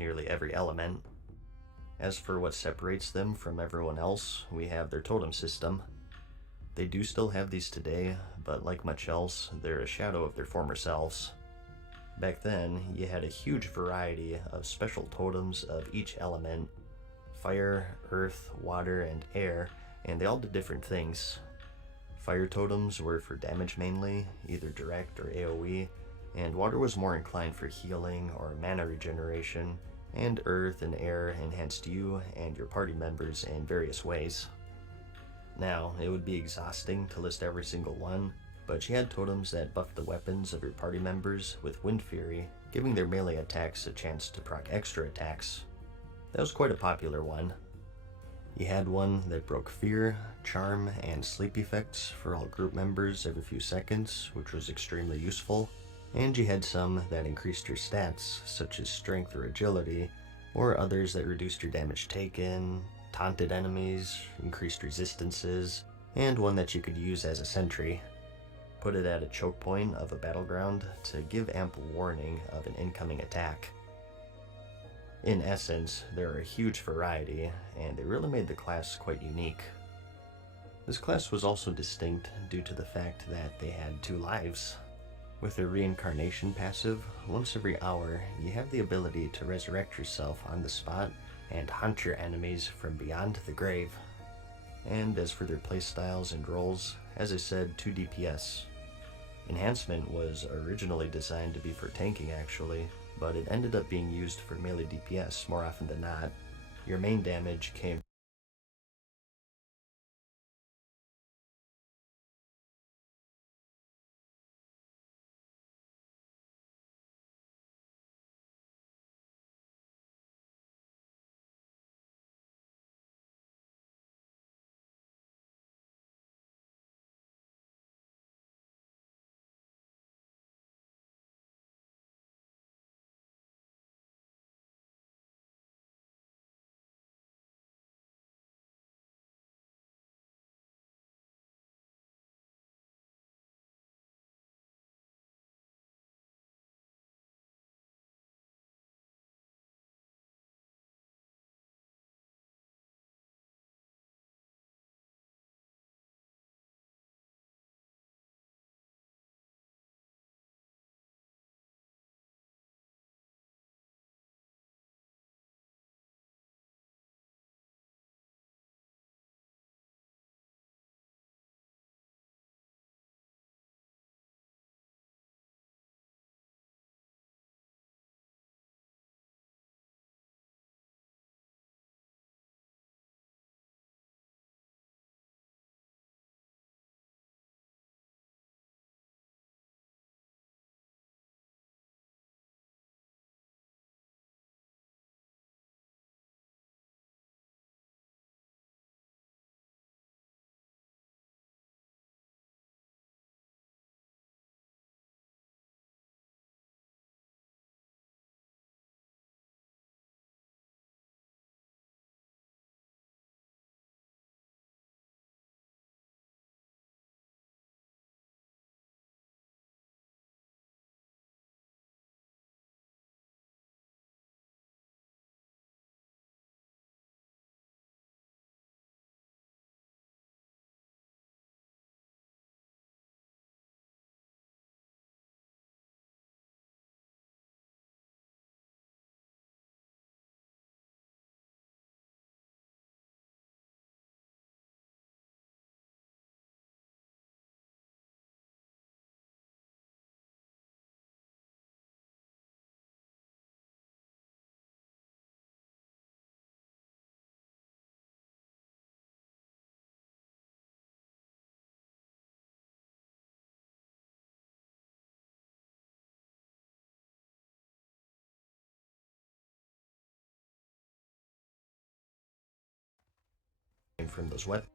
nearly every element. As for what separates them from everyone else, we have their totem system. They do still have these today, but like much else, they're a shadow of their former selves. Back then, you had a huge variety of special totems of each element: fire, earth, water, and air, and they all did different things. Fire totems were for damage mainly, either direct or AoE, and water was more inclined for healing or mana regeneration, and earth and air enhanced you and your party members in various ways. Now, it would be exhausting to list every single one, but you had totems that buffed the weapons of your party members with Wind Fury, giving their melee attacks a chance to proc extra attacks. That was quite a popular one. You had one that broke fear, charm, and sleep effects for all group members every few seconds, which was extremely useful, and you had some that increased your stats, such as strength or agility, or others that reduced your damage taken, taunted enemies, increased resistances, and one that you could use as a sentry. Put it at a choke point of a battleground to give ample warning of an incoming attack. In essence, there are a huge variety, and it really made the class quite unique. This class was also distinct due to the fact that they had 2 lives. With their reincarnation passive, once every hour, you have the ability to resurrect yourself on the spot and hunt your enemies from beyond the grave. And as for their playstyles and roles, as I said, 2 DPS. Enhancement was originally designed to be for tanking actually, but it ended up being used for melee DPS more often than not. Your main damage came from those weapons.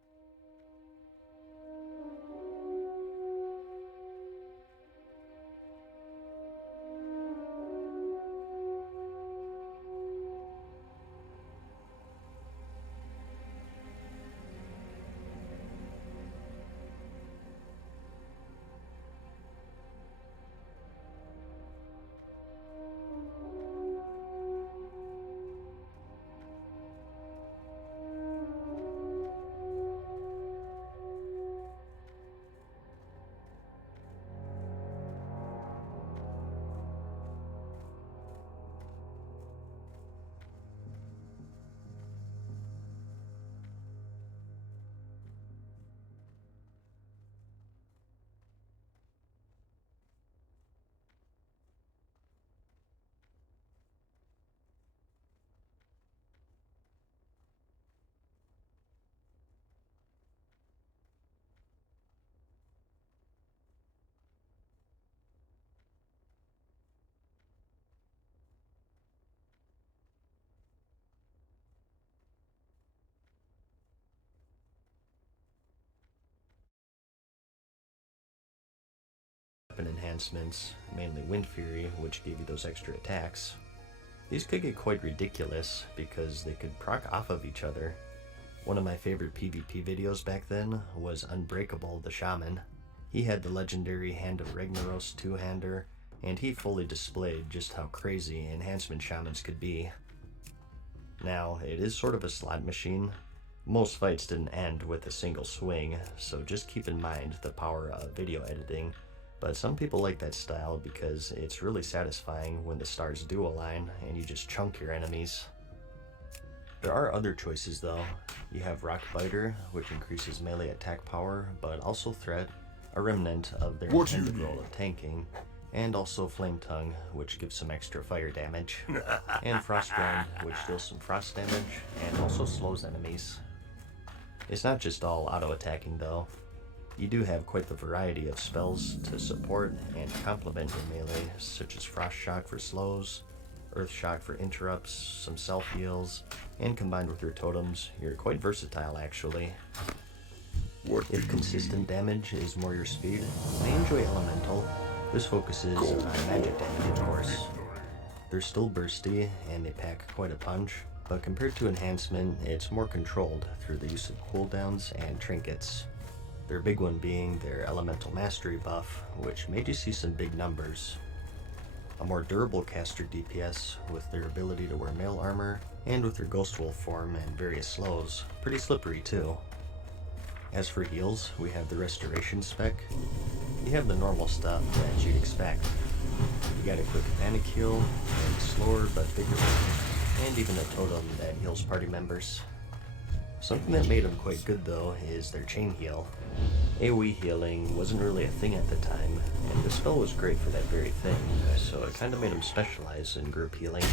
weapon enhancements, mainly Wind Fury, which gave you those extra attacks. These could get quite ridiculous because they could proc off of each other. One of my favorite PvP videos back then was Unbreakable the Shaman. He had the legendary Hand of Ragnaros two-hander, and he fully displayed just how crazy enhancement shamans could be. Now, it is sort of a slot machine. Most fights didn't end with a single swing, so just keep in mind the power of video editing. But some people like that style because it's really satisfying when the stars do align and you just chunk your enemies. There are other choices though. You have Rock Biter, which increases melee attack power, but also threat, a remnant of their intended role of tanking, and also Flame Tongue, which gives some extra fire damage, and Frostbrand, which deals some frost damage, and also slows enemies. It's not just all auto-attacking though. You do have quite the variety of spells to support and complement your melee, such as Frost Shock for slows, Earth Shock for interrupts, some self-heals, and combined with your totems, you're quite versatile actually. If consistent damage is more your speed, I enjoy Elemental. This focuses on magic damage, of course. They're still bursty, and they pack quite a punch, but compared to Enhancement, it's more controlled through the use of cooldowns and trinkets. Their big one being their Elemental Mastery buff, which made you see some big numbers. A more durable caster DPS with their ability to wear mail armor, and with their Ghost Wolf form and various slows, pretty slippery too. As for heals, we have the Restoration spec. You have the normal stuff that you'd expect. You got a quick panic heal, and slower but bigger one, and even a totem that heals party members. Something that made them quite good though is their chain heal. AoE healing wasn't really a thing at the time, and the spell was great for that very thing, so it kinda made them specialize in group healing.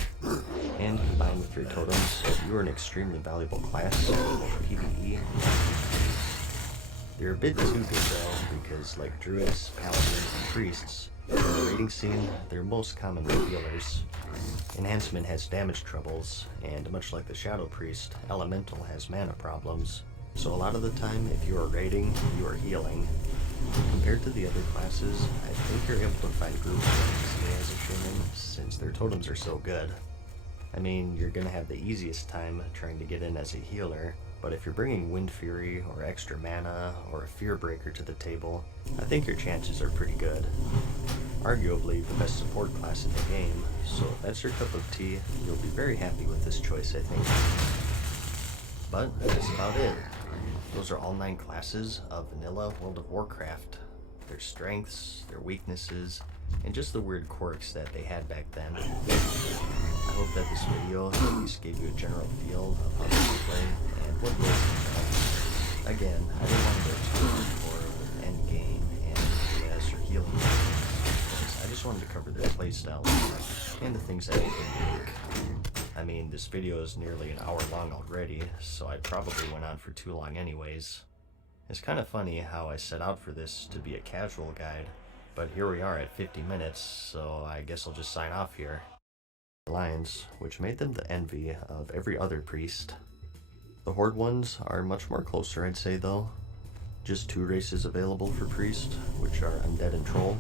And combined with your totems, you are an extremely valuable class in both PvE and PvP. They're a bit too good though, because like druids, paladins, and priests, in the raiding scene, they're most commonly healers. Enhancement has damage troubles, and much like the Shadow Priest, Elemental has mana problems, so a lot of the time if you are raiding, you are healing. Compared to the other classes, I think you're able to find groups easily as a shaman, since their totems are so good. I mean, you're gonna have the easiest time trying to get in as a healer, but if you're bringing Wind Fury or extra mana or a Fear Breaker to the table, I think your chances are pretty good. Arguably the best support class in the game, so if that's your cup of tea, you'll be very happy with this choice, I think. But that's about it. Those are all 9 classes of vanilla World of Warcraft. Their strengths, their weaknesses, and just the weird quirks that they had back then. I hope that this video at least gave you a general feel of how they play and what roles they play. Again, I didn't want to go too hardcore with endgame and DPS or healing, I just wanted to cover their playstyles and the things that make them unique. I mean, this video is nearly an hour long already, so I probably went on for too long anyways. It's kind of funny how I set out for this to be a casual guide, but here we are at 50 minutes, so I guess I'll just sign off here. Lions, which made them the envy of every other priest. The Horde ones are much more closer, I'd say though. Just 2 races available for priest, which are Undead and Troll.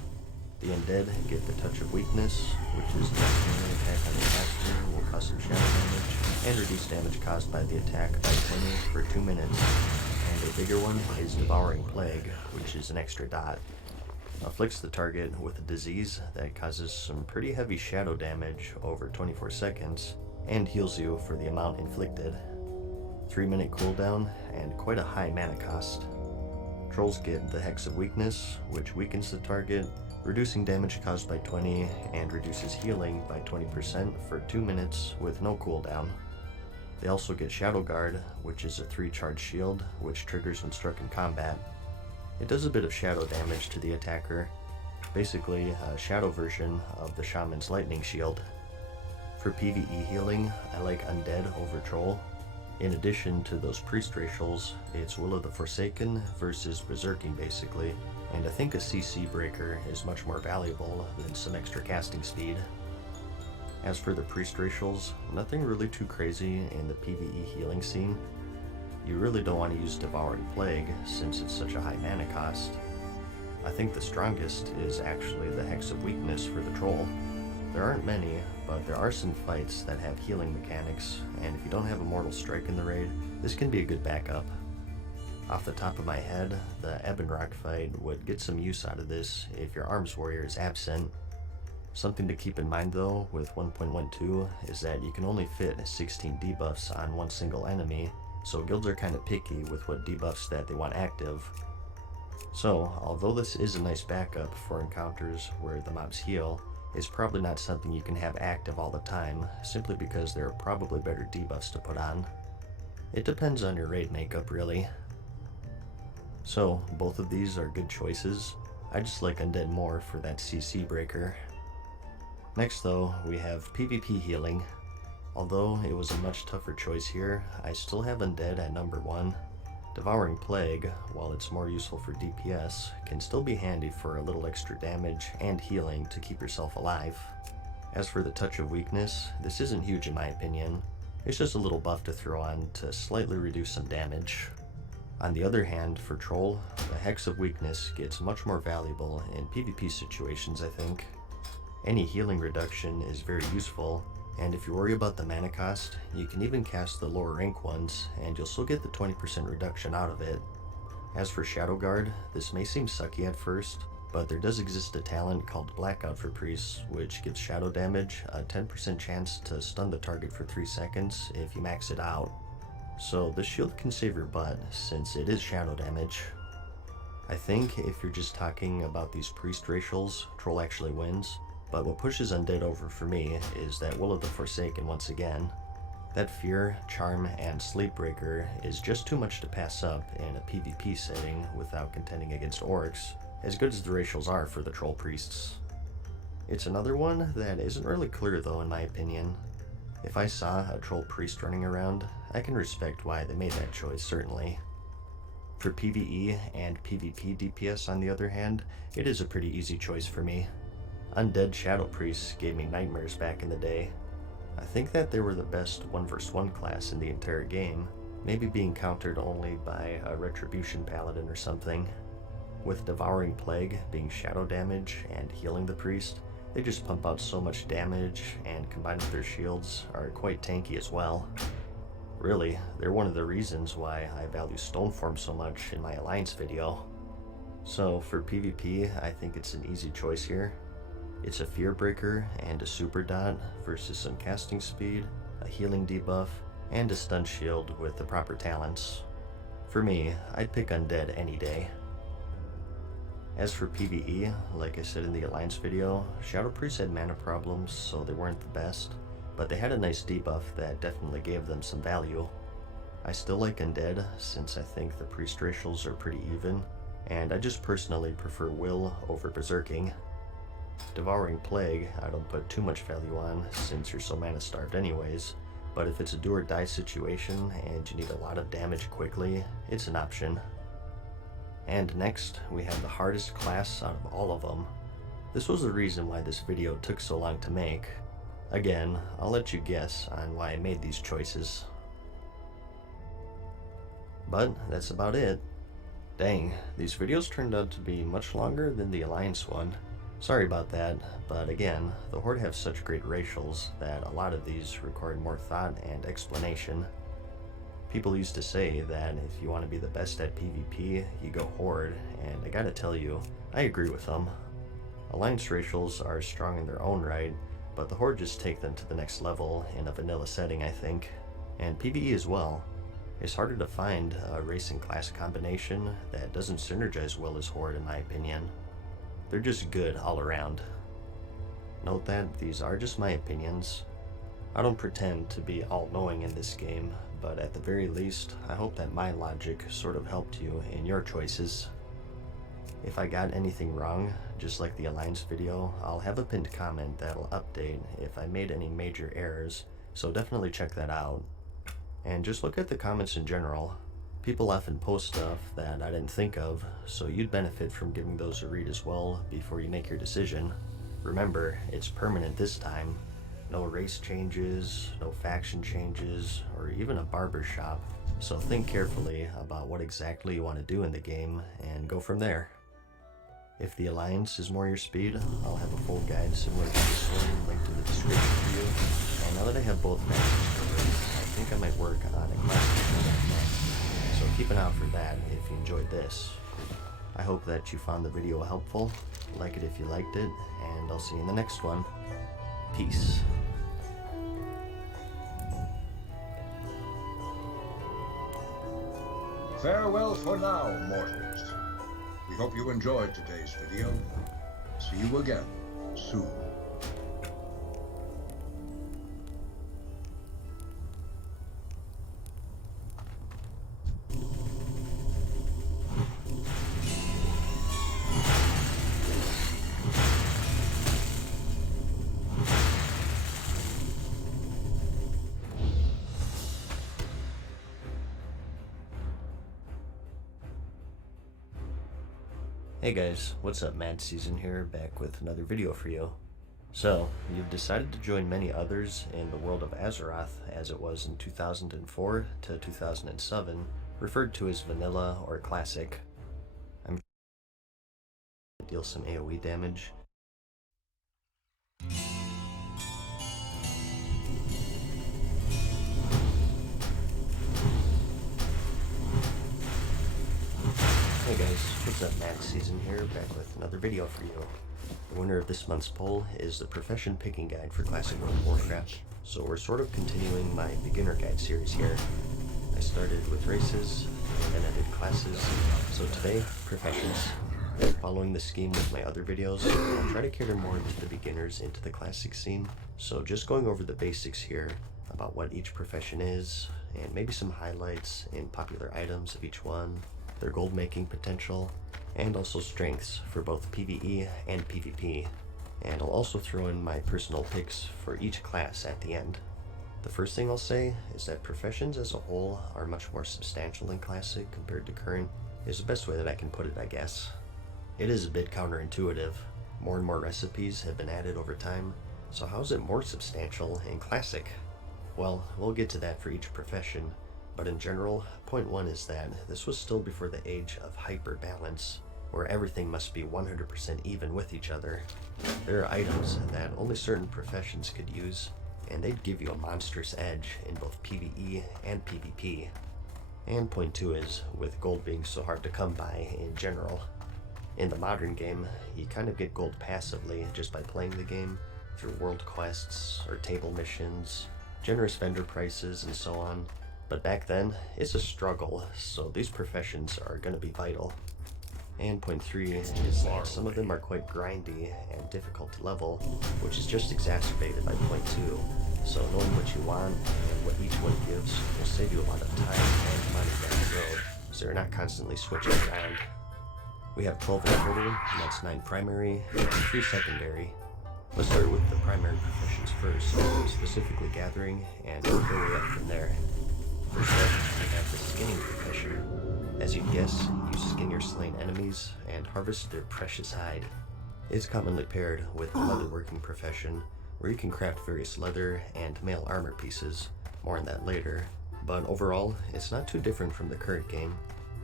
The Undead get the Touch of Weakness, which is the melee attack on the caster will cause some shadow damage, and reduce damage caused by the attack by 20 for 2 minutes. And a bigger one is Devouring Plague, which is an extra dot. Afflicts the target with a disease that causes some pretty heavy shadow damage over 24 seconds, and heals you for the amount inflicted. 3-minute cooldown, and quite a high mana cost. Trolls get the Hex of Weakness, which weakens the target, reducing damage caused by 20, and reduces healing by 20% for 2 minutes with no cooldown. They also get Shadow Guard, which is a 3-charge shield, which triggers when struck in combat. It does a bit of shadow damage to the attacker, basically a shadow version of the Shaman's Lightning Shield. For PvE healing, I like Undead over Troll. In addition to those priest racials, it's Will of the Forsaken versus Berserking basically, and I think a CC breaker is much more valuable than some extra casting speed. As for the priest racials, nothing really too crazy in the PvE healing scene. You really don't want to use Devouring Plague since it's such a high mana cost. I think the strongest is actually the Hex of Weakness for the Troll. There aren't many, but there are some fights that have healing mechanics, and if you don't have a Mortal Strike in the raid, this can be a good backup. Off the top of my head, the Ebonrock fight would get some use out of this if your Arms Warrior is absent. Something to keep in mind though with 1.12 is that you can only fit 16 debuffs on one single enemy, so guilds are kind of picky with what debuffs that they want active. So, although this is a nice backup for encounters where the mobs heal, it's probably not something you can have active all the time, simply because there are probably better debuffs to put on. It depends on your raid makeup really. So, both of these are good choices. I just like Undead more for that CC breaker. Next though, we have PvP healing. Although it was a much tougher choice here, I still have Undead at number 1. Devouring Plague, while it's more useful for DPS, can still be handy for a little extra damage and healing to keep yourself alive. As for the Touch of Weakness, this isn't huge in my opinion. It's just a little buff to throw on to slightly reduce some damage. On the other hand, for Troll, the Hex of Weakness gets much more valuable in PvP situations, I think. Any healing reduction is very useful, and if you worry about the mana cost, you can even cast the lower rank ones, and you'll still get the 20% reduction out of it. As for Shadow Guard, this may seem sucky at first, but there does exist a talent called Blackout for priests, which gives shadow damage a 10% chance to stun the target for 3 seconds if you max it out. So the shield can save your butt, since it is shadow damage. I think if you're just talking about these priest racials, Troll actually wins. But what pushes Undead over for me is that Will of the Forsaken once again. That Fear, Charm, and Sleep Breaker is just too much to pass up in a PvP setting without contending against orcs, as good as the racials are for the Troll Priests. It's another one that isn't really clear though in my opinion. If I saw a Troll Priest running around, I can respect why they made that choice, certainly. For PvE and PvP DPS on the other hand, it is a pretty easy choice for me. Undead Shadow Priests gave me nightmares back in the day. I think that they were the best 1 vs 1 class in the entire game, maybe being countered only by a Retribution Paladin or something. With Devouring Plague being shadow damage and healing the priest, they just pump out so much damage, and combined with their shields are quite tanky as well. Really, they're one of the reasons why I value Stoneform so much in my Alliance video. So for PvP, I think it's an easy choice here. It's a Fear Breaker and a Super Dot versus some casting speed, a healing debuff, and a stun shield with the proper talents. For me, I'd pick Undead any day. As for PvE, like I said in the Alliance video, Shadow Priests had mana problems, so they weren't the best, but they had a nice debuff that definitely gave them some value. I still like Undead, since I think the Priest racials are pretty even, and I just personally prefer Will over Berserking. Devouring Plague I don't put too much value on, since you're so mana starved anyways, but if it's a do or die situation and you need a lot of damage quickly, it's an option. And next, we have the hardest class out of all of them. This was the reason why this video took so long to make. Again, I'll let you guess on why I made these choices. But that's about it. Dang, these videos turned out to be much longer than the Alliance one. Sorry about that, but again, the Horde have such great racials that a lot of these require more thought and explanation. People used to say that if you want to be the best at PvP, you go Horde, and I gotta tell you, I agree with them. Alliance racials are strong in their own right, but the Horde just take them to the next level in a vanilla setting, I think. And PvE as well. It's harder to find a race and class combination that doesn't synergize well as Horde in my opinion. They're just good all around. Note that these are just my opinions. I don't pretend to be all-knowing in this game, but at the very least, I hope that my logic sort of helped you in your choices. If I got anything wrong, just like the Alliance video, I'll have a pinned comment that'll update if I made any major errors, so definitely check that out. And just look at the comments in general. People often post stuff that I didn't think of, so you'd benefit from giving those a read as well before you make your decision. Remember, it's permanent this time. No race changes, no faction changes, or even a barber shop, so think carefully about what exactly you want to do in the game and go from there. If the Alliance is more your speed, I'll have a full guide similar to this one linked in the description for you. And now that I have both masters covered, I think I might work on a classic next. So keep an eye out for that if you enjoyed this. I hope that you found the video helpful. Like it if you liked it, and I'll see you in the next one. Peace. Farewell for now, mortals. We hope you enjoyed today's video. See you again soon. Hey guys, what's up? Mad Season here, back with another video for you. So, you've decided to join many others in the world of Azeroth as it was in 2004 to 2007, referred to as Vanilla or Classic. I'm to deal some AoE damage. Hey guys, what's up? Mad Season here, back with another video for you. The winner of this month's poll is the Profession Picking Guide for Classic World of Warcraft, so we're sort of continuing my beginner guide series here. I started with races, and then I did classes, so today, professions. Following the scheme with my other videos, I'll try to cater more to the beginners into the classic scene, so just going over the basics here about what each profession is, and maybe some highlights and popular items of each one, their gold making potential, and also strengths for both PvE and PvP. And I'll also throw in my personal picks for each class at the end. The first thing I'll say is that professions as a whole are much more substantial than classic compared to current, is the best way that I can put it, I guess. It is a bit counterintuitive. More and more recipes have been added over time, so how is it more substantial in classic? Well, we'll get to that for each profession. But in general, point one is that this was still before the age of hyper-balance, where everything must be 100% even with each other. There are items that only certain professions could use, and they'd give you a monstrous edge in both PvE and PvP. And point two is, with gold being so hard to come by in general. In the modern game, you kind of get gold passively just by playing the game, through world quests or table missions, generous vendor prices, and so on. But back then, it's a struggle, so these professions are going to be vital. And point three is that some of them are quite grindy and difficult to level, which is just exacerbated by point two. So knowing what you want and what each one gives will save you a lot of time and money down the road, so you're not constantly switching around. We have 12 in total, and that's 9 primary and 3 secondary. Let's start with the primary professions first, specifically gathering, and work our way up from there. First up, we have the skinning profession. As you'd guess, you skin your slain enemies and harvest their precious hide. It's commonly paired with the leatherworking profession, where you can craft various leather and mail armor pieces. More on that later. But overall, it's not too different from the current game.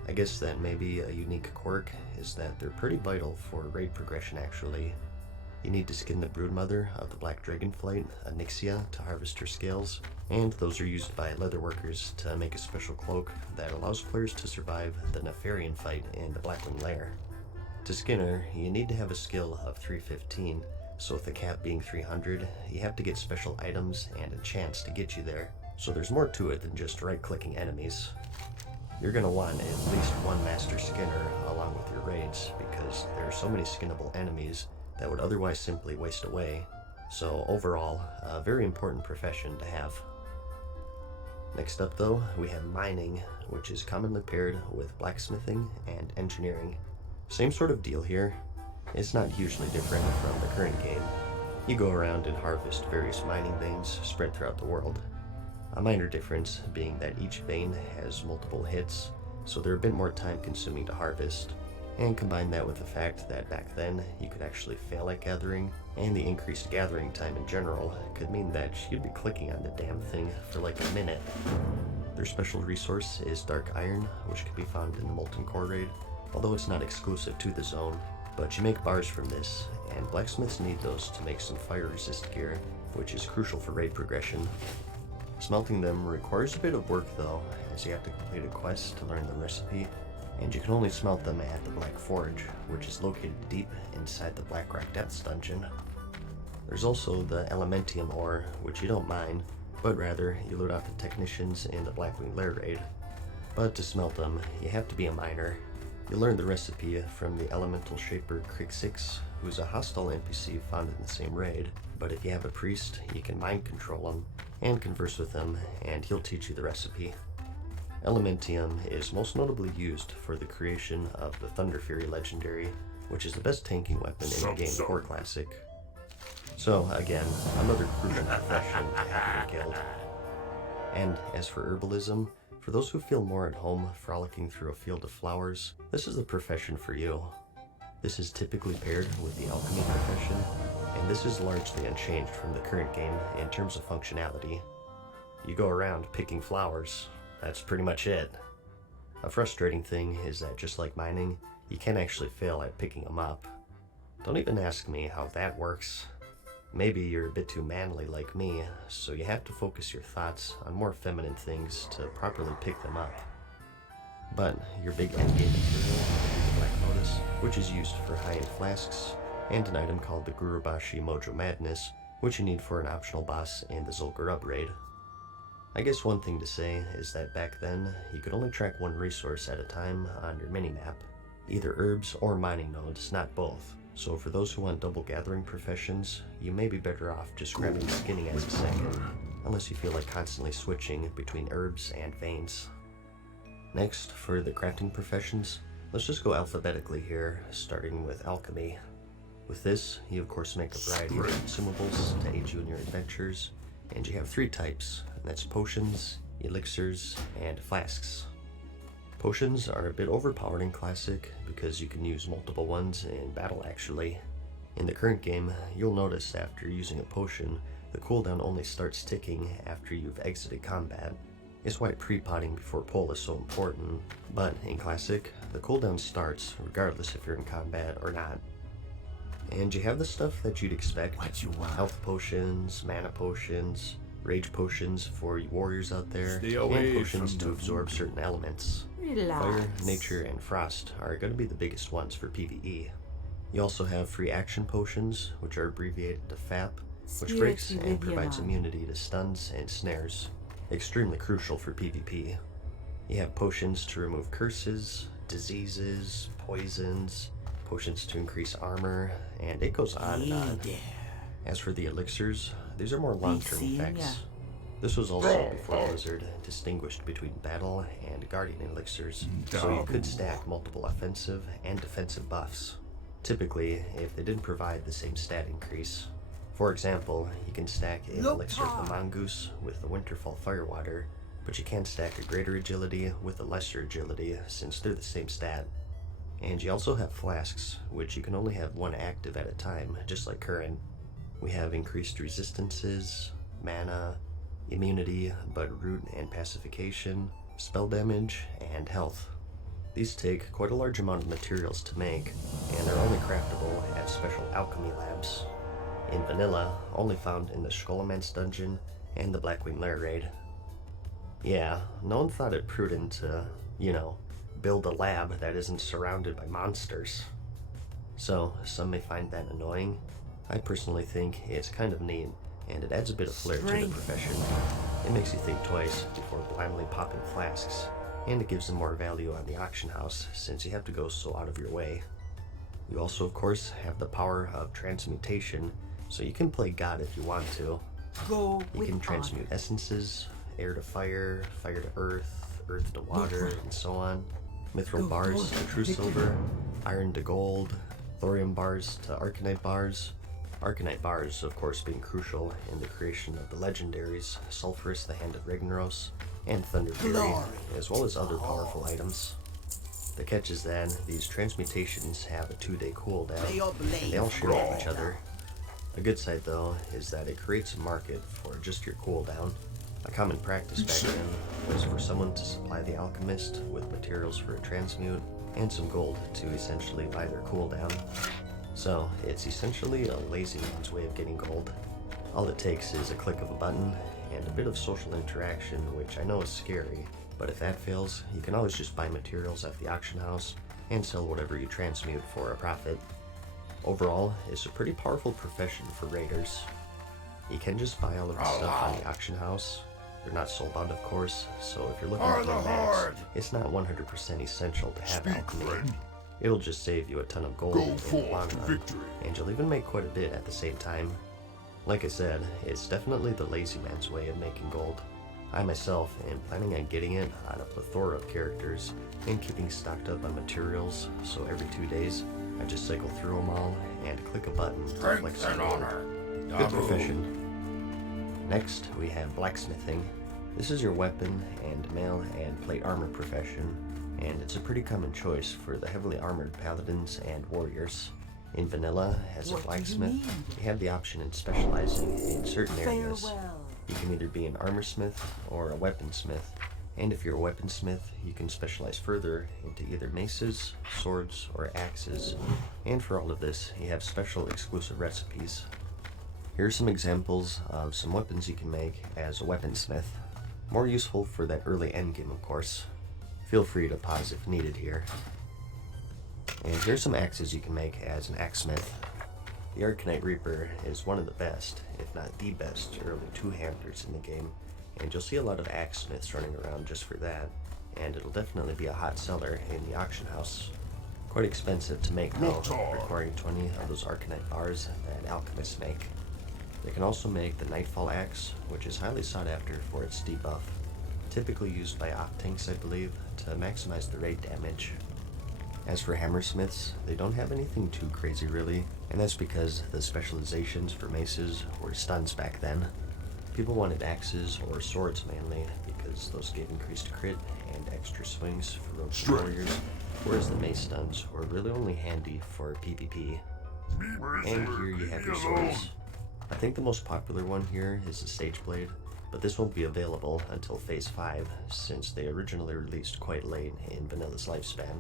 I guess that maybe a unique quirk is that they're pretty vital for raid progression actually. You need to skin the broodmother of the black dragonflight, Onyxia, to harvest her scales, and those are used by leatherworkers to make a special cloak that allows players to survive the Nefarian fight in the Blackwing Lair. To skin her, you need to have a skill of 315, so with the cap being 300, you have to get special items and enchants to get you there, so there's more to it than just right-clicking enemies. You're going to want at least one master skinner along with your raids, because there are so many skinnable enemies that would otherwise simply waste away, so overall, a very important profession to have. Next up though, we have mining, which is commonly paired with blacksmithing and engineering. Same sort of deal here. It's not hugely different from the current game. You go around and harvest various mining veins spread throughout the world. A minor difference being that each vein has multiple hits, so they're a bit more time consuming to harvest. And combine that with the fact that back then you could actually fail at gathering, and the increased gathering time in general could mean that you'd be clicking on the damn thing for like a minute. Their special resource is Dark Iron, which can be found in the Molten Core raid, although it's not exclusive to the zone. But you make bars from this, and blacksmiths need those to make some fire-resist gear, which is crucial for raid progression. Smelting them requires a bit of work though, as you have to complete a quest to learn the recipe, and you can only smelt them at the Black Forge, which is located deep inside the Blackrock Depths dungeon. There's also the Elementium ore, which you don't mine, but rather you loot off the technicians in the Blackwing Lair raid. But to smelt them, you have to be a miner. You learn the recipe from the elemental shaper Crixix, who's a hostile NPC found in the same raid, but if you have a priest, you can mind control him and converse with him, and he'll teach you the recipe. Elementium is most notably used for the creation of the Thunder Fury legendary, which is the best tanking weapon in the game Core Classic. So again, another crucial profession to have in your guild. And as for herbalism, for those who feel more at home frolicking through a field of flowers, this is the profession for you. This is typically paired with the alchemy profession, and this is largely unchanged from the current game in terms of functionality. You go around picking flowers, that's pretty much it. A frustrating thing is that just like mining, you can actually fail at picking them up. Don't even ask me how that works. Maybe you're a bit too manly like me, so you have to focus your thoughts on more feminine things to properly pick them up. But your big endgame material will be the Black Lotus, which is used for high-end flasks, and an item called the Gurubashi Mojo Madness, which you need for an optional boss in the Zul'Gurub raid. I guess one thing to say is that back then, you could only track one resource at a time on your minimap, either herbs or mining nodes, not both. So for those who want double gathering professions, you may be better off just grabbing skinning as a second, unless you feel like constantly switching between herbs and veins. Next, for the crafting professions, let's just go alphabetically here, starting with alchemy. With this, you of course make a variety of consumables to aid you in your adventures, and you have 3 types, and that's potions, elixirs, and flasks. Potions are a bit overpowered in Classic because you can use multiple ones in battle actually. In the current game, you'll notice after using a potion, the cooldown only starts ticking after you've exited combat. It's why pre-potting before pull is so important, but in Classic, the cooldown starts regardless if you're in combat or not. And you have the stuff that you'd expect, health potions, mana potions, rage potions for you warriors out there, and potions to absorb certain elements. Fire, nature, and frost are going to be the biggest ones for PvE. You also have free action potions, which are abbreviated to FAP, which breaks and provides immunity to stuns and snares. Extremely crucial for PvP. You have potions to remove curses, diseases, poisons, potions to increase armor, and it goes on and on. As for the elixirs, these are more long-term effects. This was also before Blizzard distinguished between battle and guardian elixirs, so you could stack multiple offensive and defensive buffs. Typically, if they didn't provide the same stat increase. For example, you can stack an elixir of the Mongoose with the Winterfall Firewater, but you can't stack a greater agility with a lesser agility since they're the same stat. And you also have flasks, which you can only have one active at a time, just like current. We have increased resistances, mana, immunity, but root and pacification, spell damage, and health. These take quite a large amount of materials to make, and they're only craftable at special alchemy labs. In vanilla, only found in the Skullman's dungeon and the Blackwing Lair raid. Yeah, no one thought it prudent to, build a lab that isn't surrounded by monsters. So, some may find that annoying. I personally think it's kind of neat, and it adds a bit of flair to the profession. It makes you think twice before blindly popping flasks, and it gives them more value on the auction house since you have to go so out of your way. You also, of course, have the power of transmutation, so you can play God if you want to. You can transmute essences, air to fire, fire to earth, earth to water, and so on. Mithril bars to true silver, iron to gold, thorium bars to arcanite bars. Arcanite bars, of course, being crucial in the creation of the legendaries Sulphurus, the Hand of Ragnaros, and Thunder Fury, as well as other powerful items. The catch is that these transmutations have a 2-day cooldown, and they all share with each other. A good side, though, is that it creates a market for just your cooldown. A common practice back then was for someone to supply the alchemist with materials for a transmute, and some gold to essentially buy their cooldown. So it's essentially a lazy man's way of getting gold. All it takes is a click of a button and a bit of social interaction, which I know is scary, but if that fails, you can always just buy materials at the auction house and sell whatever you transmute for a profit. Overall, it's a pretty powerful profession for raiders. You can just buy all of the stuff on the auction house. They're not soulbound, of course, so if you're looking to play max, it's not 100% essential to have alchemy. It'll just save you a ton of gold in the long run, and you'll even make quite a bit at the same time. Like I said, it's definitely the lazy man's way of making gold. I myself am planning on getting it on a plethora of characters and keeping stocked up on materials, so every 2 days I just cycle through them all and click a button to flex some gold. Good profession. Next, we have blacksmithing. This is your weapon and mail and plate armor profession, and it's a pretty common choice for the heavily armored paladins and warriors. In vanilla, as a blacksmith, you have the option in specializing in certain areas. You can either be an armorsmith or a weaponsmith, and if you're a weaponsmith, you can specialize further into either maces, swords, or axes. And for all of this, you have special exclusive recipes. Here are some examples of some weapons you can make as a weaponsmith. More useful for that early endgame, of course. Feel free to pause if needed here. And here's some axes you can make as an axesmith. The Arcanite Reaper is one of the best, if not the best, early two-handers in the game, and you'll see a lot of axesmiths running around just for that, and it'll definitely be a hot seller in the auction house. Quite expensive to make though, requiring 20 of those Arcanite bars that alchemists make. They can also make the Nightfall Axe, which is highly sought after for its debuff, typically used by op tanks, I believe, to maximize the raid damage. As for hammersmiths, they don't have anything too crazy really, and that's because the specializations for maces were stuns back then. People wanted axes or swords mainly, because those gave increased crit and extra swings for rogues and warriors, whereas the mace stuns were really only handy for PvP. And here you have your swords. I think the most popular one here is the Sageblade, but this won't be available until Phase 5, since they originally released quite late in Vanilla's lifespan.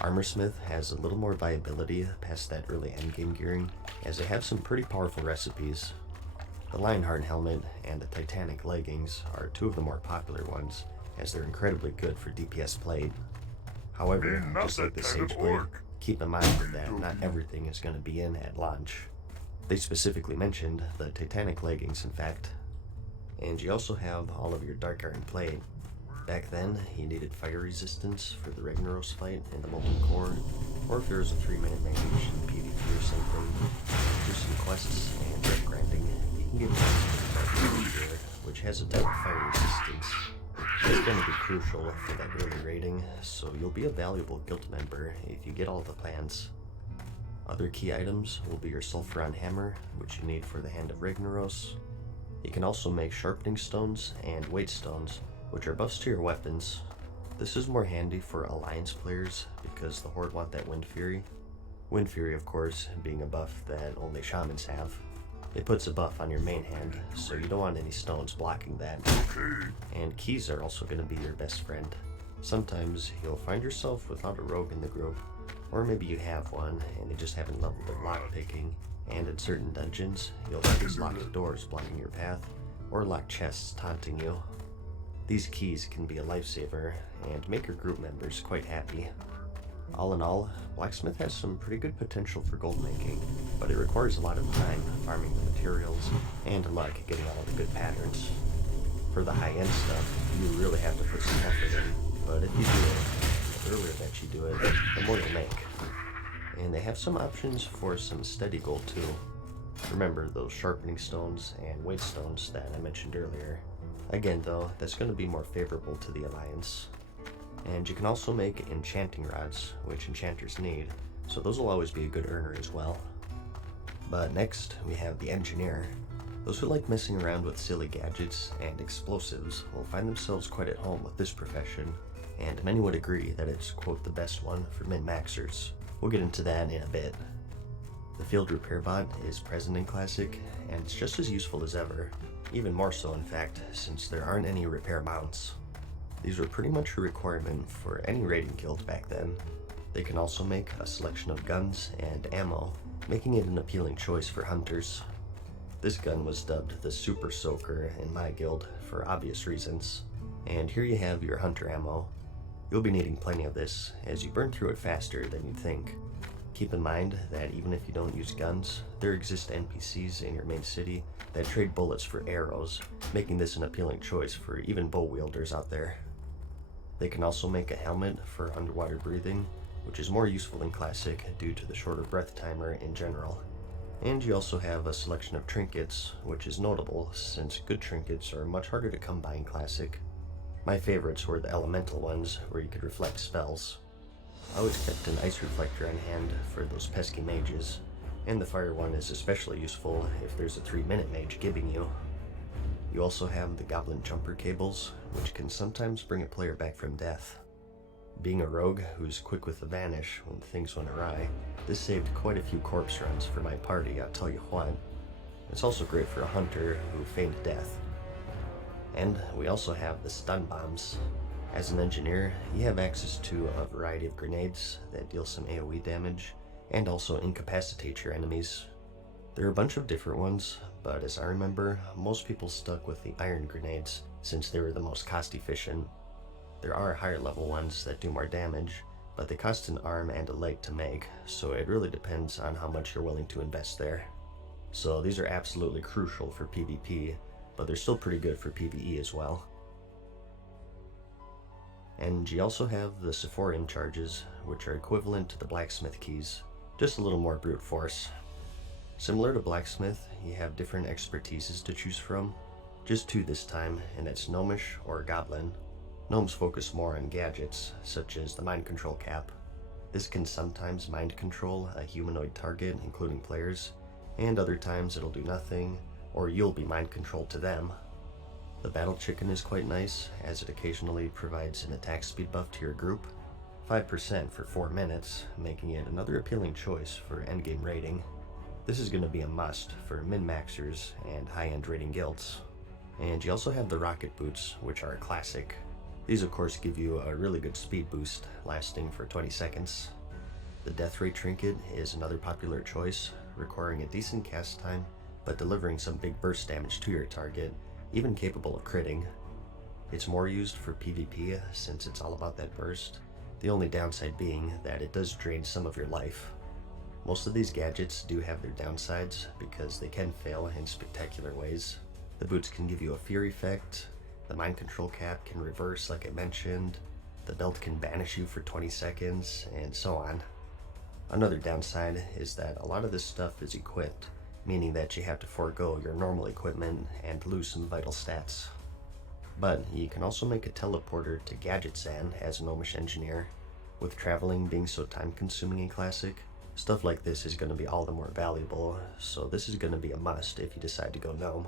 Armorsmith has a little more viability past that early endgame gearing, as they have some pretty powerful recipes. The Lionheart helmet and the Titanic leggings are two of the more popular ones, as they're incredibly good for DPS plate. However, just like the Sageblade, keep in mind that not everything is going to be in at launch. They specifically mentioned the Titanic leggings, in fact. And you also have all of your Dark Iron plate. Back then, you needed fire resistance for the Ragnaros fight and the Molten Core, or if there was a 3-minute range in PvP or something, through some quests and red grinding, you can get Dark Iron gear, which has a type of fire resistance. It's going to be crucial for that early raiding, so you'll be a valuable guild member if you get all the plans. Other key items will be your Sulfuron Hammer, which you need for the Hand of Ragnaros. You can also make Sharpening Stones and Weight Stones, which are buffs to your weapons. This is more handy for Alliance players because the Horde want that Wind Fury. Wind Fury, of course, being a buff that only Shamans have. It puts a buff on your main hand, so you don't want any stones blocking that. And keys are also going to be your best friend. Sometimes you'll find yourself without a rogue in the group, or maybe you have one and they just haven't leveled at lockpicking, and in certain dungeons, you'll have these locked doors blocking your path, or locked chests taunting you. These keys can be a lifesaver and make your group members quite happy. All in all, Blacksmith has some pretty good potential for gold making, but it requires a lot of time farming the materials and luck getting all the good patterns. For the high-end stuff, you really have to put some effort in, but if you do it, the earlier that you do it, the more you'll make. And they have some options for some steady gold too. Remember those sharpening stones and weight stones that I mentioned earlier. Again though, that's going to be more favorable to the Alliance. And you can also make enchanting rods, which enchanters need, so those will always be a good earner as well. But next, we have the engineer. Those who like messing around with silly gadgets and explosives will find themselves quite at home with this profession, and many would agree that it's, quote, the best one for min-maxers. We'll get into that in a bit. The field repair bot is present in Classic, and it's just as useful as ever, even more so in fact, since there aren't any repair mounts. These were pretty much a requirement for any raiding guild back then, They can also make a selection of guns and ammo, making it an appealing choice for hunters. This gun was dubbed the Super Soaker in my guild for obvious reasons. And here you have your hunter ammo. You'll be needing plenty of this, as you burn through it faster than you'd think. Keep in mind that even if you don't use guns, there exist NPCs in your main city that trade bullets for arrows, making this an appealing choice for even bow wielders out there. They can also make a helmet for underwater breathing, which is more useful in Classic due to the shorter breath timer in general. And you also have a selection of trinkets, which is notable since good trinkets are much harder to come by in Classic. My favorites were the elemental ones, where you could reflect spells. I always kept an ice reflector on hand for those pesky mages, and the fire one is especially useful if there's a 3-minute mage gibbing you. You also have the goblin jumper cables, which can sometimes bring a player back from death. Being a rogue who's quick with the vanish when things went awry, this saved quite a few corpse runs for my party, I'll tell you what. It's also great for a hunter who feigned death. And we also have the stun bombs. As an engineer, you have access to a variety of grenades that deal some AoE damage, and also incapacitate your enemies. There are a bunch of different ones, but as I remember, most people stuck with the iron grenades since they were the most cost efficient. There are higher level ones that do more damage, but they cost an arm and a leg to make, so it really depends on how much you're willing to invest there. So these are absolutely crucial for PvP, but they're still pretty good for PvE as well. And you also have the Sephorium charges, which are equivalent to the blacksmith keys, just a little more brute force. Similar to blacksmith, you have different expertises to choose from, just 2 this time, and it's gnomish or goblin. Gnomes focus more on gadgets, such as the mind control cap. This can sometimes mind control a humanoid target, including players, and other times it'll do nothing, or you'll be mind controlled to them. The battle chicken is quite nice, as it occasionally provides an attack speed buff to your group, 5% for 4 minutes, making it another appealing choice for endgame raiding. This is going to be a must for min-maxers and high-end raiding guilds. And you also have the rocket boots, which are a classic. These of course give you a really good speed boost, lasting for 20 seconds. The death ray trinket is another popular choice, requiring a decent cast time, but delivering some big burst damage to your target, even capable of critting. It's more used for PvP since it's all about that burst, the only downside being that it does drain some of your life. Most of these gadgets do have their downsides because they can fail in spectacular ways. The boots can give you a fear effect, the mind control cap can reverse like I mentioned, the belt can banish you for 20 seconds, and so on. Another downside is that a lot of this stuff is equipped, meaning that you have to forego your normal equipment and lose some vital stats. But you can also make a teleporter to Gadgetzan as a gnomish engineer. With traveling being so time consuming in Classic, stuff like this is going to be all the more valuable, so this is going to be a must if you decide to go gnome.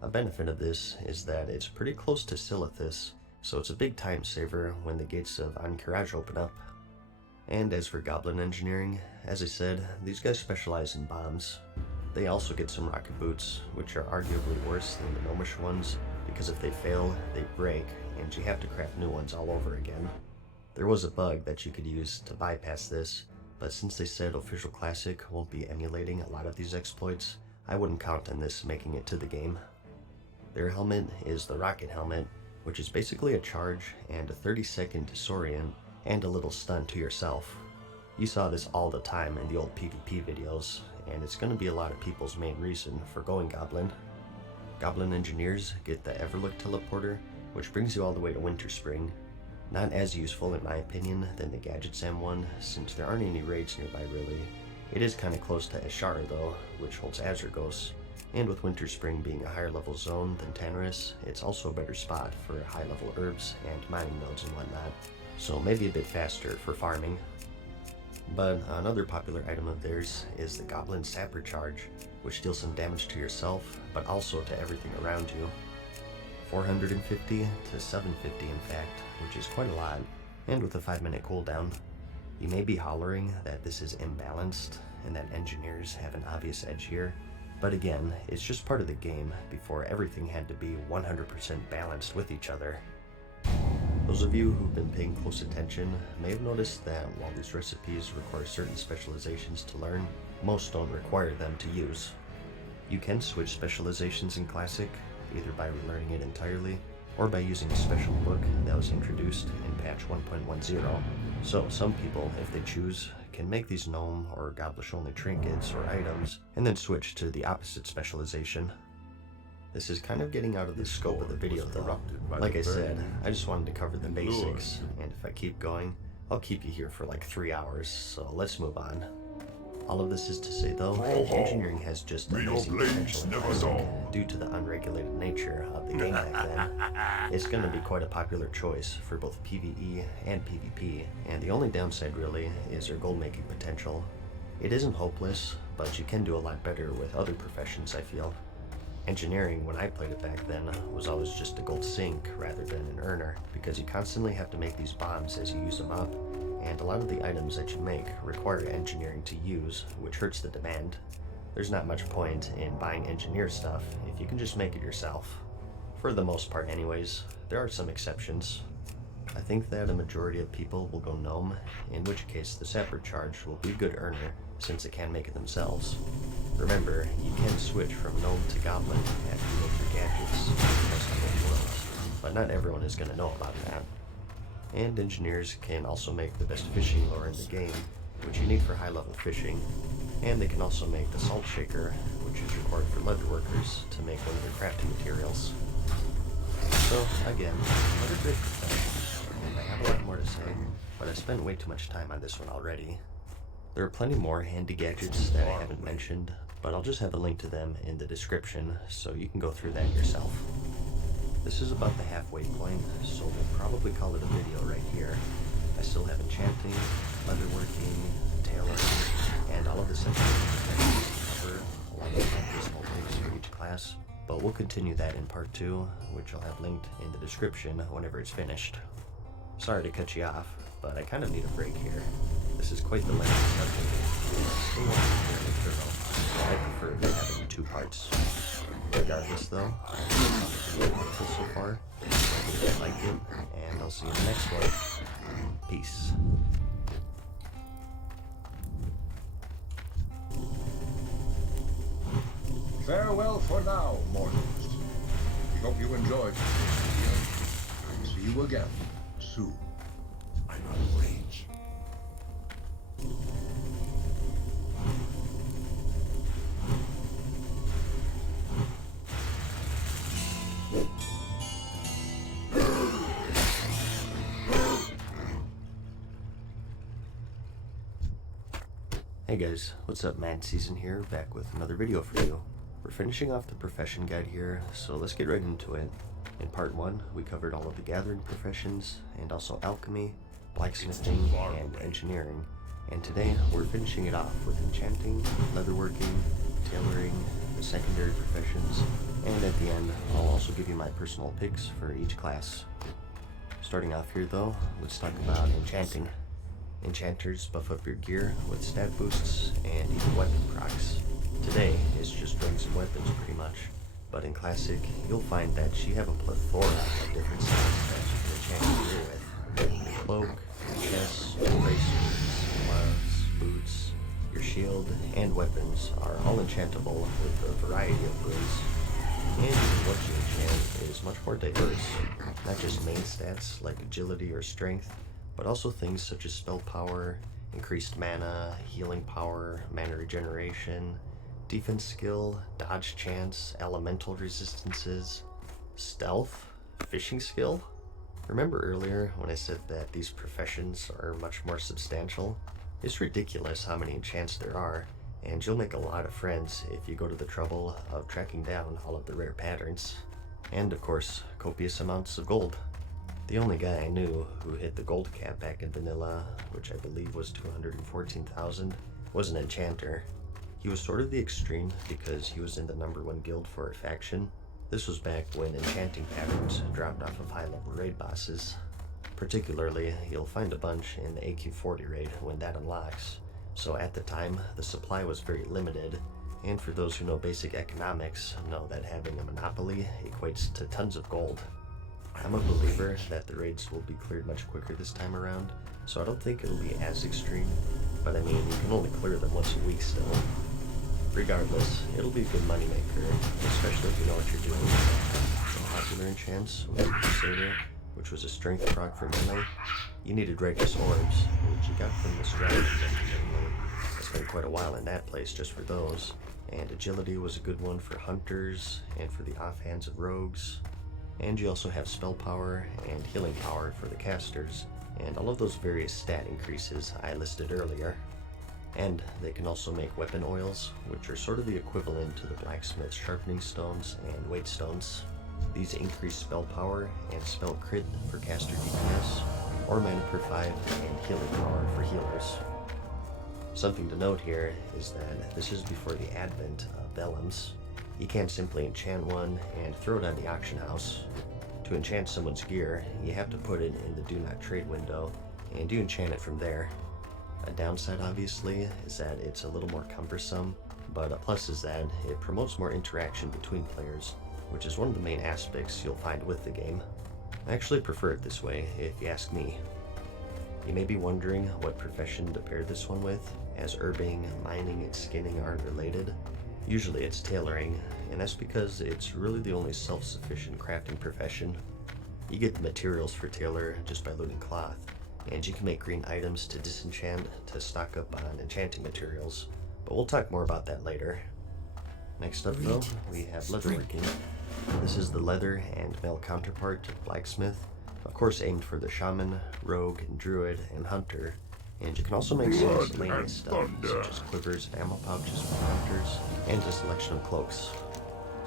A benefit of this is that it's pretty close to Silithus, so it's a big time saver when the gates of Ahn'Qiraj open up. And as for goblin engineering, as I said, these guys specialize in bombs. They also get some rocket boots, which are arguably worse than the gnomish ones, because if they fail, they break, and you have to craft new ones all over again. There was a bug that you could use to bypass this, but since they said Official Classic won't be emulating a lot of these exploits, I wouldn't count on this making it to the game. Their helmet is the rocket helmet, which is basically a charge and a 30-second disorient and a little stun to yourself. You saw this all the time in the old PvP videos, and it's going to be a lot of people's main reason for going Goblin. Goblin engineers get the Everlook teleporter, which brings you all the way to Winterspring. Not as useful in my opinion than the Gadgetzan one, since there aren't any raids nearby really. It is kind of close to Ashara though, which holds Azurgos, and with Winterspring being a higher level zone than Tanarus, it's also a better spot for high level herbs and mining nodes and whatnot, so maybe a bit faster for farming. But another popular item of theirs is the Goblin Sapper Charge, which deals some damage to yourself, but also to everything around you. 450 to 750 in fact, which is quite a lot, and with a 5-minute cooldown. You may be hollering that this is imbalanced, and that engineers have an obvious edge here, but again, it's just part of the game before everything had to be 100% balanced with each other. Those of you who've been paying close attention may have noticed that while these recipes require certain specializations to learn, most don't require them to use. You can switch specializations in Classic, either by relearning it entirely, or by using a special book that was introduced in patch 1.10. So some people, if they choose, can make these gnome or goblish only trinkets or items, and then switch to the opposite specialization. This is kind of getting out of the scope of the video though. Like I said, I just wanted to cover the basics, and if I keep going, I'll keep you here for like 3 hours, so let's move on. All of this is to say though, engineering has just amazing potential in Classic. Due to the unregulated nature of the game back then, it's going to be quite a popular choice for both PvE and PvP, and the only downside really is your gold making potential. It isn't hopeless, but you can do a lot better with other professions, I feel. Engineering, when I played it back then, was always just a gold sink rather than an earner, because you constantly have to make these bombs as you use them up, and a lot of the items that you make require engineering to use, which hurts the demand. There's not much point in buying engineer stuff if you can just make it yourself. For the most part anyways, there are some exceptions. I think that a majority of people will go gnome, in which case the sapper charge will be a good earner, since it can make it themselves. Remember, you can switch from gnome to goblin after you make your gadgets in most of the worlds, but not everyone is going to know about that. And engineers can also make the best fishing lure in the game, which you need for high level fishing, and they can also make the salt shaker, which is required for leatherworkers to make one of their crafting materials. So again, another great profession, and I have a lot more to say, but I spent way too much time on this one already. There are plenty more handy gadgets that I haven't mentioned, but I'll just have a link to them in the description so you can go through that yourself. This is about the halfway point, so we'll probably call it a video right here. I still have enchanting, leatherworking, tailoring, and all of the central professions to cover, along with my personal picks for each class, but we'll continue that in part 2, which I'll have linked in the description whenever it's finished. Sorry to cut you off, but I kind of need a break here. This is quite the lengthy subject, and I still want to be fairly thorough, so I prefer to have it in 2 parts. Regardless though, I hope it's been helpful so far. I hope you liked it, and I'll see you in the next one. Peace. Farewell for now, mortals. We hope you enjoyed this video. See you again soon. I'm out of range. Hey guys, what's up? Mad Season here, back with another video for you. We're finishing off the profession guide here, so let's get right into it. In part 1, we covered all of the gathering professions, and also alchemy, blacksmithing, and engineering. And today, we're finishing it off with enchanting, leatherworking, tailoring, the secondary professions, and at the end, I'll also give you my personal picks for each class. Starting off here though, let's talk about enchanting. Enchanters buff up your gear with stat boosts and even weapon procs. Today is just rings and weapons pretty much, but in Classic, you'll find that you have a plethora of different stats that you can enchant your gear with. Your cloak, your chest, bracers, gloves, boots, your shield, and weapons are all enchantable with a variety of runes. And even what you enchant is much more diverse, not just main stats like agility or strength, but also things such as spell power, increased mana, healing power, mana regeneration, defense skill, dodge chance, elemental resistances, stealth, fishing skill. Remember earlier when I said that these professions are much more substantial? It's ridiculous how many enchants there are, and you'll make a lot of friends if you go to the trouble of tracking down all of the rare patterns. And of course, copious amounts of gold. The only guy I knew who hit the gold cap back in vanilla, which I believe was 214,000, was an enchanter. He was sort of the extreme because he was in the #1 guild for a faction. This was back when enchanting patterns dropped off of high-level raid bosses. Particularly, you'll find a bunch in the AQ40 raid when that unlocks. So at the time, the supply was very limited, and for those who know basic economics, know that having a monopoly equates to tons of gold. I'm a believer that the raids will be cleared much quicker this time around, so I don't think it'll be as extreme, but I mean, you can only clear them once a week still. Regardless, it'll be a good moneymaker, especially if you know what you're doing. The popular enchants with the Crusader, which was a strength proc for melee, you needed Righteous Orbs, which you got from the strategy mainly. I spent quite a while in that place just for those, and Agility was a good one for hunters and for the offhands of rogues. And you also have Spell Power and Healing Power for the casters, and all of those various stat increases I listed earlier. And they can also make weapon oils, which are sort of the equivalent to the blacksmith's sharpening stones and weight stones. These increase spell power and spell crit for caster DPS, or mana per 5 and healing power for healers. Something to note here is that this is before the advent of vellums. You can't simply enchant one and throw it on the auction house. To enchant someone's gear, you have to put it in the do not trade window, and you enchant it from there. A downside, obviously, is that it's a little more cumbersome, but a plus is that it promotes more interaction between players, which is one of the main aspects you'll find with the game. I actually prefer it this way, if you ask me. You may be wondering what profession to pair this one with, as herbing, mining, and skinning aren't related. Usually it's tailoring, and that's because it's really the only self-sufficient crafting profession. You get the materials for tailor just by looting cloth, and you can make green items to disenchant to stock up on enchanting materials, but we'll talk more about that later. Next up though, we have leatherworking. This is the leather and male counterpart to the blacksmith, of course aimed for the shaman, rogue, druid, and hunter, and you can also make some miscellaneous stuff, such as quivers and ammo pouches for hunters, and a selection of cloaks.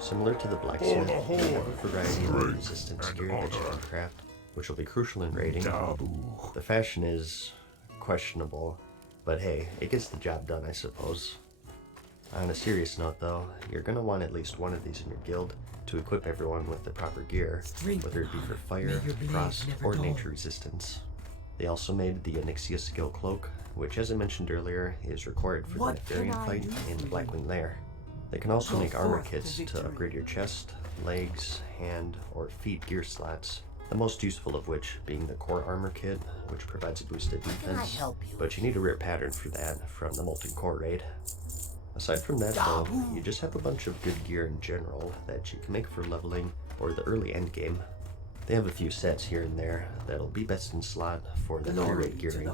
Similar to the blacksmith, you have a variety of resistance gear that you can craft, which will be crucial in raiding. The fashion is questionable, but hey, it gets the job done, I suppose. On a serious note though, you're going to want at least one of these in your guild to equip everyone with the proper gear, whether it be for fire, frost, or nature resistance. They also made the Onyxia skill cloak, which as I mentioned earlier, is required for the Nefarian fight in the Blackwing Lair. They can also make armor kits to upgrade your chest, legs, hand, or feet gear slots, the most useful of which being the core armor kit, which provides a boosted defense, but you need a rare pattern for that from the Molten Core raid. Aside from that though, you just have a bunch of good gear in general that you can make for leveling or the early endgame. They have a few sets here and there that'll be best in slot for the high-rate gearing.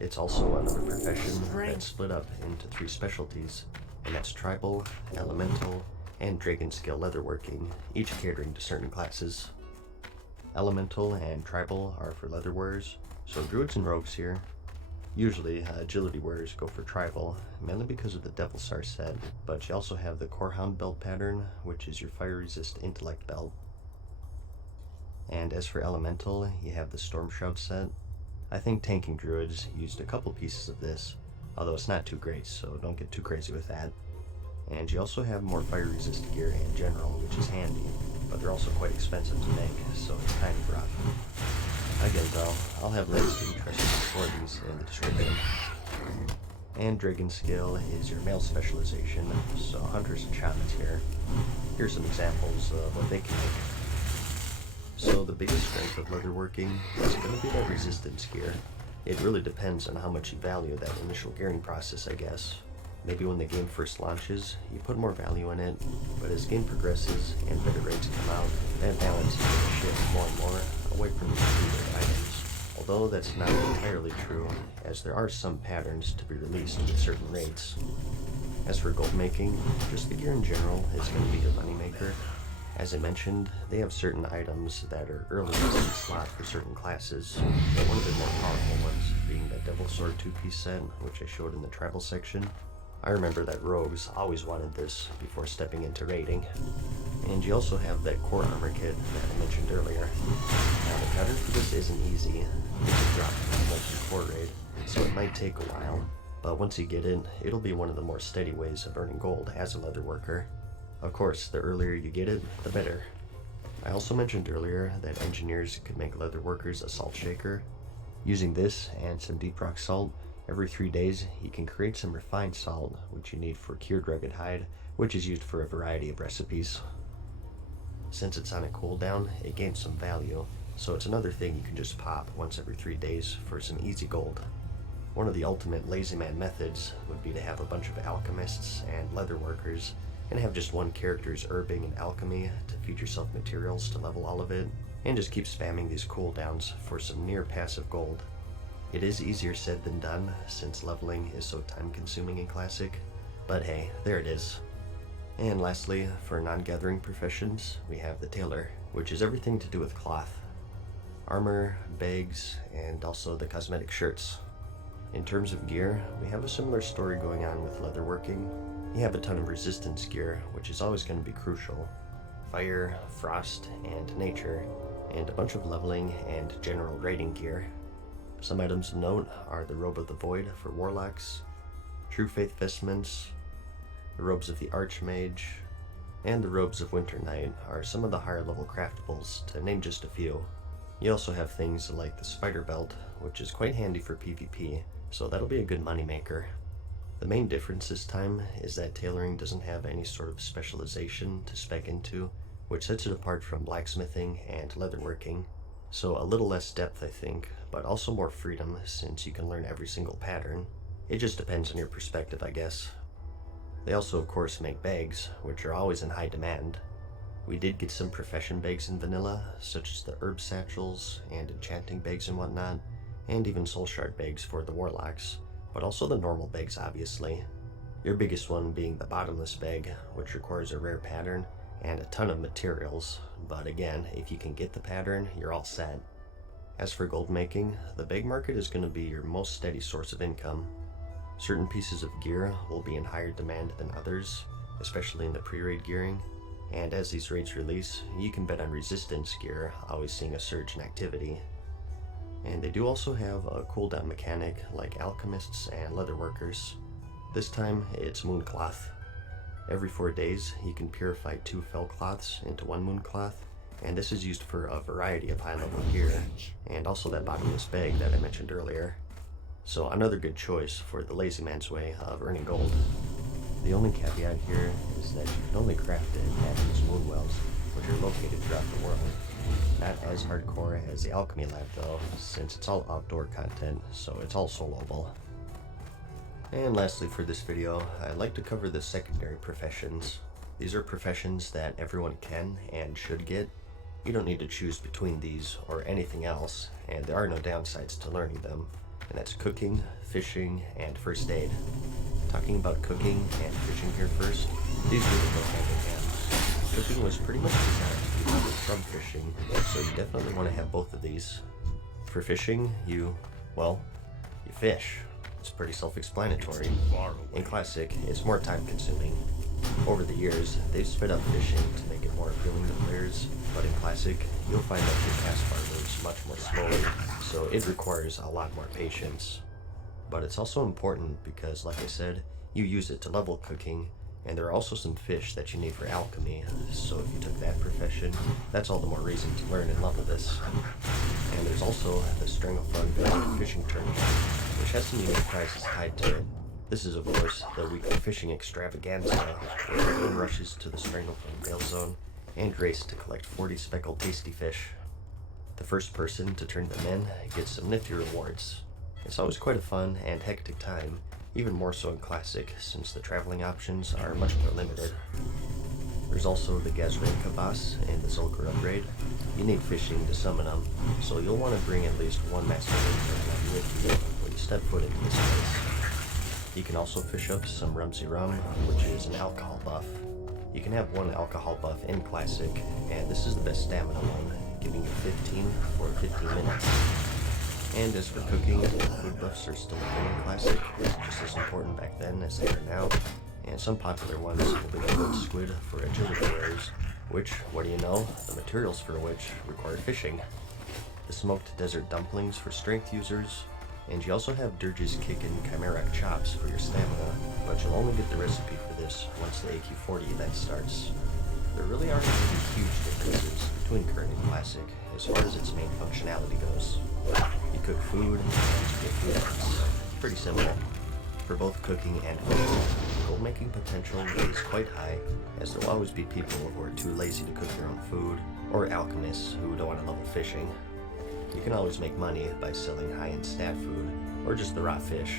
It's also another profession that's split up into 3 specialties, and that's tribal, elemental, and dragon skill leatherworking, each catering to certain classes. Elemental and tribal are for leather wearers, so druids and rogues here. Usually, agility wearers go for tribal, mainly because of the Devil Star set, but you also have the Corehound belt pattern, which is your fire resist intellect belt. And as for elemental, you have the Storm Shroud set. I think tanking druids used a couple pieces of this, although it's not too great, so don't get too crazy with that. And you also have more fire resist gear in general, which is handy, but they're also quite expensive to make, so it's kind of rough. Again though, I'll have links to each recipe for these in the description. And Dragon Skill is your male specialization, so hunters and shamans here. Here's some examples of what they can make. So the biggest strength of leatherworking is going to be that resistance gear. It really depends on how much you value that initial gearing process, I guess. Maybe when the game first launches, you put more value in it, but as game progresses and better rates come out, that balance is going to shift more and more away from the standard items. Although that's not entirely true, as there are some patterns to be released with certain rates. As for gold making, just the gear in general is going to be your moneymaker. As I mentioned, they have certain items that are early in the slot for certain classes, but one of the more powerful ones being that Devil Sword 2-piece set, which I showed in the tribal section. I remember that rogues always wanted this before stepping into raiding. And you also have that core armor kit that I mentioned earlier. Now the pattern for this isn't easy. It's dropped from the Molten Core raid, so it might take a while, but once you get it, it'll be one of the more steady ways of earning gold as a leatherworker. Of course, the earlier you get it, the better. I also mentioned earlier that engineers could make leatherworkers a salt shaker. Using this and some deep rock salt, every 3 days you can create some refined salt, which you need for cured rugged hide, which is used for a variety of recipes. Since it's on a cooldown, it gains some value, so it's another thing you can just pop once every 3 days for some easy gold. One of the ultimate lazy man methods would be to have a bunch of alchemists and leatherworkers, and have just one character's herbing and alchemy to feed yourself materials to level all of it, and just keep spamming these cooldowns for some near passive gold. It is easier said than done, since leveling is so time consuming in Classic, but hey, there it is. And lastly, for non-gathering professions, we have the tailor, which is everything to do with cloth. Armor, bags, and also the cosmetic shirts. In terms of gear, we have a similar story going on with leatherworking. You have a ton of resistance gear, which is always going to be crucial. Fire, frost, and nature, and a bunch of leveling and general raiding gear. Some items of note are the Robe of the Void for warlocks, True Faith vestments, the Robes of the Archmage, and the Robes of Winter Knight are some of the higher level craftables, to name just a few. You also have things like the Spider Belt, which is quite handy for PvP, so that'll be a good moneymaker. The main difference this time is that tailoring doesn't have any sort of specialization to spec into, which sets it apart from blacksmithing and leatherworking. So a little less depth, I think, but also more freedom since you can learn every single pattern. It just depends on your perspective, I guess. They also, of course, make bags, which are always in high demand. We did get some profession bags in vanilla, such as the herb satchels and enchanting bags and whatnot, and even soul shard bags for the warlocks, but also the normal bags, obviously. Your biggest one being the bottomless bag, which requires a rare pattern and a ton of materials, but again, if you can get the pattern, you're all set. As for gold making, the bag market is going to be your most steady source of income. Certain pieces of gear will be in higher demand than others, especially in the pre-raid gearing, and as these raids release, you can bet on resistance gear always seeing a surge in activity. And they do also have a cooldown mechanic like alchemists and leatherworkers. This time, it's moon cloth. Every 4 days, you can purify 2 fell cloths into 1 moon cloth, and this is used for a variety of high-level gear, and also that bottomless bag that I mentioned earlier. So another good choice for the lazy man's way of earning gold. The only caveat here is that you can only craft it at these moon wells, which are located throughout the world. Not as hardcore as the alchemy lab though, since it's all outdoor content, so it's all soloable. And lastly for this video, I'd like to cover the secondary professions. These are professions that everyone can and should get. You don't need to choose between these or anything else, and there are no downsides to learning them, and that's cooking, fishing, and first aid. Talking about cooking and fishing here first, these really go hand in hand. Cooking was pretty much designed to be learned from fishing, so you definitely want to have both of these. For fishing, you fish. It's pretty self-explanatory. In Classic, it's more time-consuming. Over the years, they've sped up fishing to make it more appealing to players, but in Classic, you'll find that your cast bar moves much more slowly, so it requires a lot more patience. But it's also important because, like I said, you use it to level cooking, and there are also some fish that you need for alchemy, so if you took that profession, that's all the more reason to learn and level this. And there's also the Stranglethorn fishing tournament, which has some unique prizes tied to it. This is, of course, the weekly fishing extravaganza, where everyone rushes to the Stranglethorn Vale Zone and race to collect 40 speckled tasty fish. The first person to turn them in gets some nifty rewards. It's always quite a fun and hectic time, even more so in Classic, since the traveling options are much more limited. There's also the Gazrenka boss in the Zul'Gurub upgrade. You need fishing to summon them, so you'll want to bring at least one master intern with you when you step foot into this place. You can also fish up some Rumsey Rum, which is an alcohol buff. You can have one alcohol buff in Classic, and this is the best stamina one, giving you 15 for 15 minutes. And as for cooking, food buffs are still a thing in Classic, just as important back then as they are now, and some popular ones will be the grilled squid for agility warriors, which, what do you know, the materials for which require fishing. The smoked desert dumplings for strength users, and you also have Dirge's Kick and Chimerac chops for your stamina, but you'll only get the recipe for this once the AQ40 event starts. There really aren't any huge differences between current and Classic as far as its main functionality goes. You cook food and you get food items. Pretty simple. For both cooking and fishing, gold making potential is quite high, as there will always be people who are too lazy to cook their own food, or alchemists who don't want to level fishing. You can always make money by selling high-end stat food, or just the raw fish.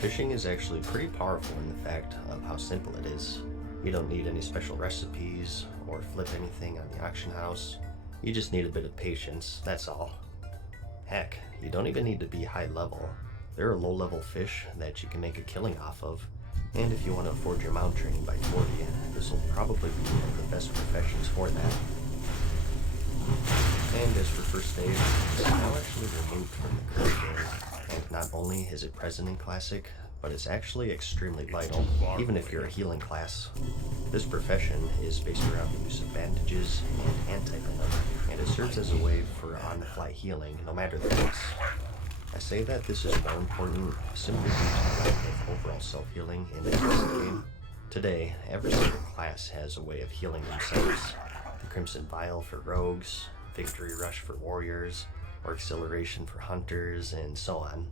Fishing is actually pretty powerful in the fact of how simple it is. You don't need any special recipes, or flip anything on the auction house. You just need a bit of patience, that's all. Heck, you don't even need to be high level. There are low-level fish that you can make a killing off of, and if you want to afford your mount training by 40, this will probably be one of the best professions for that. And as for first aid, it's now actually removed from the current game, and not only is it present in Classic, but it's actually extremely vital, even if you're a healing class. This profession is based around the use of bandages and anti-venom, and it serves as a way for on-the-fly healing, no matter the case. I say that this is more important simply due to the lack of overall self-healing in the classic game. Today, every single class has a way of healing themselves. The Crimson Vial for rogues, Victory Rush for warriors, or Acceleration for hunters, and so on.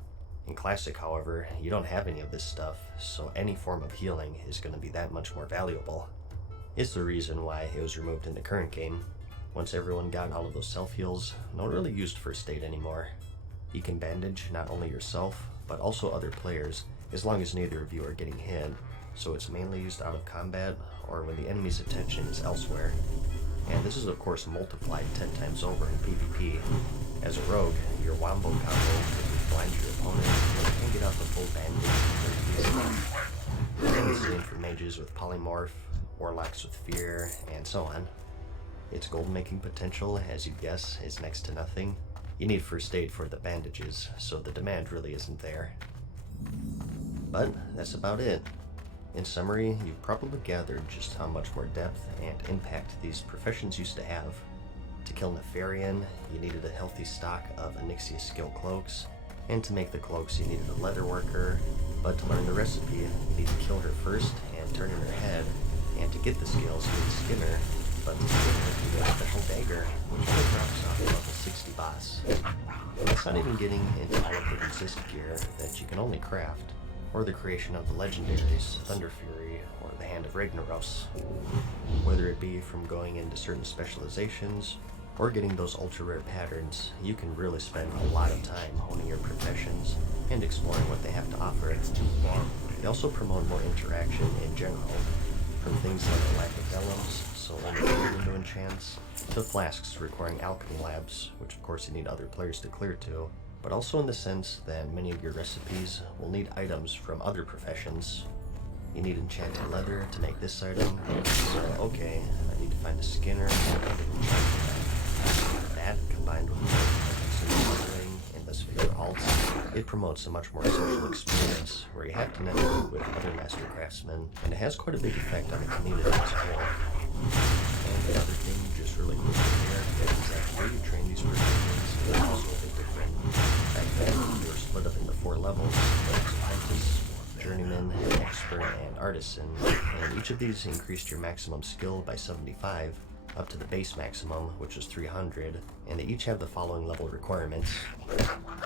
In Classic, however, you don't have any of this stuff, so any form of healing is going to be that much more valuable. It's the reason why it was removed in the current game. Once everyone got all of those self-heals, no one really used first aid anymore. You can bandage not only yourself, but also other players, as long as neither of you are getting hit, so it's mainly used out of combat or when the enemy's attention is elsewhere. And this is of course multiplied 10 times over in PvP. As a rogue, your wombo combo will blind your opponent and get off a full bandage very easily. And the same for mages with polymorph, warlocks with fear, and so on. Its gold making potential, as you'd guess, is next to nothing. You need first aid for the bandages, so the demand really isn't there. But that's about it. In summary, you've probably gathered just how much more depth and impact these professions used to have. To kill Nefarian, you needed a healthy stock of Onyxia skill cloaks, and to make the cloaks you needed a leather worker, but to learn the recipe, you need to kill her first and turn in her head, and to get the skills you need a skinner, but to skin her you get a special dagger, which only drops off a level 60 boss. And that's not even getting into all of the resist gear that you can only craft, or the creation of the legendaries, Thunder Fury, or the Hand of Ragnaros. Whether it be from going into certain specializations, or getting those ultra-rare patterns, you can really spend a lot of time honing your professions and exploring what they have to offer. They also promote more interaction in general, from things like a lack of vellums, so only two window enchants, to flasks requiring alchemy labs, which of course you need other players to clear to, but also in the sense that many of your recipes will need items from other professions. You need enchanted leather to make this item, so okay, I need to find a skinner and an enchanted that, combined with leveling and thus figure alts, it promotes a much more social experience where you have to network with other master craftsmen, and it has quite a big effect on the community as a whole. And the other thing, just really quickly here, is that the way you train these professions is also a bit different. Back then, they were split up into 4 levels: apprentice, journeyman, expert, and artisan, and each of these increased your maximum skill by 75, up to the base maximum, which is 300, and they each have the following level requirements.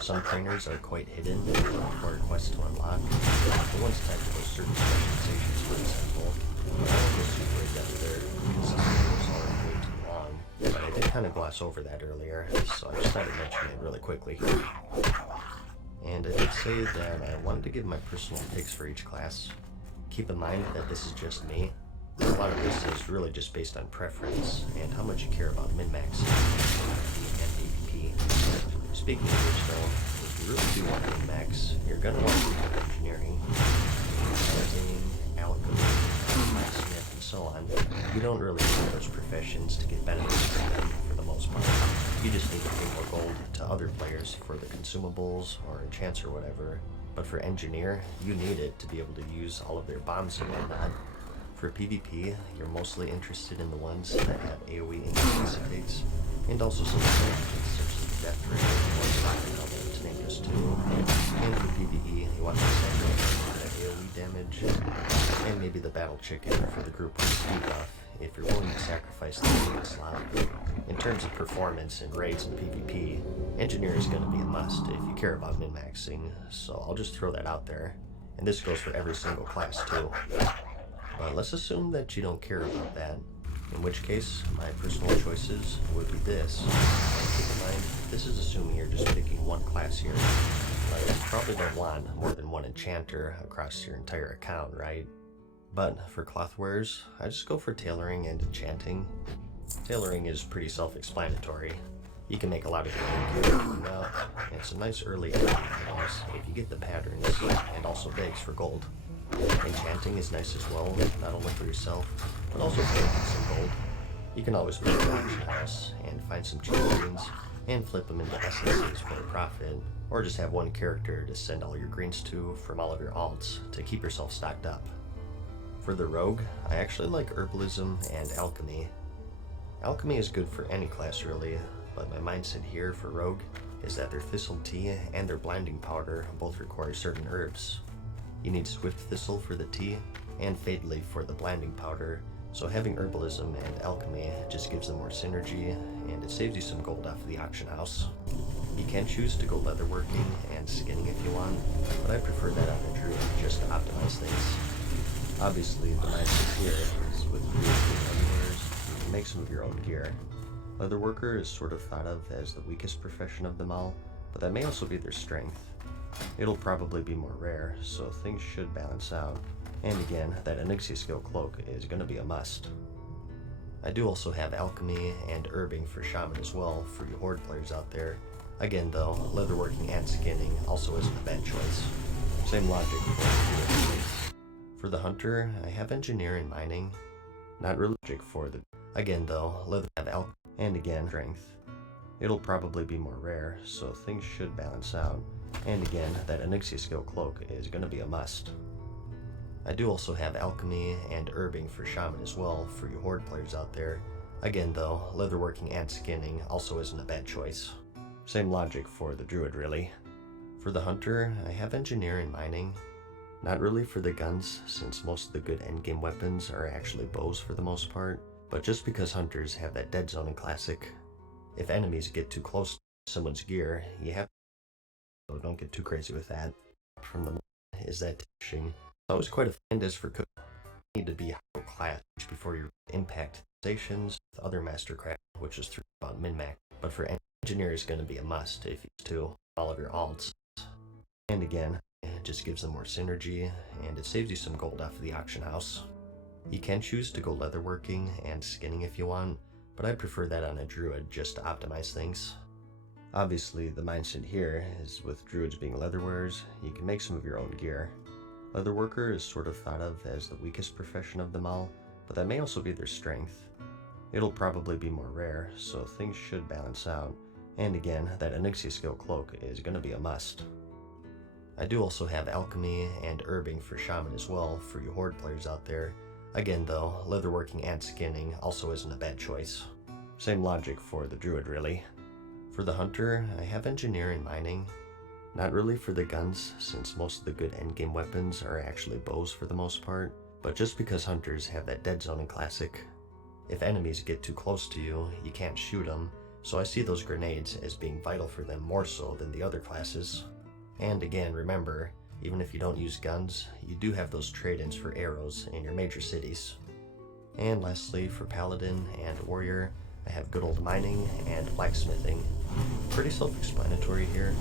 Some trainers are quite hidden and require quests to unlock. The ones tied to those certain specializations, for example. But I won't go super in depth there, because this video is already way too long. But I did kind of gloss over that earlier, so I just thought I'd mention it really quickly. And I did say that I wanted to give my personal picks for each class. Keep in mind that this is just me. A lot of this is really just based on preference and how much you care about min-maxing and PvP. Speaking of which though, if you really do want to min-max, you're going to want to do engineering, editing, alchemy, blacksmith, and so on. You don't really need those professions to get benefits from them for the most part. You just need to pay more gold to other players for the consumables or enchants or whatever. But for engineer, you need it to be able to use all of their bombs and whatnot. For PvP, you're mostly interested in the ones that have AoE incapacitates, and also some strategies such as the Death Ray or the Rocket Helmet, to name just 2. And for PvE, you want the Sandra for that AoE damage, and maybe the Battle Chicken for the group with speed buff, if you're willing to sacrifice the speed slot. In terms of performance in raids and PvP, Engineer is going to be a must if you care about min-maxing, so I'll just throw that out there. and this goes for every single class too. But let's assume that you don't care about that, in which case my personal choices would be this. Keep in mind, this is assuming you're just picking one class here. You probably don't want more than one enchanter across your entire account, right? But for cloth wearers, I just go for tailoring and enchanting. Tailoring is pretty self-explanatory. You can make a lot of your own gear now. It's a nice early entry bonus if you get the patterns, and also begs for gold. Enchanting is nice as well, not only for yourself, but also for some gold. You can always go to the auction house and find some cheap greens and flip them into essences for a profit, or just have one character to send all your greens to from all of your alts to keep yourself stocked up. For the rogue, I actually like herbalism and alchemy. Alchemy is good for any class really, but my mindset here for rogue is that their thistle tea and their blinding powder both require certain herbs. You need swift thistle for the tea and fade leaf for the blinding powder, so having herbalism and alchemy just gives them more synergy, and it saves you some gold off of the auction house. You can choose to go leatherworking and skinning if you want, but I prefer that on a druid just to optimize things. Obviously, the mindset here is with druids being leatherwearers, you can make some of your own gear. Leatherworker is sort of thought of as the weakest profession of them all, but that may also be their strength. It'll probably be more rare, so things should balance out. And again, that Onyxia skill cloak is going to be a must. I do also have alchemy and herbing for shaman as well for you horde players out there. Again though, leatherworking and skinning also isn't a bad choice. Same logic for the hunter, I have engineer and mining. Not really logic for the... Again though, leather have alchemy and again strength. It'll probably be more rare, so things should balance out. And again, that Onyxia skill cloak is going to be a must. I do also have alchemy and herbing for shaman as well for you horde players out there. Again though, leatherworking and skinning also isn't a bad choice. Same logic for the druid really. For the hunter, I have engineer and mining. Not really for the guns, since most of the good endgame weapons are actually bows for the most part, but just because hunters have that dead zone in classic. If enemies get too close to someone's gear, you have to... So don't get too crazy with that. From the is that teaching. I was quite a fan as for cook. You need to be high class before you impact stations with other mastercraft, which is through about min-max. But for engineer is going to be a must if you do all of your alts. And again, it just gives them more synergy, and it saves you some gold off of the auction house. You can choose to go leatherworking and skinning if you want, but I prefer that on a druid just to optimize things. Obviously, the mindset here is with druids being leatherwearers, you can make some of your own gear. Leatherworker is sort of thought of as the weakest profession of them all, but that may also be their strength. It'll probably be more rare, so things should balance out. And again, that Onyxia skill cloak is going to be a must. I do also have alchemy and herbing for shaman as well for you horde players out there. Again though, leatherworking and skinning also isn't a bad choice. Same logic for the druid really. For the hunter, I have engineer and mining. Not really for the guns, since most of the good endgame weapons are actually bows for the most part, but just because hunters have that dead zone in classic. If enemies get too close to you, you can't shoot them, so I see those grenades as being vital for them more so than the other classes. And again, remember, even if you don't use guns, you do have those trade-ins for arrows in your major cities. And lastly, for paladin and warrior, I have good old mining and blacksmithing. Pretty self-explanatory here.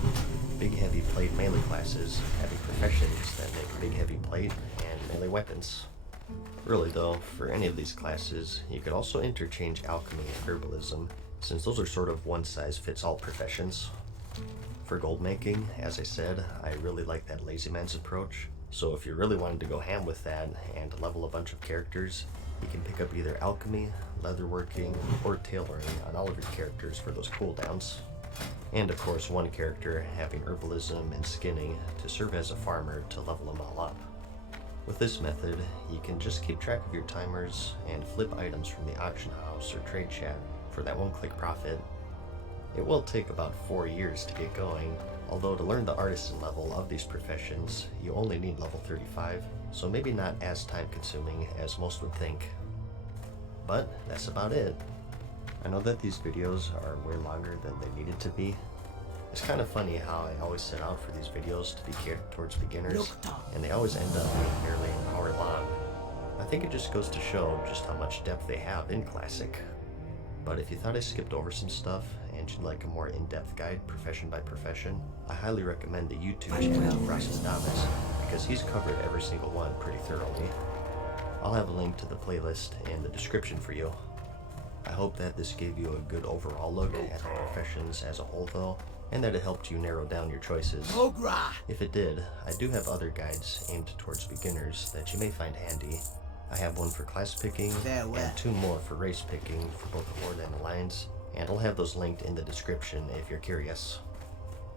Big heavy plate melee classes having professions that make big heavy plate and melee weapons. Really though, for any of these classes, you could also interchange alchemy and herbalism, since those are sort of one-size-fits-all professions. For gold making, as I said, I really like that lazy man's approach, so if you really wanted to go ham with that and level a bunch of characters, you can pick up either alchemy, leatherworking, or tailoring on all of your characters for those cooldowns. And of course, one character having herbalism and skinning to serve as a farmer to level them all up. With this method, you can just keep track of your timers and flip items from the auction house or trade chat for that one-click profit. It will take about 4 years to get going, although to learn the artisan level of these professions, you only need level 35, so maybe not as time-consuming as most would think. But that's about it. I know that these videos are way longer than they needed to be. It's kind of funny how I always set out for these videos to be geared towards beginners, and they always end up being nearly an hour long. I think it just goes to show just how much depth they have in Classic. But if you thought I skipped over some stuff and you'd like a more in-depth guide, profession by profession, I highly recommend the YouTube channel Crusade, because he's covered every single one pretty thoroughly. I'll have a link to the playlist in the description for you. I hope that this gave you a good overall look at the professions as a whole though, and that it helped you narrow down your choices. If it did, I do have other guides aimed towards beginners that you may find handy. I have one for class picking, and 2 more for race picking for both the Horde and Alliance, and I'll have those linked in the description if you're curious.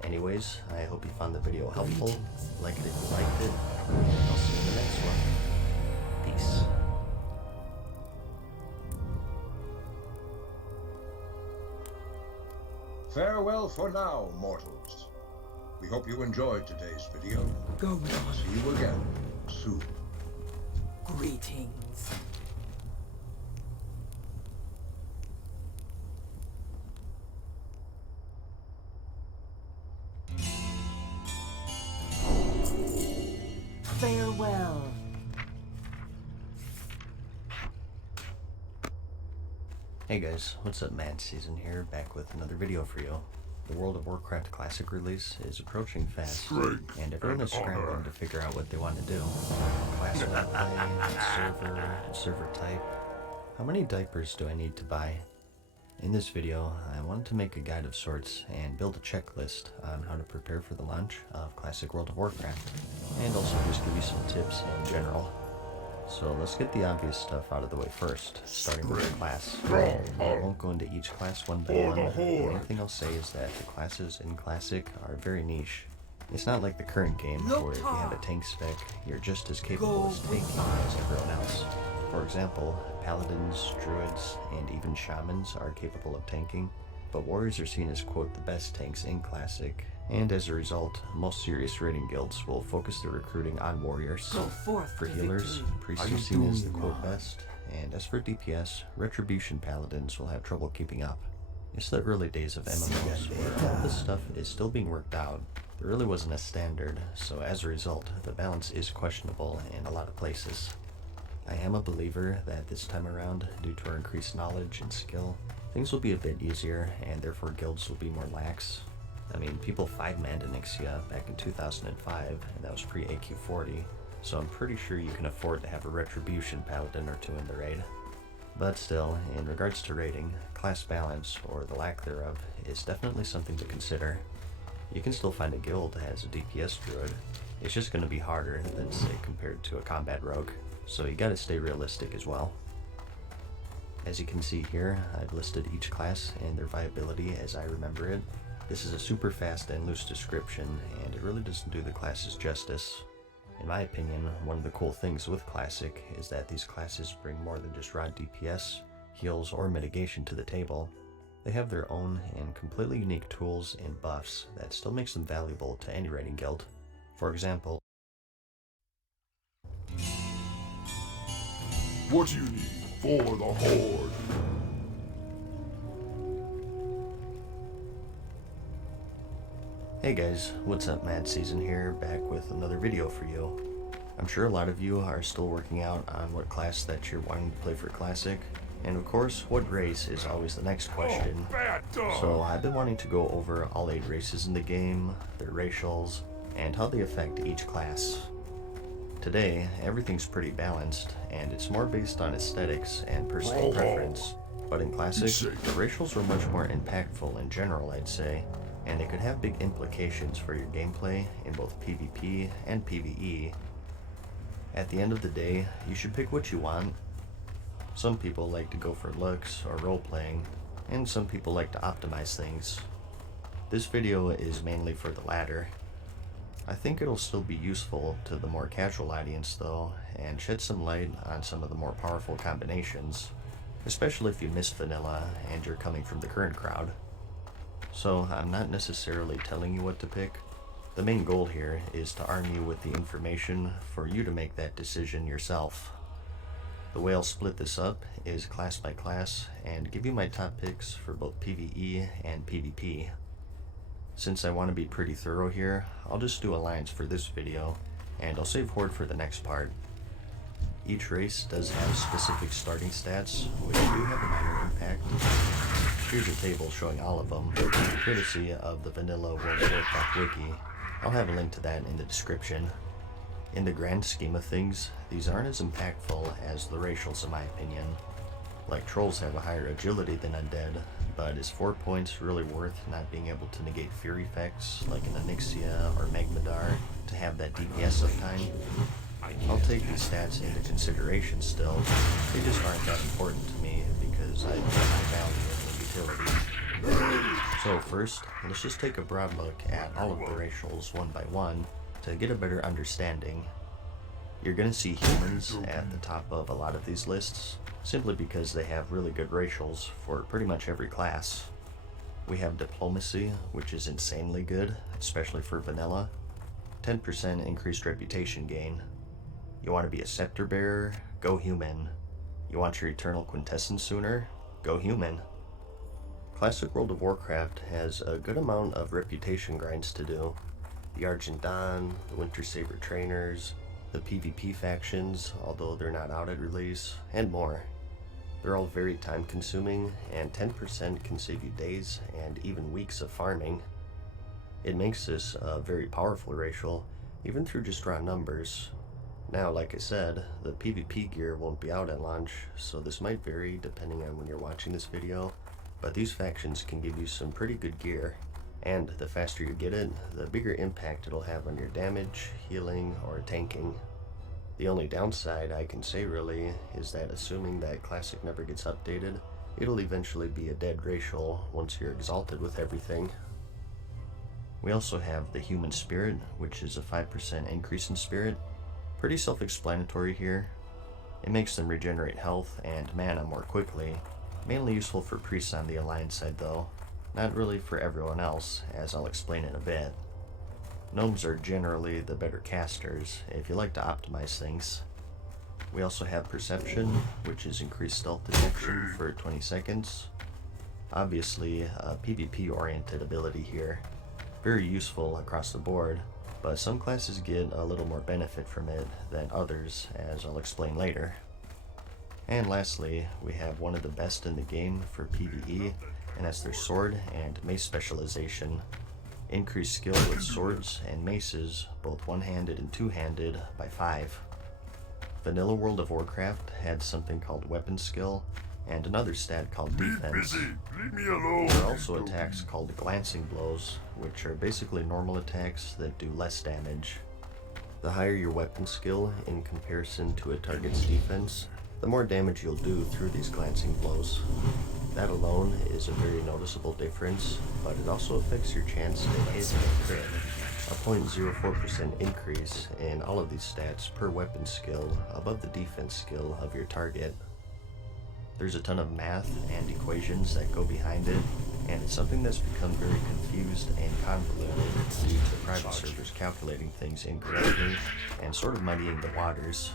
Anyways, I hope you found the video helpful, like it if you liked it, and I'll see you in the next one. Peace. Farewell for now, mortals. We hope you enjoyed today's video. Go on. See you again soon. Greetings. Farewell. Hey guys, what's up? Mad Season here, back with another video for you. The World of Warcraft Classic release is approaching fast, and everyone is scrambling to figure out what they want to do. Class play, server type. How many diapers do I need to buy? In this video, I wanted to make a guide of sorts and build a checklist on how to prepare for the launch of Classic World of Warcraft, and also just give you some tips in general. So let's get the obvious stuff out of the way first, starting with the class. I won't go into each class one by one. The only thing I'll say is that the classes in Classic are very niche. It's not like the current game, where if you have a tank spec, you're just as capable as tanking as everyone else. For example, paladins, druids, and even shamans are capable of tanking, but warriors are seen as, quote, the best tanks in Classic, and as a result, most serious raiding guilds will focus their recruiting on warriors. For healers, priests are seen as the, quote, best, and as for DPS, retribution paladins will have trouble keeping up. It's the early days of MMOs, where all this stuff is still being worked out. There really wasn't a standard, so as a result, the balance is questionable in a lot of places. I am a believer that this time around, due to our increased knowledge and skill, things will be a bit easier, and therefore guilds will be more lax. I mean, people 5-manned Onyxia back in 2005, and that was pre-AQ40, so I'm pretty sure you can afford to have a Retribution Paladin or 2 in the raid. But still, in regards to raiding, class balance, or the lack thereof, is definitely something to consider. You can still find a guild that has a DPS druid. It's just going to be harder than, say, compared to a combat rogue, so you gotta stay realistic as well. As you can see here, I've listed each class and their viability as I remember it. This is a super fast and loose description, and it really doesn't do the classes justice. In my opinion, one of the cool things with Classic is that these classes bring more than just raw DPS, heals, or mitigation to the table. They have their own and completely unique tools and buffs that still makes them valuable to any raiding guild. For example, What do you need for the Horde? Hey guys, what's up? Mad Season here, back with another video for you. I'm sure a lot of you are still working out on what class that you're wanting to play for Classic, and of course, what race is always the next question. So I've been wanting to go over all 8 races in the game, their racials, and how they affect each class. Today, everything's pretty balanced, and it's more based on aesthetics and personal preference. But in Classic, the racials were much more impactful in general, I'd say, and they could have big implications for your gameplay in both PvP and PvE. At the end of the day, you should pick what you want. Some people like to go for looks or role-playing, and some people like to optimize things. This video is mainly for the latter. I think it'll still be useful to the more casual audience though, and shed some light on some of the more powerful combinations, especially if you miss vanilla and you're coming from the current crowd. So I'm not necessarily telling you what to pick. The main goal here is to arm you with the information for you to make that decision yourself. The way I'll split this up is class by class and give you my top picks for both PvE and PvP. Since I want to be pretty thorough here, I'll just do alliance for this video, and I'll save horde for the next part. Each race does have specific starting stats, which do have a minor impact. Here's a table showing all of them, courtesy of the vanilla World of Warcraft wiki. I'll have a link to that in the description. In the grand scheme of things, these aren't as impactful as the racials in my opinion. Like trolls have a higher agility than undead, but is 4 points really worth not being able to negate fear effects like an Onyxia or Magmadar to have that DPS uptime? I'll take these stats into consideration still, they just aren't that important to me because I put my value in the utility. So first, let's just take a broad look at all of the racials one by one to get a better understanding. You're gonna see humans at the top of a lot of these lists, simply because they have really good racials for pretty much every class. We have diplomacy, which is insanely good, especially for vanilla. 10% increased reputation gain. You want to be a scepter bearer? Go human. You want your eternal quintessence sooner? Go human. Classic World of Warcraft has a good amount of reputation grinds to do. The Argent Dawn, the Winter Saber trainers, the PvP factions, although they're not out at release, and more. They're all very time consuming, and 10% can save you days and even weeks of farming. It makes this a very powerful racial, even through just raw numbers. Now, like I said, the PvP gear won't be out at launch, so this might vary depending on when you're watching this video, but these factions can give you some pretty good gear, and the faster you get it, the bigger impact it'll have on your damage, healing, or tanking. The only downside I can say really is that assuming that Classic never gets updated, it'll eventually be a dead racial once you're exalted with everything. We also have the Human Spirit, which is a 5% increase in spirit. Pretty self-explanatory here. It makes them regenerate health and mana more quickly, mainly useful for priests on the Alliance side though, not really for everyone else, as I'll explain in a bit. Gnomes are generally the better casters, if you like to optimize things. We also have Perception, which is increased stealth detection for 20 seconds. Obviously, a PvP-oriented ability here. Very useful across the board, but some classes get a little more benefit from it than others, as I'll explain later. And lastly, we have one of the best in the game for PvE, and that's their sword and mace specialization. Increased skill with swords and maces, both one-handed and two-handed, by 5. Vanilla World of Warcraft had something called weapon skill, and another stat called defense. Leave me alone. There are also attacks called glancing blows, which are basically normal attacks that do less damage. The higher your weapon skill in comparison to a target's defense, the more damage you'll do through these glancing blows. That alone is a very noticeable difference, but it also affects your chance to hit and crit. A 0.04% increase in all of these stats per weapon skill above the defense skill of your target. There's a ton of math and equations that go behind it, and it's something that's become very confused and convoluted due to private servers calculating things incorrectly and sort of muddying the waters.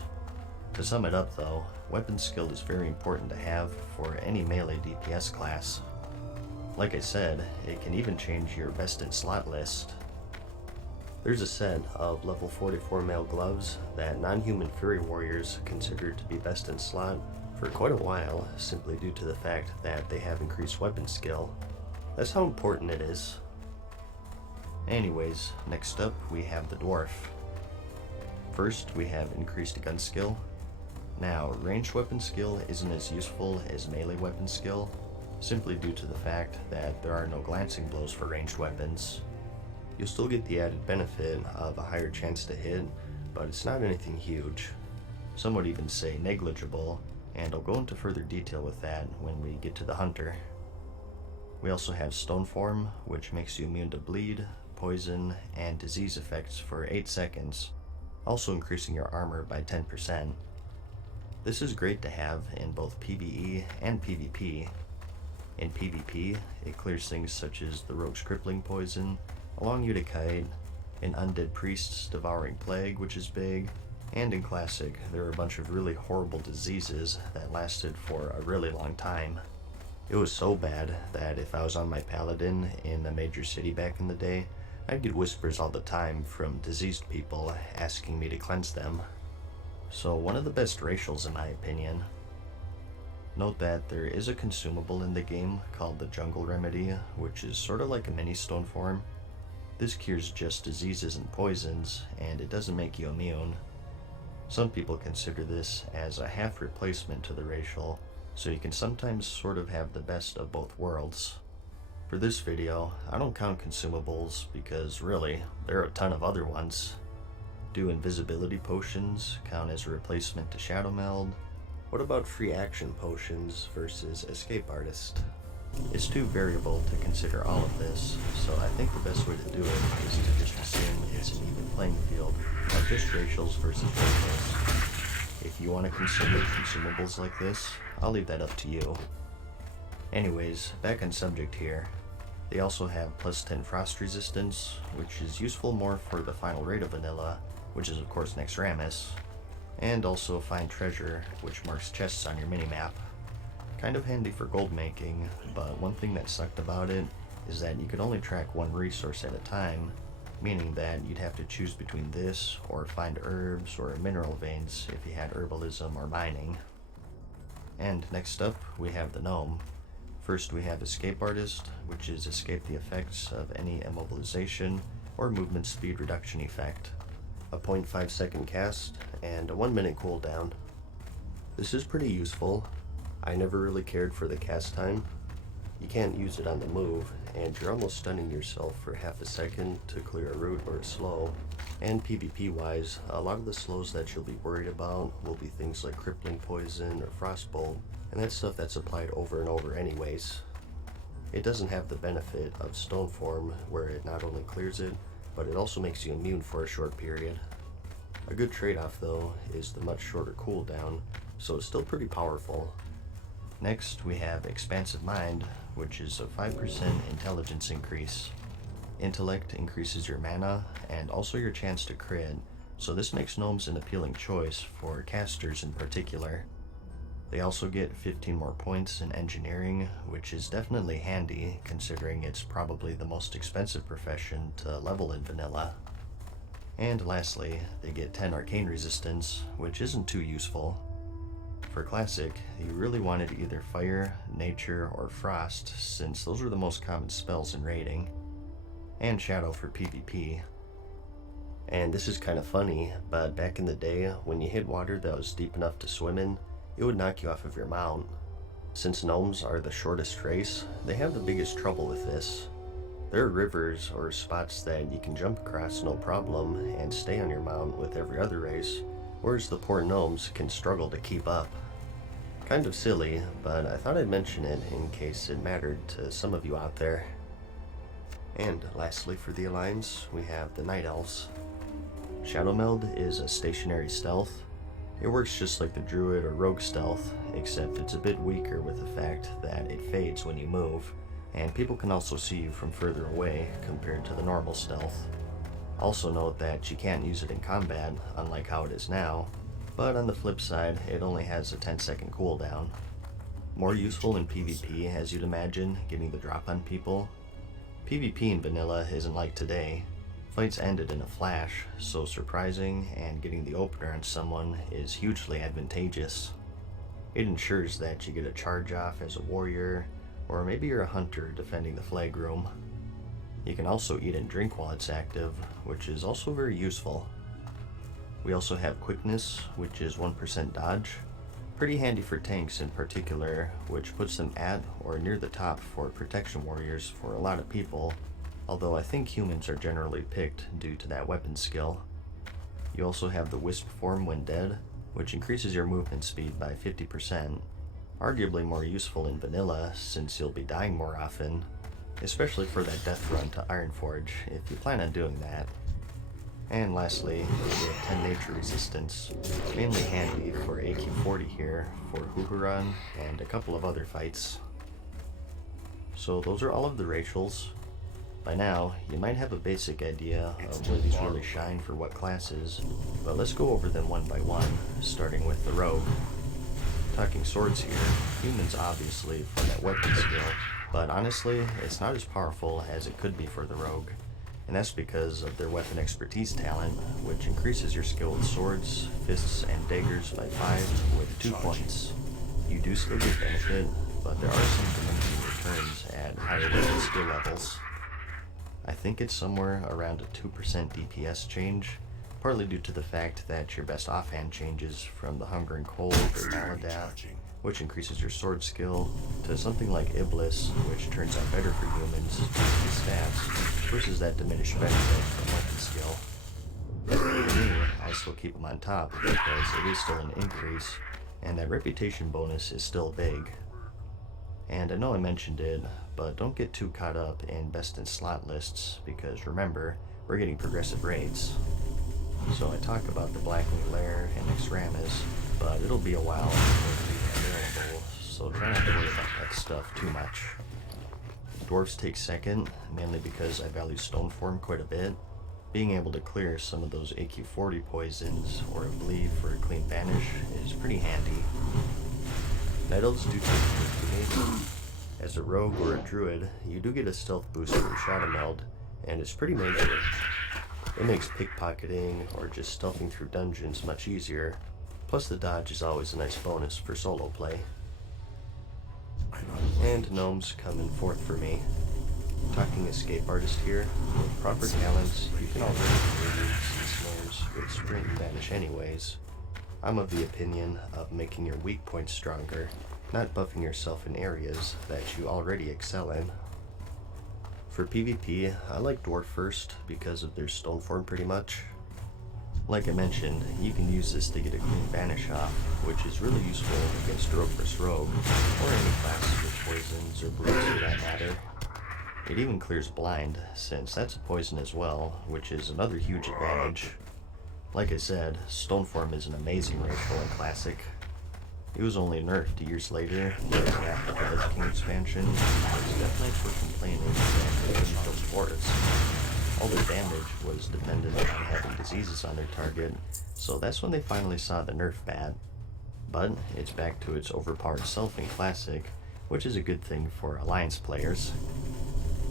To sum it up though, weapon skill is very important to have for any melee DPS class. Like I said, it can even change your best in slot list. There's a set of level 44 mail gloves that non-human Fury warriors consider to be best in slot for quite a while, simply due to the fact that they have increased weapon skill. That's how important it is. Anyways, next up we have the dwarf. First, we have increased gun skill. Now, ranged weapon skill isn't as useful as melee weapon skill, simply due to the fact that there are no glancing blows for ranged weapons. You'll still get the added benefit of a higher chance to hit, but it's not anything huge. Some would even say negligible, and I'll go into further detail with that when we get to the hunter. We also have stone form, which makes you immune to bleed, poison, and disease effects for 8 seconds, also increasing your armor by 10%. This is great to have in both PvE and PvP. In PvP, it clears things such as the rogue's crippling poison, a long Uticide, an undead priest's devouring plague, which is big, and in Classic, there are a bunch of really horrible diseases that lasted for a really long time. It was so bad that if I was on my paladin in a major city back in the day, I'd get whispers all the time from diseased people asking me to cleanse them. So one of the best racials in my opinion. Note that there is a consumable in the game called the Jungle Remedy, which is sort of like a mini stone form. This cures just diseases and poisons, and it doesn't make you immune. Some people consider this as a half replacement to the racial, so you can sometimes sort of have the best of both worlds. For this video, I don't count consumables because really, there are a ton of other ones. Do invisibility potions count as a replacement to Shadow Meld? What about free action potions versus escape artist? It's too variable to consider all of this, so I think the best way to do it is to just assume it's an even playing field, not just racials versus racials. If you want to consider consumables like this, I'll leave that up to you. Anyways, back on subject here. They also have plus 10 frost resistance, which is useful more for the final raid of vanilla, which is of course next Ramus, and also find treasure, which marks chests on your minimap. Kind of handy for gold making, but one thing that sucked about it is that you could only track one resource at a time, meaning that you'd have to choose between this or find herbs or mineral veins if you had herbalism or mining. And next up, we have the gnome. First we have Escape Artist, which is escape the effects of any immobilization or movement speed reduction effect. A 0.5 second cast, and a 1 minute cooldown. This is pretty useful. I never really cared for the cast time. You can't use it on the move, and you're almost stunning yourself for half a second to clear a route or a slow. And PvP wise, a lot of the slows that you'll be worried about will be things like crippling poison or frostbolt, and that's stuff that's applied over and over anyways. It doesn't have the benefit of stone form, where it not only clears it, but it also makes you immune for a short period. A good trade-off though is the much shorter cooldown, so it's still pretty powerful. Next we have Expansive Mind, which is a 5% intelligence increase. Intellect increases your mana and also your chance to crit, so this makes gnomes an appealing choice for casters in particular. They also get 15 more points in engineering, which is definitely handy considering it's probably the most expensive profession to level in vanilla. And lastly, they get 10 arcane resistance, which isn't too useful. For classic, you really wanted either fire, nature, or frost, since those are the most common spells in raiding. And shadow for PvP. And this is kind of funny, but back in the day, when you hit water that was deep enough to swim in, it would knock you off of your mount. Since gnomes are the shortest race, they have the biggest trouble with this. There are rivers or spots that you can jump across no problem and stay on your mount with every other race, whereas the poor gnomes can struggle to keep up. Kind of silly, but I thought I'd mention it in case it mattered to some of you out there. And lastly for the Alliance, we have the Night Elves. Shadow Meld is a stationary stealth. It works just like the Druid or Rogue stealth, except it's a bit weaker with the fact that it fades when you move, and people can also see you from further away compared to the normal stealth. Also note that you can't use it in combat, unlike how it is now, but on the flip side, it only has a 10-second cooldown. More useful in PvP, as you'd imagine, getting the drop on people. PvP in vanilla isn't like today. Fights ended in a flash, so surprising and getting the opener on someone is hugely advantageous. It ensures that you get a charge off as a warrior, or maybe you're a hunter defending the flag room. You can also eat and drink while it's active, which is also very useful. We also have quickness, which is 1% dodge. Pretty handy for tanks in particular, which puts them at or near the top for protection warriors for a lot of people, although I think humans are generally picked due to that weapon skill. You also have the Wisp form when dead, which increases your movement speed by 50%, arguably more useful in vanilla since you'll be dying more often, especially for that death run to Ironforge if you plan on doing that. And lastly, we have 10 nature resistance, mainly handy for AQ40 here, for Huhuran, and a couple of other fights. So those are all of the racials. By now, you might have a basic idea of where these really shine for what classes, but let's go over them one by one, starting with the Rogue. Talking swords here, humans obviously for that weapon skill, but honestly, it's not as powerful as it could be for the rogue. And that's because of their weapon expertise talent, which increases your skill with swords, fists, and daggers by 5 with 2 points. You do still get benefit, but there are some diminishing returns at higher weapon skill levels. I think it's somewhere around a 2% DPS change, partly due to the fact that your best offhand changes from the Hunger and Cold or Maladath, which increases your sword skill, to something like Iblis, which turns out better for humans due to the stats, versus that diminished benefit from weapon skill. For me, I still keep them on top because it is still an increase, and that reputation bonus is still big. And I know I mentioned it, but don't get too caught up in best in slot lists, because remember, we're getting progressive raids. So I talk about the Blackwing Lair and Exramus, but it'll be a while before it'll be available, so try not to worry about that stuff too much. Dwarves take second, mainly because I value stone form quite a bit. Being able to clear some of those AQ40 poisons or a bleed for a clean banish is pretty handy. Night Elves do take third for me. As a rogue or a druid, you do get a stealth boost from Shadow Meld, and it's pretty major. It makes pickpocketing or just stealthing through dungeons much easier, plus the dodge is always a nice bonus for solo play. And gnomes come in fourth for me. Talking escape artist here, with proper talents, you can already clear roots and snares with sprint and vanish anyways. I'm of the opinion of making your weak points stronger, not buffing yourself in areas that you already excel in. For PvP, I like Dwarf first because of their stone form pretty much. Like I mentioned, you can use this to get a clean banish off, which is really useful against rogue vs rogue, or any class with poisons or bleeds for that matter. It even clears blind, since that's a poison as well, which is another huge advantage. Like I said, stone form is an amazing racial in Classic. It was only nerfed years later, right after the Lich King expansion, because Death Knights were complaining that they couldn't kill dwarves. All their damage was dependent on having diseases on their target, so that's when they finally saw the nerf bat. But it's back to its overpowered self in Classic, which is a good thing for Alliance players.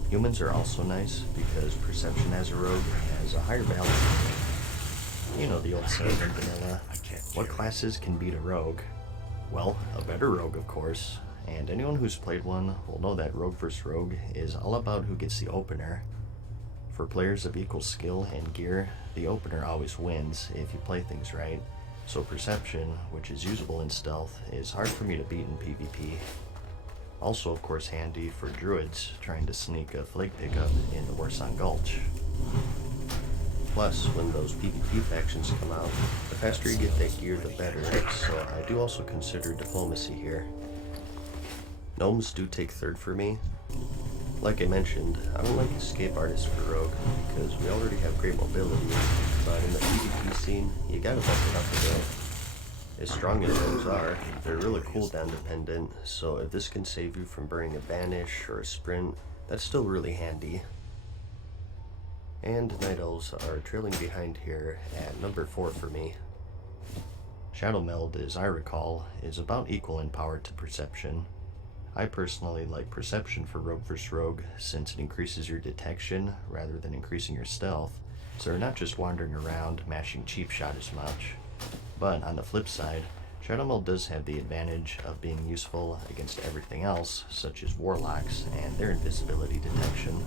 Humans are also nice, because Perception as a rogue has a higher value. You know the old saying in vanilla, what classes can beat a rogue? Well, a better rogue, of course, and anyone who's played one will know that rogue vs rogue is all about who gets the opener. For players of equal skill and gear, the opener always wins if you play things right, so Perception, which is usable in stealth, is hard for me to beat in PvP. Also, of course, handy for druids trying to sneak a flag pickup in the Warsong Gulch. Plus, when those PvP factions come out, the faster you get that gear, the better, so I do also consider diplomacy here. Gnomes do take third for me. Like I mentioned, I don't like escape artists for rogue, because we already have great mobility, but in the PvP scene, you gotta bump it up a bit. As strong as rogues are, they're really cooldown dependent, so if this can save you from burning a banish or a sprint, that's still really handy. And Night Elves are trailing behind here at number 4 for me. Shadow Meld, as I recall, is about equal in power to Perception. I personally like Perception for rogue vs rogue since it increases your detection rather than increasing your stealth, so you're not just wandering around mashing cheap shot as much. But on the flip side, Shadow Meld does have the advantage of being useful against everything else, such as Warlocks and their invisibility detection.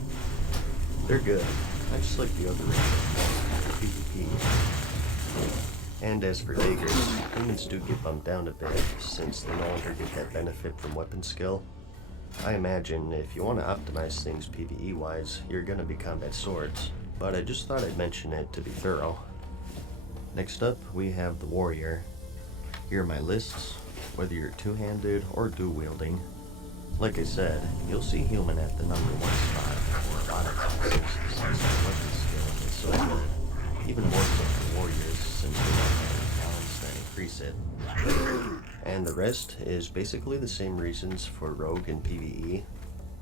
They're good, I just like the other ranges for PvP. And as for daggers, humans do get bumped down a bit, since they no longer get that benefit from weapon skill. I imagine if you want to optimize things PvE-wise, you're gonna be combat swords, but I just thought I'd mention it to be thorough. Next up, we have the Warrior. Here are my lists, whether you're two-handed or dual-wielding. Like I said, you'll see human at the number 1 spot for a lot of classes, since the weapon skill is so good. Even more so for warriors, since they don't have any talents that increase it. And the rest is basically the same reasons for rogue and PvE.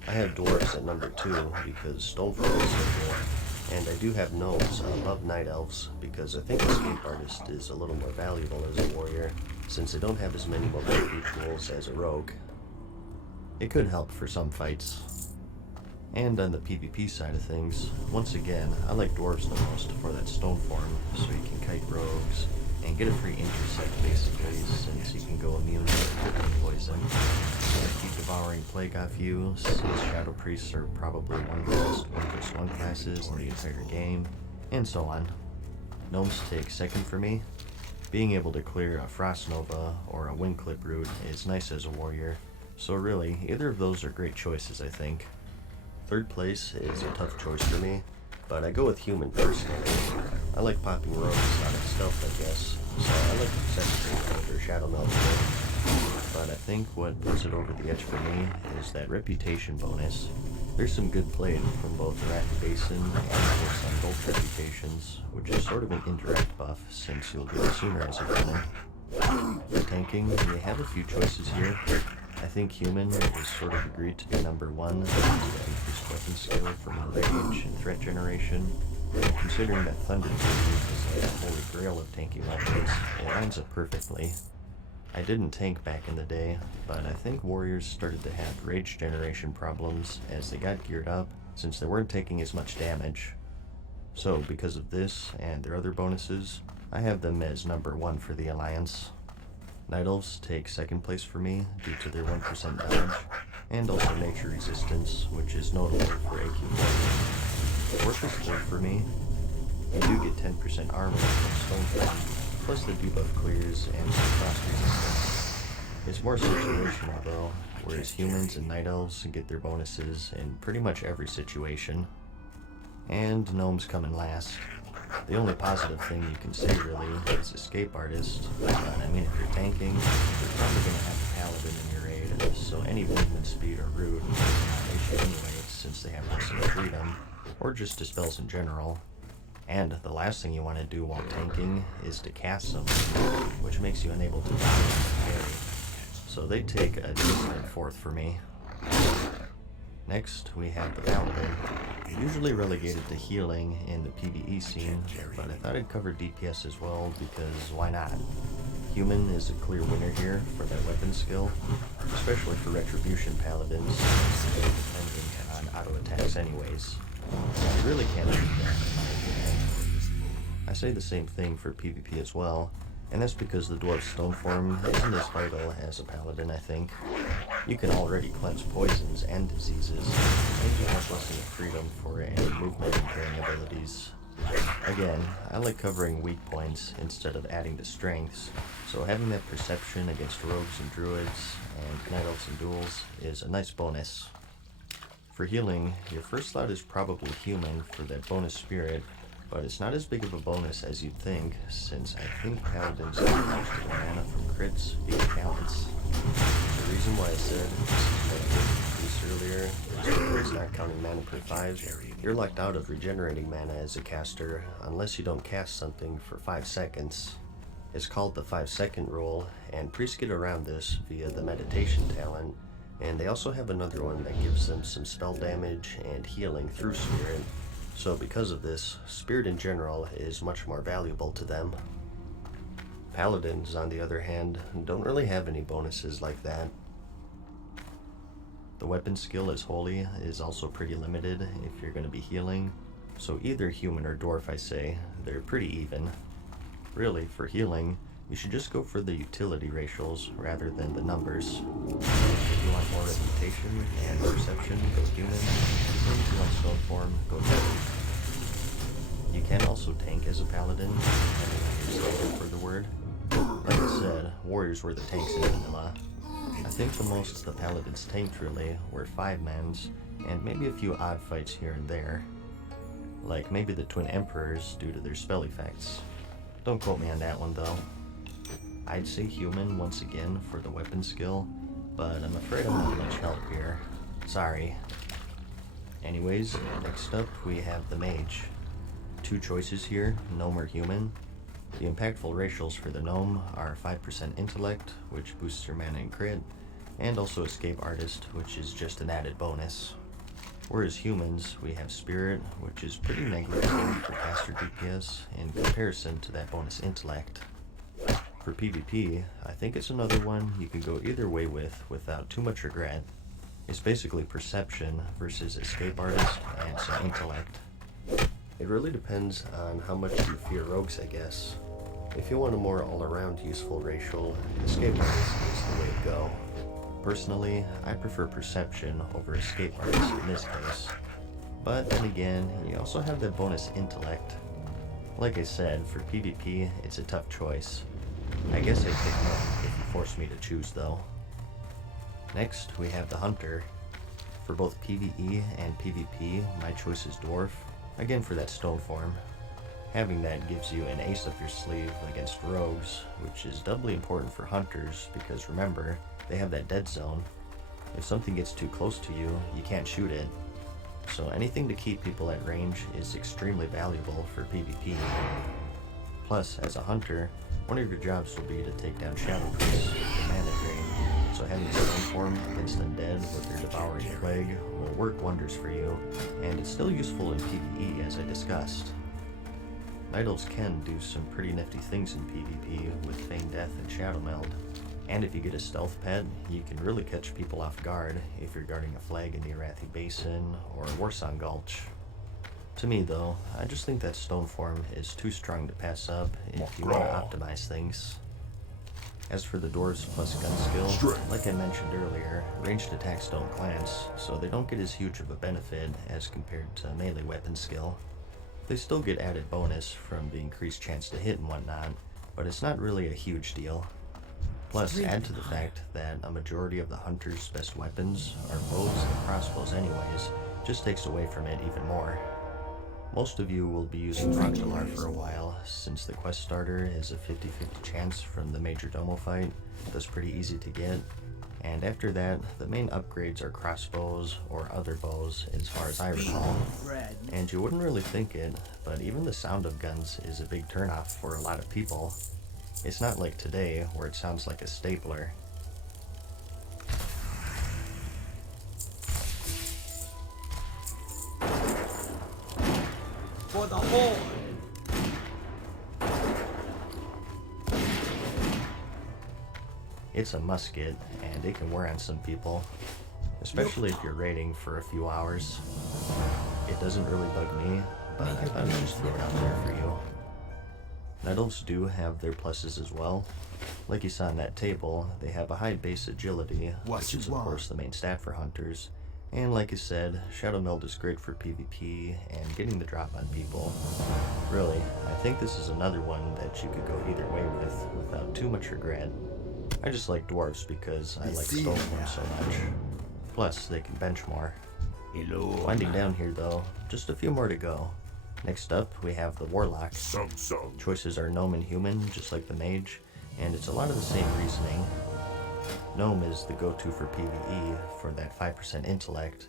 I have dwarves at number 2 because Stonefall is so good, and I do have gnomes above night elves because I think escape artist is a little more valuable as a warrior. since they don't have as many mobility tools as a rogue. It could help for some fights. And on the PvP side of things, once again, I like dwarves the most for that stone form, so you can kite rogues and get a free intersect basically, since you can go immune to crippling poison. Keep devouring plague off you, since shadow priests are probably one of the best 1/1 classes in the entire game, and so on. Gnomes take second for me. Being able to clear a Frost Nova or a Wind Clip route is nice as a warrior, so really, either of those are great choices, I think. Third place is a tough choice for me, but I go with human personally. I like popping rogues out of stealth, I guess, so I like Sentry or Shadow Meld. But I think what puts it over the edge for me is that reputation bonus. There's some good play from both Iraqi Basin and Force on both reputations, which is sort of an indirect buff since you'll get it sooner as a gunner. For tanking, we have a few choices here. I think human is sort of agreed to be number one due to the increased weapon skill for more rage and threat generation. And considering that Thunder Fury is like the holy grail of tanking weapons, it lines up perfectly. I didn't tank back in the day, but I think warriors started to have rage generation problems as they got geared up, since they weren't taking as much damage. So because of this and their other bonuses, I have them as number one for the Alliance. Night Elves take second place for me due to their 1% damage, and also nature resistance, which is notable for AQ4. Fourth is third for me. You do get 10% armor from Stoneform, plus the debuff clears and some frost resistance. It's more situational though, whereas humans and Night Elves get their bonuses in pretty much every situation. And Gnomes come in last. The only positive thing you can say really is Escape Artist, but I mean if you're tanking, you're probably going to have a Paladin in your raid, so any movement speed or route is not an issue anyway, since they have personal freedom, or just dispels in general. And the last thing you want to do while tanking is to cast something, which makes you unable to dodge and parry. So they take a distant fourth for me. Next, we have the Paladin, usually relegated to healing in the PvE scene, but I thought I'd cover DPS as well because why not? Human is a clear winner here for that weapon skill, especially for Retribution Paladins, since they're dependent on auto attacks anyways. You really can't beat that in my opinion. I say the same thing for PvP as well, and that's because the Dwarf Stoneform isn't as vital as a Paladin, I think. You can already cleanse poisons and diseases, and you have less of freedom for any movement and carrying abilities. Again, I like covering weak points instead of adding to strengths, so having that perception against rogues and druids and night elves and duels is a nice bonus. For healing, your first thought is probably human for that bonus spirit, but it's not as big of a bonus as you'd think, since I think paladins get most of their mana from crits via talents. The reason why I said this earlier is because it's not counting mana per 5. You're locked out of regenerating mana as a caster unless you don't cast something for 5 seconds. It's called the 5-second rule, and priests get around this via the meditation talent, and they also have another one that gives them some spell damage and healing through spirit. So because of this, spirit in general is much more valuable to them. Paladins, on the other hand, don't really have any bonuses like that. The weapon skill as Holy is also pretty limited if you're going to be healing, so either human or dwarf I say, they're pretty even. Really, for healing, you should just go for the utility ratios rather than the numbers. If you want more reputation and perception, go human. If you want stone form, go devil. You can also tank as a paladin, depending on your standard for the word. Like I said, warriors were the tanks in vanilla. I think the most the paladins tanked really were 5-mans, and maybe a few odd fights here and there. Like maybe the Twin Emperors due to their spell effects. Don't quote me on that one though. I'd say human once again for the weapon skill, but I'm afraid I'm not much help here. Sorry. Anyways, next up we have the mage. 2 choices here, gnome or human. The impactful ratios for the gnome are 5% intellect, which boosts your mana and crit, and also escape artist, which is just an added bonus. Whereas humans, we have spirit, which is pretty negligible for caster DPS in comparison to that bonus intellect. for PvP, I think it's another one you can go either way with without too much regret. It's basically perception versus escape artist and some intellect. It really depends on how much you fear rogues, I guess. If you want a more all-around useful racial, escape artist is the way to go. Personally, I prefer perception over escape artist in this case. But then again, you also have that bonus intellect. Like I said, for PvP, it's a tough choice. I guess I'd pick one if you force me to choose though. Next, we have the Hunter. For both PvE and PvP, my choice is Dwarf, again for that stone form. Having that gives you an ace up your sleeve against rogues, which is doubly important for hunters because remember, they have that dead zone. If something gets too close to you, you can't shoot it. So anything to keep people at range is extremely valuable for PvP. Plus, as a hunter, one of your jobs will be to take down shadow priests with the mana drain, so having stone form against undead with their devouring plague will work wonders for you, and it's still useful in PvE as I discussed. Night Elves can do some pretty nifty things in PvP with Feign Death and Shadow Meld, and if you get a stealth pet, you can really catch people off guard if you're guarding a flag in the Arathi Basin or Warsong Gulch. To me though, I just think that stone form is too strong to pass up if you want to optimize things. As for the dwarves plus gun skill, like I mentioned earlier, ranged attacks don't glance, so they don't get as huge of a benefit as compared to melee weapon skill. They still get added bonus from the increased chance to hit and whatnot, but it's not really a huge deal. Plus, add to the fact that a majority of the hunter's best weapons are bows and crossbows anyways, just takes away from it even more. Most of you will be using Frontalar for a while, since the quest starter is a 50-50 chance from the Major Domo fight, that's pretty easy to get. And after that, the main upgrades are crossbows or other bows as far as I recall. And you wouldn't really think it, but even the sound of guns is a big turnoff for a lot of people. It's not like today, where it sounds like a stapler. For the Horde! It's a musket, and it can wear on some people, especially if you're raiding for a few hours. It doesn't really bug me, but I thought I'd just throw it out there for you. Night Elves do have their pluses as well. Like you saw on that table, they have a high base agility, which is of course the main stat for hunters. And like I said, Shadow Meld is great for PvP and getting the drop on people. Really, I think this is another one that you could go either way with without too much regret. I just like dwarves because I like stone form so much. Plus, they can bench more. Winding down here though, just a few more to go. Next up, we have the Warlock. Choices are Gnome and Human, just like the Mage, and it's a lot of the same reasoning. Gnome is the go-to for PvE for that 5% intellect.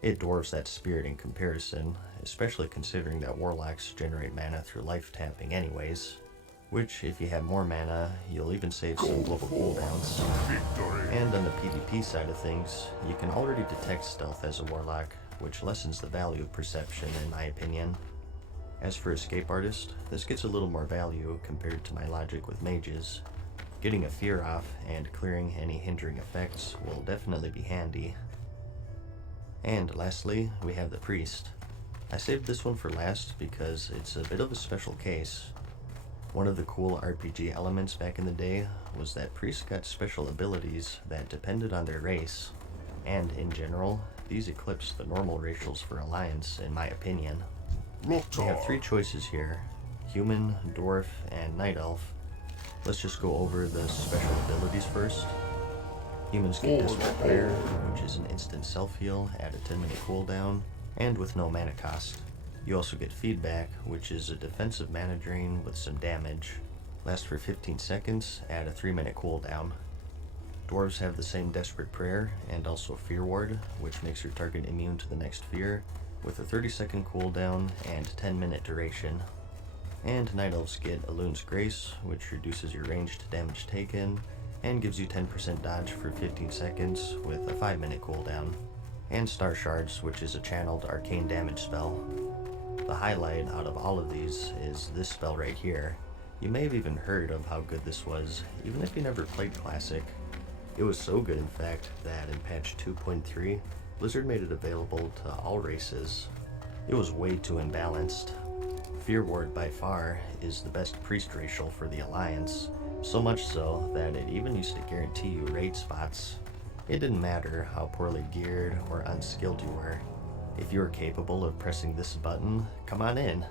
It dwarfs that spirit in comparison, especially considering that Warlocks generate mana through life tapping anyways, which if you have more mana, you'll even save some global cooldowns. And on the PvP side of things, you can already detect stealth as a Warlock, which lessens the value of perception in my opinion. As for Escape Artist, this gets a little more value compared to my logic with mages. Getting a fear off and clearing any hindering effects will definitely be handy. And lastly, we have the Priest. I saved this one for last because it's a bit of a special case. One of the cool RPG elements back in the day was that priests got special abilities that depended on their race, and in general, these eclipsed the normal racials for Alliance in my opinion. We have three choices here: Human, Dwarf, and Night Elf. Let's just go over the special abilities first. Humans get Desperate Prayer, which is an instant self-heal at a 10-minute cooldown, and with no mana cost. You also get Feedback, which is a defensive mana drain with some damage. Lasts for 15 seconds at a 3-minute cooldown. Dwarves have the same Desperate Prayer, and also Fear Ward, which makes your target immune to the next fear, with a 30-second cooldown and 10-minute duration. And Night Elves get Elune's Grace, which reduces your ranged damage taken, and gives you 10% dodge for 15 seconds with a 5-minute cooldown. And Star Shards, which is a channeled arcane damage spell. The highlight out of all of these is this spell right here. You may have even heard of how good this was, even if you never played Classic. It was so good, in fact, that in patch 2.3, Blizzard made it available to all races. It was way too imbalanced. Fear Ward by far is the best priest racial for the Alliance, so much so that it even used to guarantee you raid spots. It didn't matter how poorly geared or unskilled you were. If you were capable of pressing this button, come on in.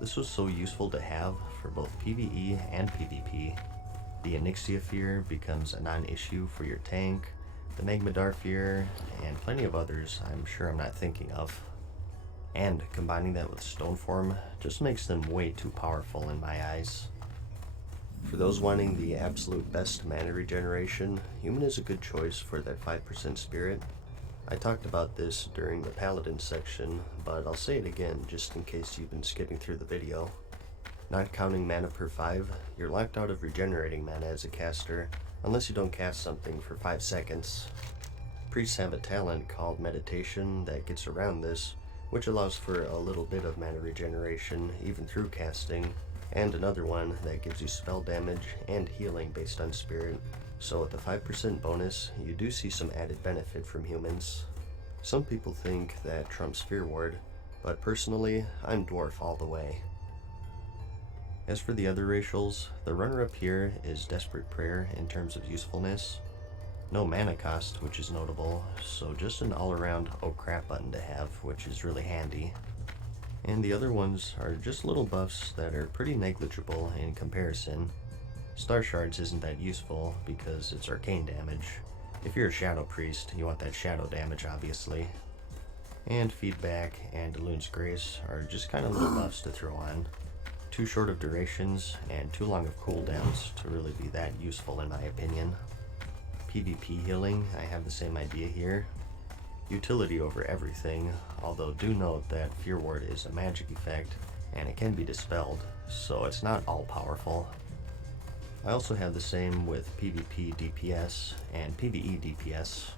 This was so useful to have for both PvE and PvP. The Onyxia fear becomes a non-issue for your tank, the Magmadar fear, and plenty of others I'm sure I'm not thinking of. And combining that with Stoneform just makes them way too powerful in my eyes. For those wanting the absolute best mana regeneration, Human is a good choice for that 5% spirit. I talked about this during the Paladin section, but I'll say it again just in case you've been skipping through the video. Not counting mana per 5, you're locked out of regenerating mana as a caster, unless you don't cast something for 5 seconds. Priests have a talent called Meditation that gets around this, which allows for a little bit of mana regeneration even through casting, and another one that gives you spell damage and healing based on spirit. So with the 5% bonus, you do see some added benefit from Humans. Some people think that trumps Fear Ward, but personally, I'm Dwarf all the way. As for the other racials, the runner-up here is Desperate Prayer in terms of usefulness. No mana cost, which is notable, so just an all-around oh crap button to have, which is really handy. And the other ones are just little buffs that are pretty negligible in comparison. Star Shards isn't that useful because it's arcane damage. If you're a Shadow Priest, you want that shadow damage obviously. And Feedback and Elune's Grace are just kind of little buffs to throw on. Too short of durations and too long of cooldowns to really be that useful in my opinion. PvP healing, I have the same idea here. Utility over everything, although do note that Fear Ward is a magic effect and it can be dispelled, so it's not all powerful. I also have the same with PvP DPS and PvE DPS.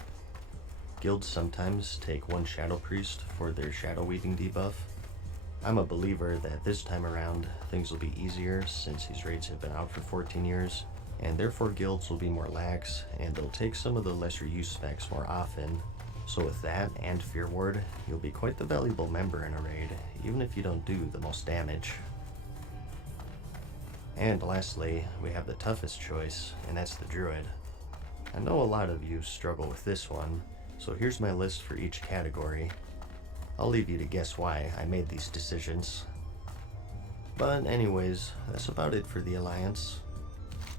Guilds sometimes take one Shadow Priest for their Shadow Weaving debuff. I'm a believer that this time around things will be easier since these raids have been out for 14 years, and therefore guilds will be more lax and they'll take some of the lesser use specs more often. So with that and Fear Ward, you'll be quite the valuable member in a raid, even if you don't do the most damage. And lastly, we have the toughest choice, and that's the Druid. I know a lot of you struggle with this one, so here's my list for each category. I'll leave you to guess why I made these decisions. But anyways, that's about it for the Alliance.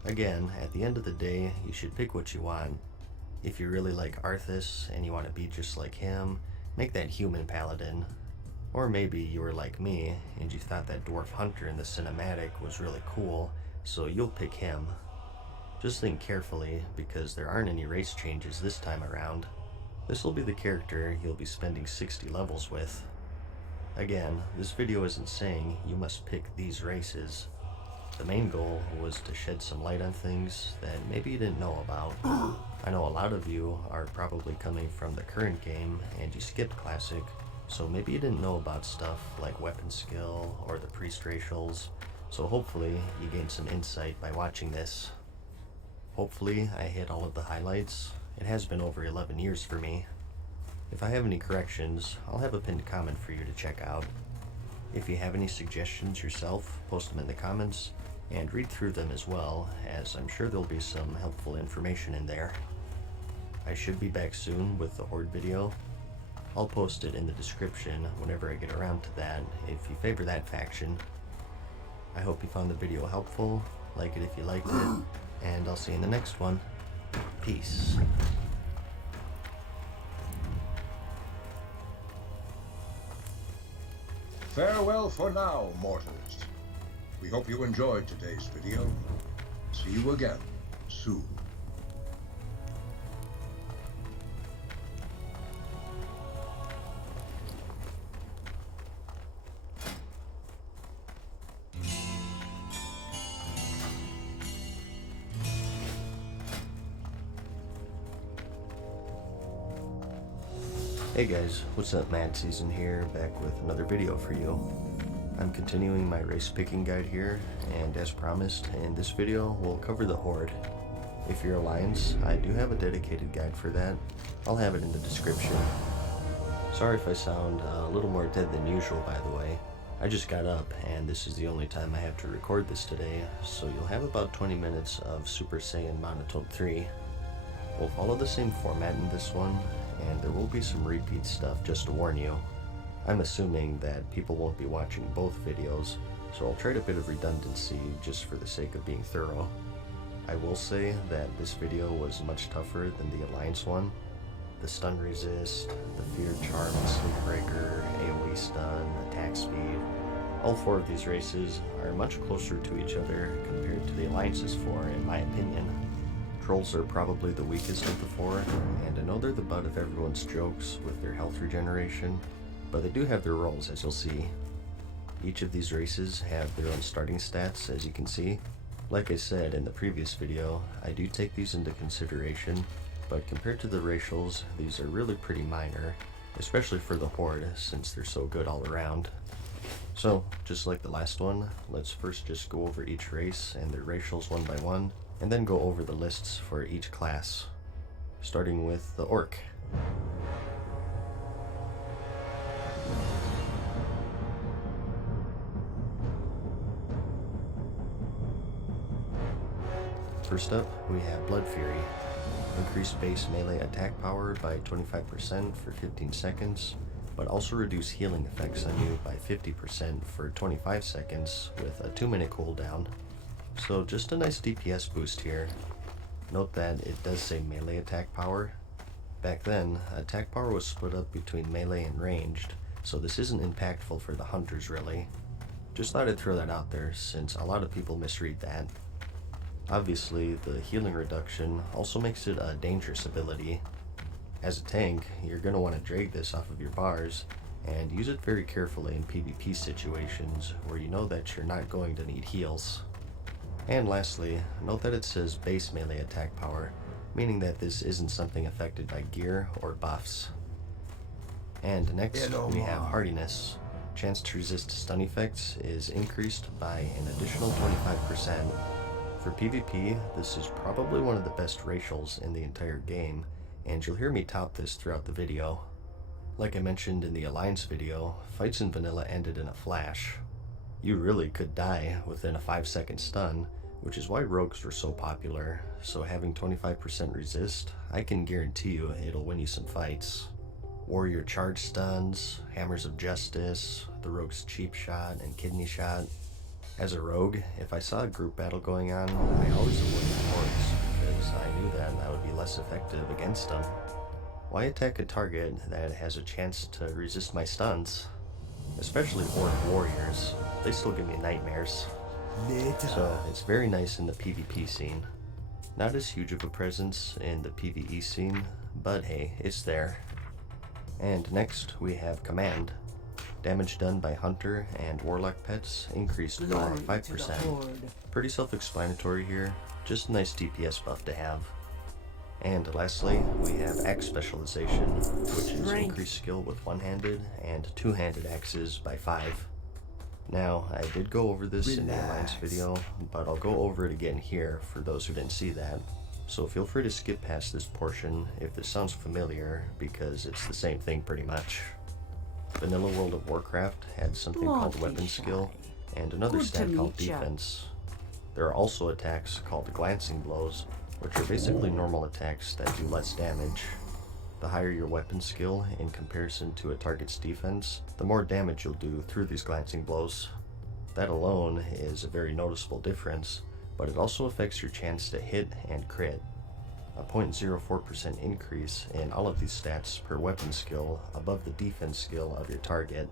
Again, at the end of the day, you should pick what you want. If you really like Arthas and you want to be just like him, make that Human Paladin. Or maybe you were like me and you thought that Dwarf Hunter in the cinematic was really cool, so you'll pick him. Just think carefully, because there aren't any race changes this time around. This will be the character you'll be spending 60 levels with. Again, this video isn't saying you must pick these races. The main goal was to shed some light on things that maybe you didn't know about. I know a lot of you are probably coming from the current game and you skipped Classic, so maybe you didn't know about stuff like weapon skill or the priest racials, so hopefully you gained some insight by watching this. Hopefully I hit all of the highlights. It has been over 11 years for me. If I have any corrections, I'll have a pinned comment for you to check out. If you have any suggestions yourself, post them in the comments, and read through them as well, as I'm sure there'll be some helpful information in there. I should be back soon with the Horde video. I'll post it in the description whenever I get around to that if you favor that faction. I hope you found the video helpful, like it if you liked it, and I'll see you in the next one. Peace. Farewell for now, mortals. We hope you enjoyed today's video. See you again soon. Hey guys, what's up? Mad Season here, back with another video for you. I'm continuing my race picking guide here, and as promised, in this video we'll cover the Horde. If you're Alliance, I do have a dedicated guide for that. I'll have it in the description. Sorry if I sound a little more dead than usual, by the way. I just got up, and this is the only time I have to record this today, so you'll have about 20 minutes of Super Saiyan Monotone 3. We'll follow the same format in this one, and there will be some repeat stuff just to warn you. I'm assuming that people won't be watching both videos, so I'll trade a bit of redundancy just for the sake of being thorough. I will say that this video was much tougher than the Alliance one. The stun resist, the fear charm, sleep breaker, AoE stun, attack speed. All four of these races are much closer to each other compared to the Alliance's four, in my opinion. Trolls are probably the weakest of the four, and I know they're the butt of everyone's jokes with their health regeneration, but they do have their roles, as you'll see. Each of these races have their own starting stats, as you can see. Like I said in the previous video, I do take these into consideration, but compared to the racials, these are really pretty minor, especially for the Horde, since they're so good all around. So, just like the last one, let's first just go over each race and their racials one by one, and then go over the lists for each class, starting with the Orc. First up, we have Blood Fury. Increase base melee attack power by 25% for 15 seconds, but also reduce healing effects on you by 50% for 25 seconds with a 2-minute cooldown. So just a nice DPS boost here. Note that it does say melee attack power. Back then, attack power was split up between melee and ranged, so this isn't impactful for the hunters really. Just thought I'd throw that out there since a lot of people misread that. Obviously, the healing reduction also makes it a dangerous ability. As a tank, you're going to want to drag this off of your bars, and use it very carefully in PvP situations where you know that you're not going to need heals. And lastly, note that it says base melee attack power, meaning that this isn't something affected by gear or buffs. And next, we have Hardiness. Chance to resist stun effects is increased by an additional 25%. For PvP, this is probably one of the best racials in the entire game, and you'll hear me tout this throughout the video. Like I mentioned in the Alliance video, fights in vanilla ended in a flash. You really could die within a 5-second stun, which is why rogues were so popular, so having 25% resist, I can guarantee you it'll win you some fights. Warrior charge stuns, hammers of justice, the rogue's cheap shot and kidney shot. As a rogue, if I saw a group battle going on, I always avoided hordes, because I knew that I would be less effective against them. Why attack a target that has a chance to resist my stuns? Especially Orc warriors, they still give me nightmares. So it's very nice in the PvP scene. Not as huge of a presence in the PvE scene, but hey, it's there. And next we have Command. Damage done by Hunter and Warlock pets increased by 5%. Pretty self-explanatory here, just a nice DPS buff to have. And lastly, we have Axe Specialization, which is increased skill with one-handed and two-handed axes by 5. Now, I did go over this in the Alliance video, but I'll go over it again here for those who didn't see that. So feel free to skip past this portion if this sounds familiar, because it's the same thing pretty much. Vanilla World of Warcraft had something called Weapon Skill, and another stat called Defense. There are also attacks called Glancing Blows, which are basically normal attacks that do less damage. The higher your weapon skill in comparison to a target's defense, the more damage you'll do through these Glancing Blows. That alone is a very noticeable difference, but it also affects your chance to hit and crit. A 0.04% increase in all of these stats per weapon skill above the defense skill of your target.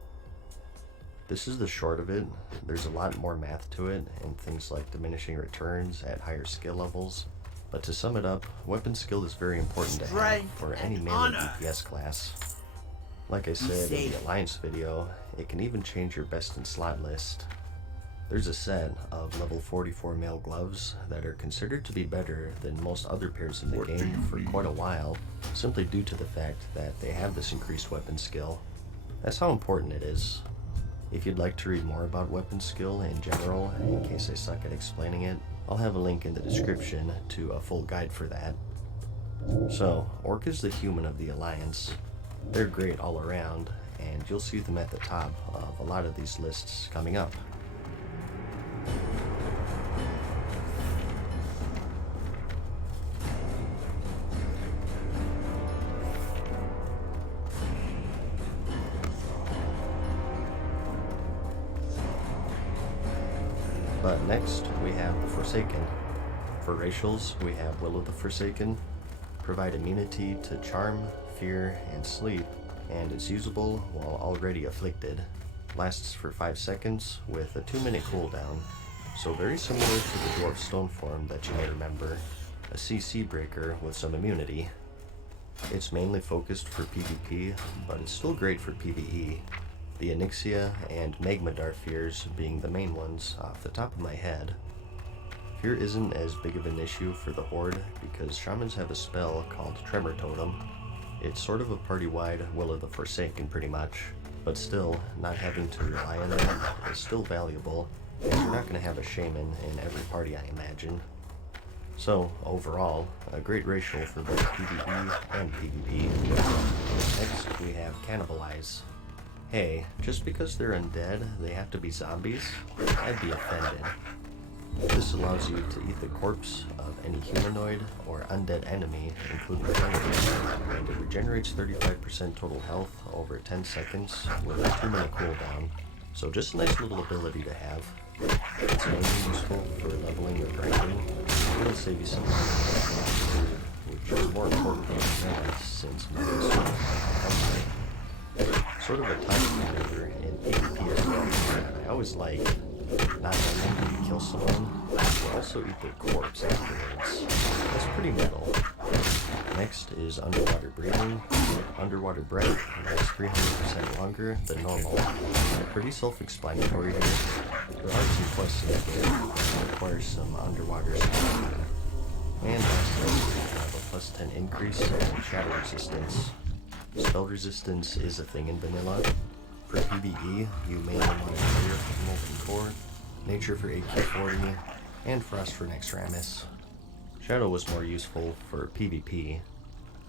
This is the short of it. There's a lot more math to it and things like diminishing returns at higher skill levels. But to sum it up, weapon skill is very important to have for any melee DPS class. Like I said in the Alliance video, it can even change your best in slot list. There's a set of level 44 male gloves that are considered to be better than most other pairs in the game for quite a while, simply due to the fact that they have this increased weapon skill. That's how important it is. If you'd like to read more about weapon skill in general, in case I suck at explaining it, I'll have a link in the description to a full guide for that. So, Orc is the human of the Alliance. They're great all around, and you'll see them at the top of a lot of these lists coming up. But next, we have the Forsaken. For racials, we have Will of the Forsaken. Provide immunity to Charm, Fear, and Sleep, and is usable while already afflicted. Lasts for 5 seconds with a 2-minute cooldown, so very similar to the Dwarf Stone form that you may remember, a CC breaker with some immunity. It's mainly focused for PvP, but it's still great for PvE. The Onyxia and Magmadar fears being the main ones off the top of my head. Fear isn't as big of an issue for the Horde because Shamans have a spell called Tremor Totem. It's sort of a party-wide Will of the Forsaken pretty much, but still, not having to rely on that is still valuable, and you're not going to have a Shaman in every party I imagine. So, overall, a great racial for both PvE and PvP. Next, we have Cannibalize. Hey, just because they're undead, they have to be zombies? I'd be offended. This allows you to eat the corpse of any humanoid or undead enemy, including enemies, and it regenerates 35% total health over 10 seconds with a 2-minute cooldown, so just a nice little ability to have. It's mainly useful for leveling or grinding. It'll save you some money, which is more important than that since money is sort of a time maneuver in PvP as well. I always like not only do you kill someone, you also eat their corpse afterwards. That's pretty metal. Next is Underwater Breathing. Underwater breath lasts 300% longer than normal. Pretty self-explanatory here. There are some quests in the game that require some underwater stuff. And lastly, we have a plus 10 increase in shadow resistance. Spell resistance is a thing in vanilla. For PvE, you mainly want Fire for Molten Core, Nature for AQ40, and Frost for Nexramis. Shadow was more useful for PvP.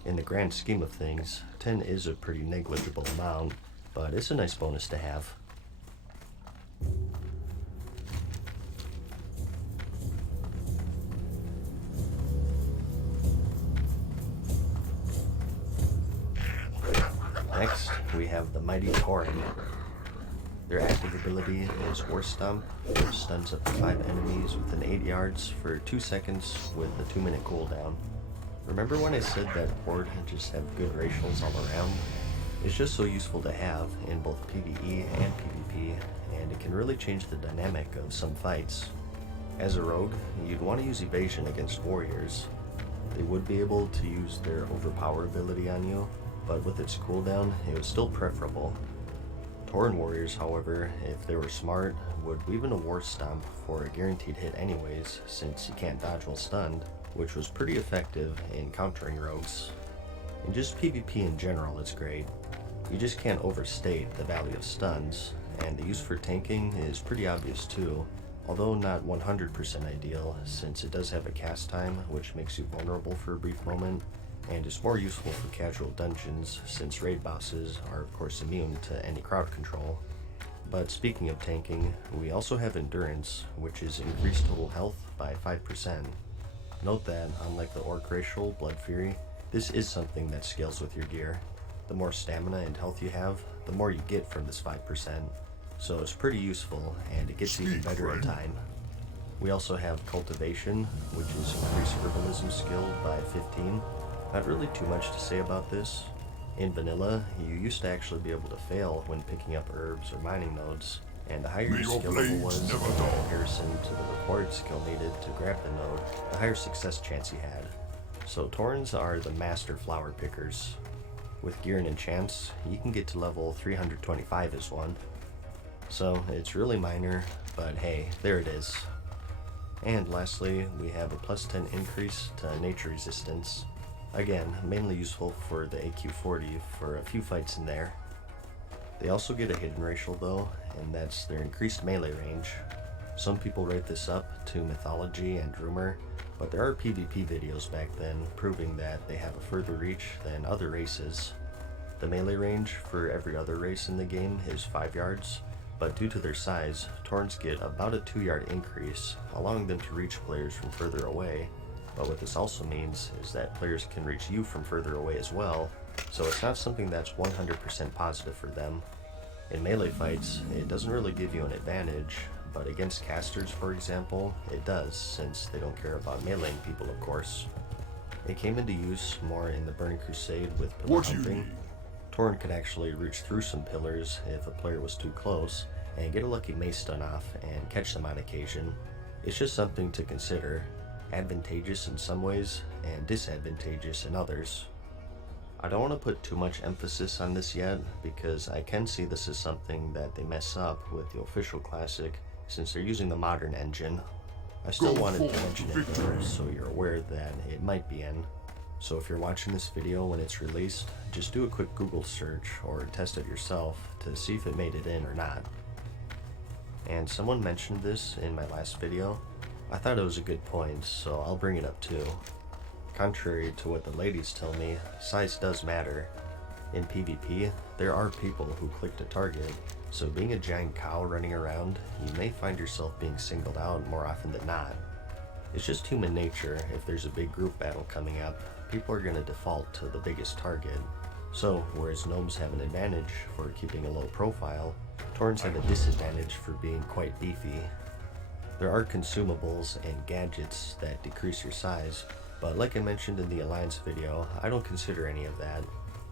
In the grand scheme of things, 10 is a pretty negligible amount, but it's a nice bonus to have. Next, we have the Mighty Tauren. Their active ability is War Stomp, which stuns up to 5 enemies within 8 yards for 2 seconds with a 2-minute cooldown. Remember when I said that Horde just have good racials all around? It's just so useful to have in both PvE and PvP, and it can really change the dynamic of some fights. As a rogue, you'd want to use evasion against warriors. They would be able to use their overpower ability on you, but with its cooldown, it was still preferable. Tauren warriors, however, if they were smart, would weave in a War Stomp for a guaranteed hit anyways, since you can't dodge while stunned, which was pretty effective in countering rogues. In just PvP in general, it's great. You just can't overstate the value of stuns, and the use for tanking is pretty obvious too, although not 100% ideal, since it does have a cast time, which makes you vulnerable for a brief moment, and is more useful for casual dungeons since raid bosses are of course immune to any crowd control. But speaking of tanking, we also have Endurance, which is increased total health by 5%. Note that, unlike the Orc racial Blood Fury, this is something that scales with your gear. The more stamina and health you have, the more you get from this 5%, so it's pretty useful and it gets even better in time. We also have Cultivation, which is increased herbalism skill by 15. Not really too much to say about this. In vanilla, you used to actually be able to fail when picking up herbs or mining nodes, and the higher your skill level was in comparison to the required skill needed to grab the node, the higher success chance you had. So Taurens are the master flower pickers. With gear and enchants, you can get to level 325 as one. So it's really minor, but hey, there it is. And lastly, we have a plus 10 increase to nature resistance. Again, mainly useful for the AQ40 for a few fights in there. They also get a hidden racial though, and that's their increased melee range. Some people rate this up to mythology and rumor, but there are PvP videos back then proving that they have a further reach than other races. The melee range for every other race in the game is 5 yards, but due to their size, Taurens get about a 2-yard increase, allowing them to reach players from further away. But what this also means is that players can reach you from further away as well, so it's not something that's 100% positive for them. In melee fights, it doesn't really give you an advantage, but against casters, for example, it does, since they don't care about meleeing people, of course. It came into use more in the Burning Crusade with pillar hunting. Tauren could actually reach through some pillars if a player was too close, and get a lucky mace stun off and catch them on occasion. It's just something to consider, advantageous in some ways, and disadvantageous in others. I don't want to put too much emphasis on this yet, because I can see this as something that they mess up with the official classic, since they're using the modern engine. I still wanted to mention it though, so you're aware that it might be in. So if you're watching this video when it's released, just do a quick Google search or test it yourself to see if it made it in or not. And someone mentioned this in my last video. I thought it was a good point, so I'll bring it up too. Contrary to what the ladies tell me, size does matter. In PvP, there are people who click to target, so being a giant cow running around, you may find yourself being singled out more often than not. It's just human nature. If there's a big group battle coming up, people are going to default to the biggest target. So, whereas gnomes have an advantage for keeping a low profile, Taurens have a disadvantage for being quite beefy. There are consumables and gadgets that decrease your size, but like I mentioned in the Alliance video, I don't consider any of that.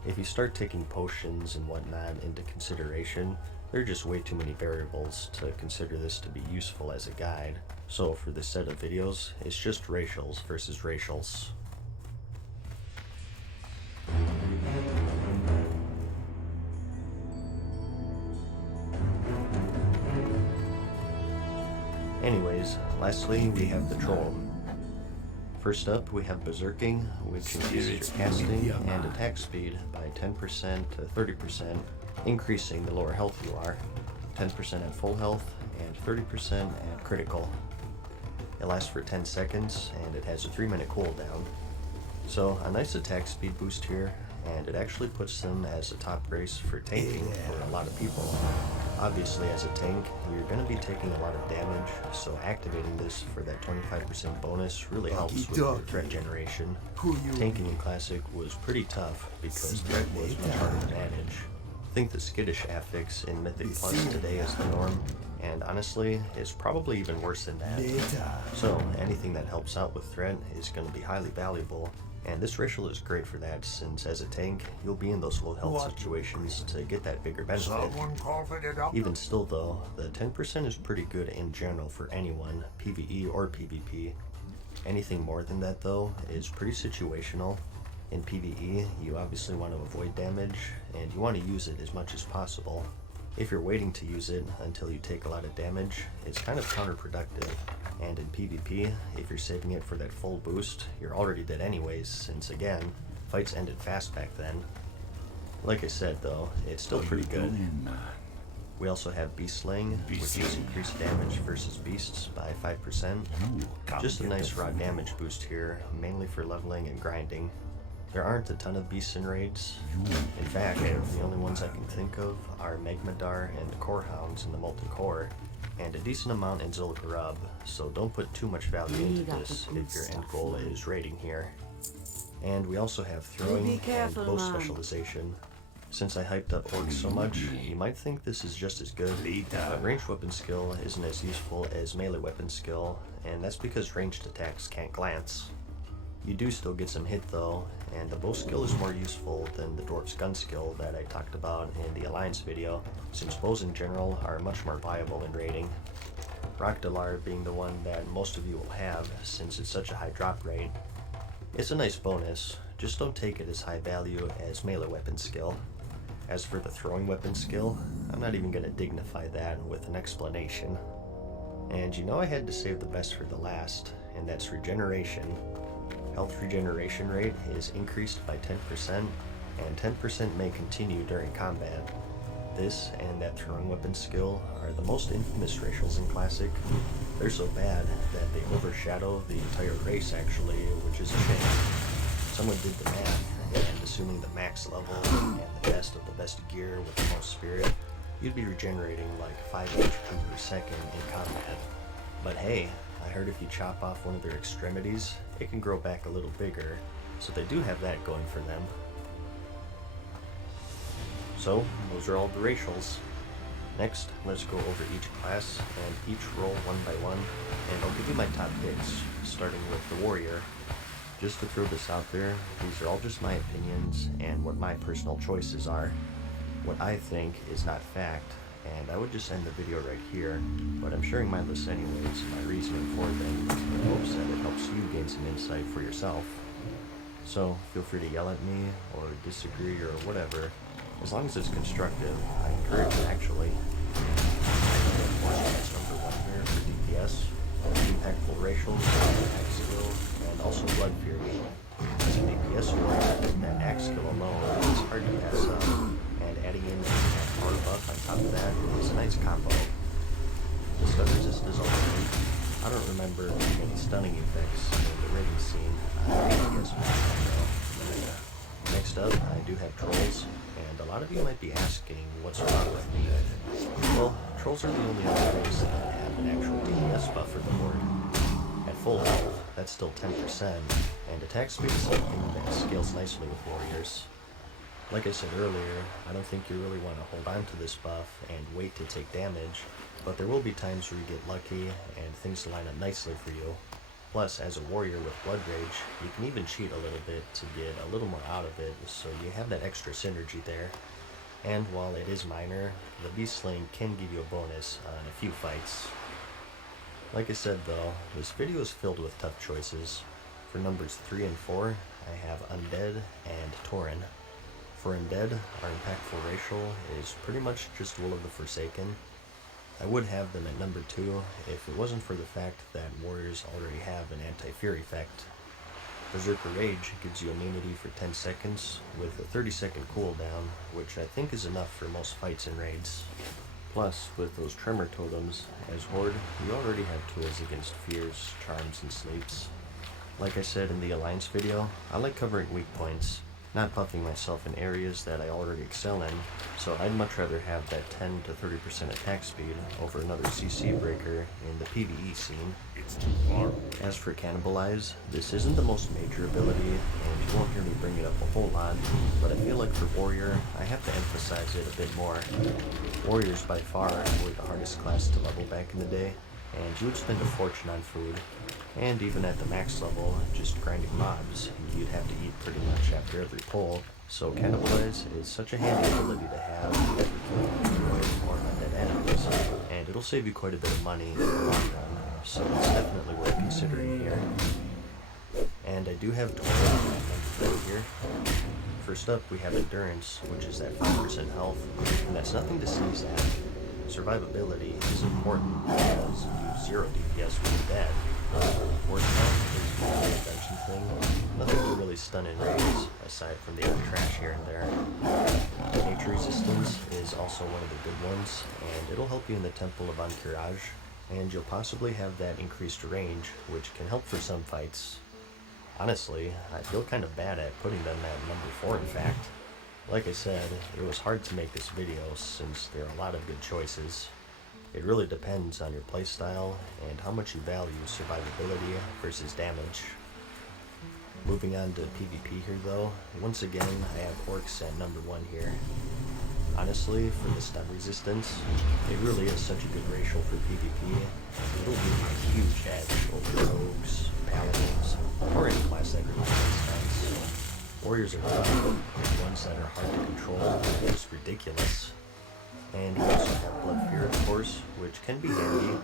If you start taking potions and whatnot into consideration, there are just way too many variables to consider this to be useful as a guide. So for this set of videos, it's just racials versus racials. Anyways, lastly we have the Troll. First up, we have Berserking, which increases your casting and attack speed by 10% to 30%, increasing the lower health you are, 10% at full health, and 30% at critical. It lasts for 10 seconds, and it has a 3-minute cooldown. So, a nice attack speed boost here, and it actually puts them as a top race for tanking for a lot of people. Obviously, as a tank, you're going to be taking a lot of damage, so activating this for that 25% bonus really helps with your threat generation. Tanking in Classic was pretty tough because threat was much harder to manage. I think the skittish affix in Mythic Plus today is the norm, and honestly, it's probably even worse than that. So, anything that helps out with threat is going to be highly valuable. And this racial is great for that, since as a tank, you'll be in those low health situations to get that bigger benefit. Even still though, the 10% is pretty good in general for anyone, PvE or PvP. Anything more than that though is pretty situational. In PvE, you obviously want to avoid damage, and you want to use it as much as possible. If you're waiting to use it until you take a lot of damage, it's kind of counterproductive. And in PvP, if you're saving it for that full boost, you're already dead anyways, since again, fights ended fast back then. Like I said though, it's still pretty good. We also have Beast Slaying, which is increased damage versus beasts by 5%. Just a nice raw damage boost here, mainly for leveling and grinding. There aren't a ton of beasts in raids. In fact, the only ones I can think of are Magmadar and the Core Hounds in the Molten Core, and a decent amount in Zul'Gurub, so don't put too much value into this if your end goal is raiding here. And we also have throwing and bow specialization. Since I hyped up orcs so much, you might think this is just as good, but ranged weapon skill isn't as useful as melee weapon skill, and that's because ranged attacks can't glance. You do still get some hit though, and the bow skill is more useful than the dwarf's gun skill that I talked about in the Alliance video, since bows in general are much more viable in raiding. Rockdalar being the one that most of you will have, since it's such a high drop rate. It's a nice bonus, just don't take it as high value as melee weapon skill. As for the throwing weapon skill, I'm not even going to dignify that with an explanation. And you know I had to save the best for the last, and that's regeneration. Health regeneration rate is increased by 10%, and 10% may continue during combat. This and that throwing weapon skill are the most infamous racials in Classic. They're so bad that they overshadow the entire race actually, which is a shame. Someone did the math, and assuming the max level and the best of the best gear with the most spirit, you'd be regenerating like 5 HP per second in combat. But hey, I heard if you chop off one of their extremities, it can grow back a little bigger, so they do have that going for them. So, those are all the racials. Next, let's go over each class and each roll one by one, and I'll give you my top picks, starting with the warrior. Just to throw this out there, these are all just my opinions and what my personal choices are. What I think is not fact, and I would just end the video right here, but I'm sharing my list anyways, my reasoning for them, in hopes that it helps you gain some insight for yourself. So, feel free to yell at me, or disagree, or whatever. As long as it's constructive, I encourage it actually. That's number 1 here for DPS, impactful racials, axe skill, and also blood fury. As a DPS warrior, that axe skill alone is hard to pass up, and adding in that power buff on top of that is a nice combo. The stun resist is also weak. I don't remember any stunning effects in the raiding scene. Next up, I do have trolls. And a lot of you might be asking what's wrong with me. Well, trolls are the only other race that have an actual DPS buff for the board. At full health, that's still 10%, and attack speed is something that scales nicely with warriors. Like I said earlier, I don't think you really want to hold on to this buff and wait to take damage, but there will be times where you get lucky and things line up nicely for you. Plus, as a warrior with Blood Rage, you can even cheat a little bit to get a little more out of it, so you have that extra synergy there. And while it is minor, the Beast Slaying can give you a bonus on a few fights. Like I said though, this video is filled with tough choices. For numbers 3 and 4, I have Undead and Tauren. For Undead, our impactful racial is pretty much just Will of the Forsaken. I would have them at number 2 if it wasn't for the fact that warriors already have an anti-fear effect. Berserker Rage gives you immunity for 10 seconds with a 30-second cooldown, which I think is enough for most fights and raids. Plus, with those Tremor Totems, as Horde, you already have tools against fears, charms, and sleeps. Like I said in the Alliance video, I like covering weak points, not buffing myself in areas that I already excel in, so I'd much rather have that 10 to 30% attack speed over another CC breaker in the PvE scene. As for Cannibalize, this isn't the most major ability, and you won't hear me bring it up a whole lot, but I feel like for Warrior, I have to emphasize it a bit more. Warriors by far were the hardest class to level back in the day, and you would spend a fortune on food, and even at the max level, just grinding mobs, you'd have to eat pretty much after every pull, so Cannibalize is such a handy ability to have if you're killing more undead enemies, and it'll save you quite a bit of money in the long run, so it's definitely worth considering here. And I do have 12 right here. First up, we have Endurance, which is that 5% health, and that's nothing to sneeze at. Survivability is important because you 0 DPS when you're dead. Warcraft is more of a dungeon thing. Nothing to really stun in raids, aside from the odd trash here and there. Nature Resistance is also one of the good ones, and it'll help you in the Temple of Ancurage, and you'll possibly have that increased range, which can help for some fights. Honestly, I feel kind of bad at putting them at number 4 in fact. Like I said, it was hard to make this video since there are a lot of good choices. It really depends on your playstyle and how much you value survivability versus damage. Moving on to PvP here though, once again I have Orcs at number 1 here. Honestly, for the stun resistance, it really is such a good racial for PvP, and it'll give you a huge edge over rogues, paladins, or any class that relies on stuns. Warriors are tough, and ones that are hard to control are just ridiculous. And you also have Blood Fear, of course, which can be handy.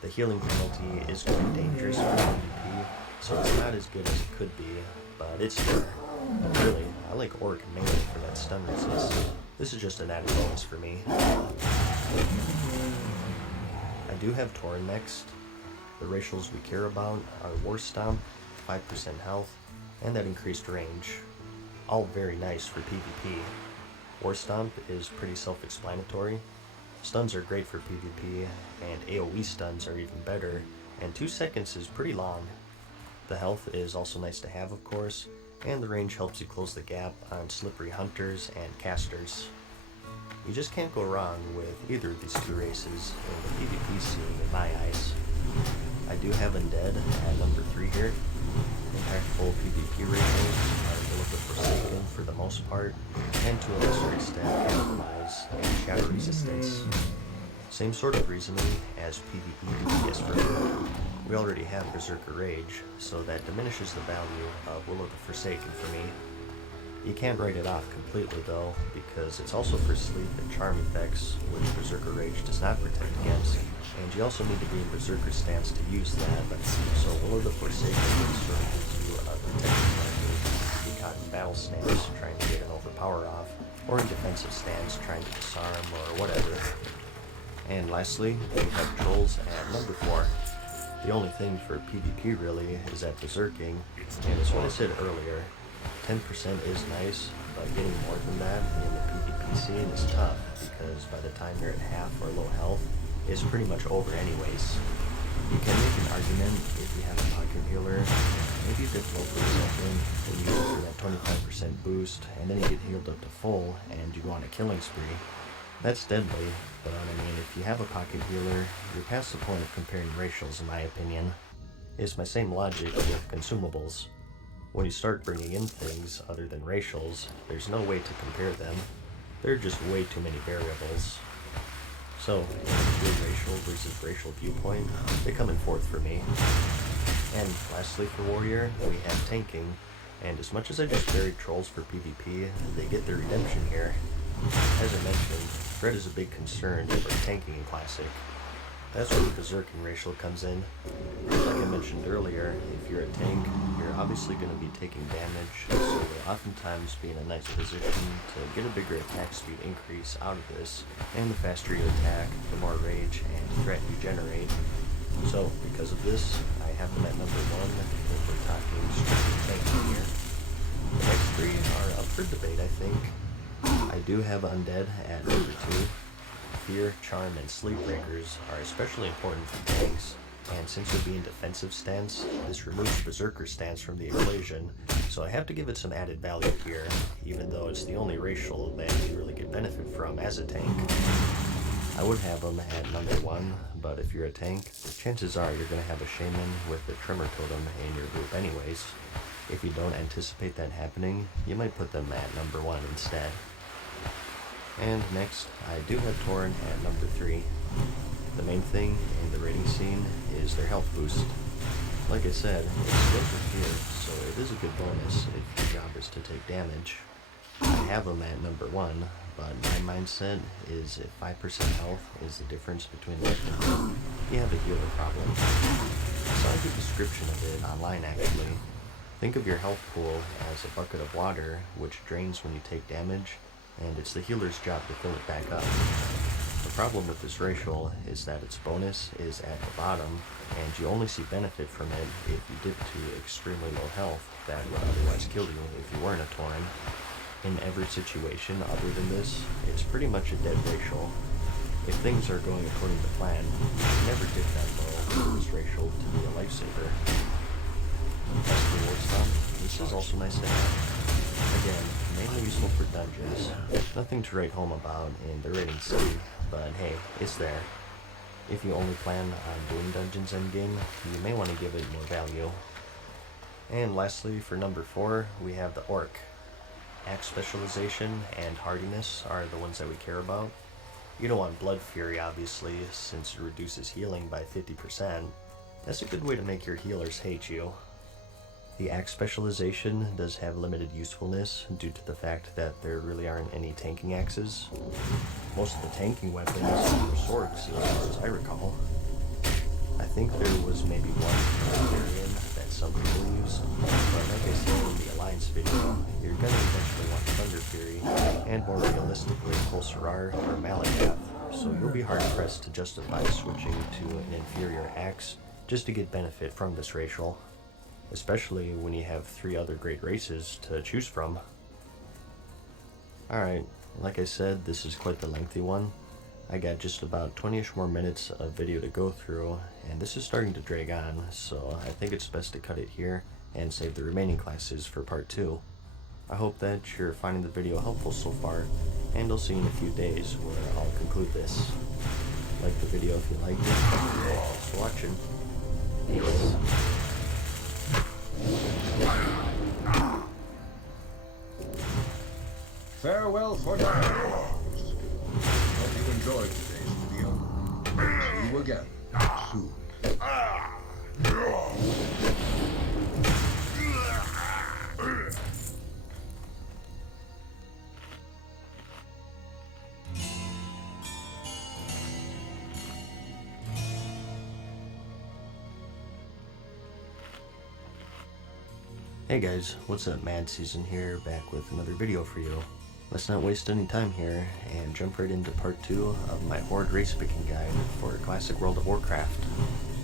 The healing penalty is quite dangerous for PvP, so it's not as good as it could be, but it's there. Really, I like Orc mainly for that stun resist. This is just an added bonus for me. I do have Tauren next. The racials we care about are War Stomp, 5% health, and that increased range. All very nice for PvP. War Stomp is pretty self-explanatory. Stuns are great for PvP, and AoE stuns are even better, and 2 seconds is pretty long. The health is also nice to have, of course, and the range helps you close the gap on slippery hunters and casters. You just can't go wrong with either of these two races in the PvP scene in my eyes. I do have Undead at number 3 here. Impactful PvP racials are Will of the Forsaken for the most part, and to a lesser extent Compromise and Shadow Resistance. Same sort of reasoning as PvE DPS for me. We already have Berserker Rage, so that diminishes the value of Will of the Forsaken for me. You can't write it off completely though, because it's also for sleep and charm effects, which Berserker Rage does not protect against, and you also need to be in Berserker stance to use that, so Will of the Forsaken sort of gives you a protection value if you caught in battle stance trying to get an overpower off, or in defensive stance trying to disarm or whatever. And lastly, we have Trolls at number 4. The only thing for PvP really is that Berserking, and as what I said earlier, 10% is nice, but getting more than that in the PvP scene is tough, because by the time you're at half or low health, it's pretty much over anyways. You can make an argument if you have a pocket healer, maybe dip low for a second, then you go for that 25% boost, and then you get healed up to full, and you go on a killing spree. That's deadly, but I mean, if you have a pocket healer, you're past the point of comparing racials in my opinion. It's my same logic with consumables. When you start bringing in things other than racials, there's no way to compare them. There are just way too many variables. So, in a pure racial versus racial viewpoint, they come in fourth for me. And lastly for Warrior, we have tanking, and as much as I just buried Trolls for PvP, they get their redemption here. As I mentioned, Dread is a big concern for tanking in Classic. That's where the Berserking racial comes in. Like I mentioned earlier, if you're a tank, you're obviously going to be taking damage, so you'll oftentimes be in a nice position to get a bigger attack speed increase out of this, and the faster you attack, the more rage and threat you generate. So, because of this, I have them at number 1 if we're talking strictly tanking here. The next 3 are up for debate, I think. I do have Undead at number 2. Fear, Charm, and Sleep Breakers are especially important for tanks, and since you'll be in defensive stance, this removes Berserker stance from the equation, so I have to give it some added value here, even though it's the only racial that you really get benefit from as a tank. I would have them at number 1, but if you're a tank, chances are you're going to have a Shaman with the Tremor Totem in your group anyways. If you don't anticipate that happening, you might put them at number 1 instead. And next, I do have Tauren at number 3. The main thing in the raiding scene is their health boost. Like I said, it's good for fear, so it is a good bonus if your job is to take damage. I have them at number 1, but my mindset is if 5% health is the difference between life and death, you have a healer problem. I saw a good description of it online actually. Think of your health pool as a bucket of water, which drains when you take damage, and it's the healer's job to fill it back up. The problem with this racial is that its bonus is at the bottom, and you only see benefit from it if you dip to extremely low health that would otherwise kill you if you weren't a Tauren. In every situation other than this, it's pretty much a dead racial. If things are going according to plan, you should never dip that low for this racial to be a lifesaver. As for Warcraft, this is also nice to have. Again, mainly useful for dungeons. Nothing to write home about in the raiding scene, but hey, it's there. If you only plan on doing dungeons endgame, you may want to give it more value. And lastly, for number 4, we have the Orc. Axe specialization and hardiness are the ones that we care about. You don't want Blood Fury, obviously, since it reduces healing by 50%. That's a good way to make your healers hate you. The axe specialization does have limited usefulness due to the fact that there really aren't any tanking axes. Most of the tanking weapons are swords, as far as I recall. I think there was maybe one variant that some people use, but like I said in the Alliance video, you're gonna eventually want Thunder Fury, and more realistically Pulsarar or Malakath, so you'll be hard pressed to justify switching to an inferior axe just to get benefit from this racial. Especially when you have 3 other great races to choose from. Alright, Like I said, this is quite the lengthy one. I got just about 20-ish more minutes of video to go through, and this is starting to drag on, so I think it's best to cut it here and save the remaining classes for part 2. I hope that you're finding the video helpful so far, and I'll see you in a few days where I'll conclude this. Like the video if you liked it. Thanks for watching. Peace. Farewell for now. Hope you enjoyed today's video. See you again soon. Hey guys, what's up? Mad Season here, back with another video for you. Let's not waste any time here and jump right into part 2 of my Horde race picking guide for Classic World of Warcraft.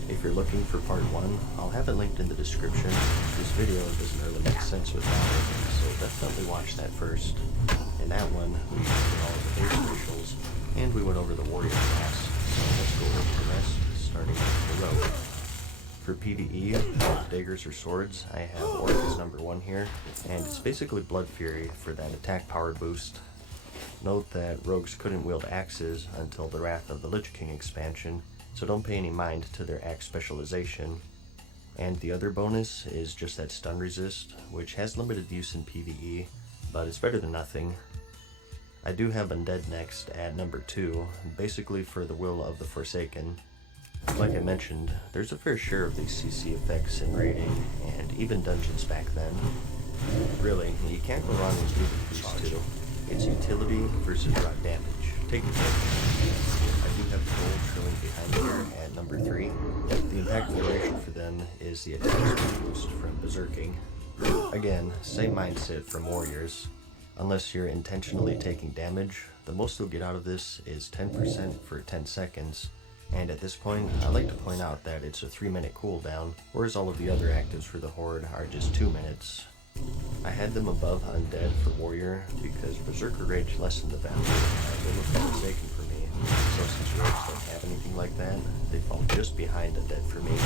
If you're looking for part 1, I'll have it linked in the description. This video doesn't really make sense without it, so definitely watch that first. In that one, we covered all of the base racials, and we went over the warrior class, so let's go over the rest, starting with the rogue. For PvE, with daggers or swords, I have Orc as number 1 here, and it's basically Blood Fury for that attack power boost. Note that rogues couldn't wield axes until the Wrath of the Lich King expansion, so don't pay any mind to their axe specialization. And the other bonus is just that stun resist, which has limited use in PvE, but it's better than nothing. I do have Undead next at number 2, basically for the Will of the Forsaken. Like I mentioned, there's a fair share of these CC effects in raiding, and even dungeons back then. Really, you can't go wrong with either of these two. It's utility versus raw damage. Take your pick. I do have Troll trailing behind here at number 3. The impactful ratio for them is the attack speed boost from Berserking. Again, same mindset from Warriors. Unless you're intentionally taking damage, the most you'll get out of this is 10% for 10 seconds. And at this point, I like to point out that it's a 3-minute cooldown, whereas all of the other actives for the Horde are just 2 minutes. I had them above Undead for Warrior because Berserker Rage lessened the value of Will of the Forsaken for me, so since rogues don't have anything like that, they fall just behind Undead for me.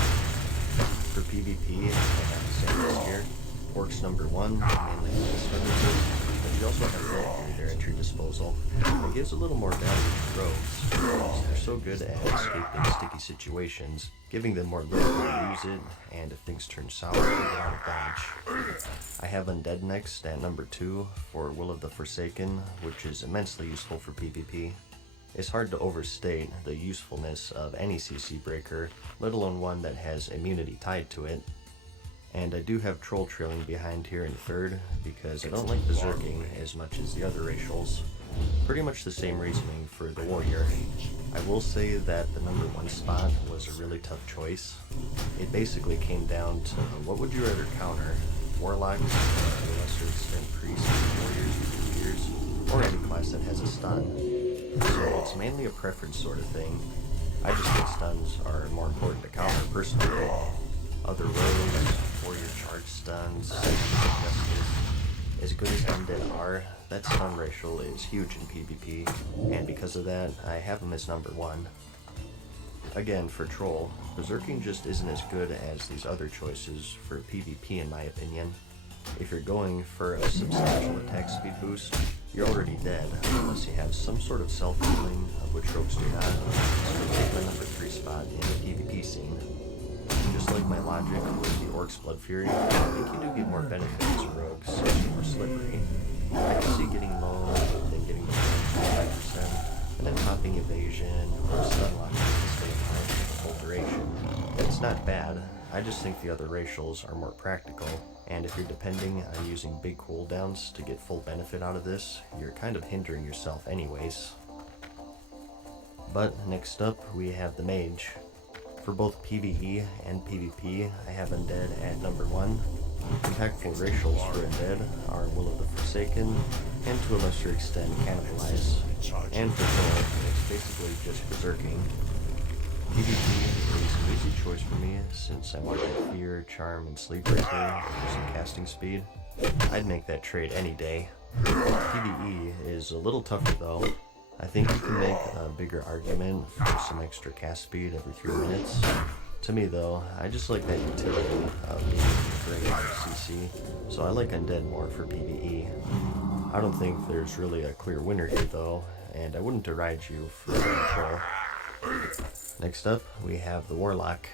For PvP, I have the same as here. Orcs number 1, mainly for stun resist, but you also have Blood Fury there at your disposal. It gives a little more value to rogues, because they're so good at escaping sticky situations, giving them more liberty to use it, and if things turn sour, they get out of dodge. I have Undead next at number 2 for Will of the Forsaken, which is immensely useful for PvP. It's hard to overstate the usefulness of any CC breaker, let alone one that has immunity tied to it. And I do have Troll trailing behind here in 3rd, because I don't like Berserking as much as the other racials. Pretty much the same reasoning for the Warrior. I will say that the number 1 spot was a really tough choice. It basically came down to what would you rather counter? Warlocks, to a lesser extent Priests, Warriors with Spears, or any class that has a stun. So it's mainly a preference sort of thing. I just think stuns are more important to counter personally. Other rogues, warrior charge stuns, justice. As good as Undead are, that stun ratio is huge in PvP, and because of that, I have them as number 1. Again, for Troll, Berserking just isn't as good as these other choices for PvP in my opinion. If you're going for a substantial attack speed boost, you're already dead, unless you have some sort of self-healing, of which rogues do not, so take my number 3 spot in the PvP scene. Just like my logic with the Orc's Blood Fury, I think you do get more benefit as rogues, so it's more slippery. I can see getting low, then getting the 5%, and then popping evasion, or stun locking to stay alive for the whole duration. It's not bad, I just think the other racials are more practical, and if you're depending on using big cooldowns to get full benefit out of this, you're kind of hindering yourself anyways. But next up, we have the Mage. For both PvE and PvP, I have Undead at number 1. Impactful racials for Undead are Will of the Forsaken, and to a lesser extent, Cannibalize. And for Troll, it's basically just Berserking. PvP is an easy choice for me, since I'm watching Fear, Charm, and Sleepbreaker for some casting speed. I'd make that trade any day. PvE is is a little tougher though. I think you can make a bigger argument for some extra cast speed every 3 minutes. To me though, I just like that utility of being great for CC, so I like Undead more for PvE. I don't think there's really a clear winner here though, and I wouldn't deride you for control. Next up, we have the Warlock.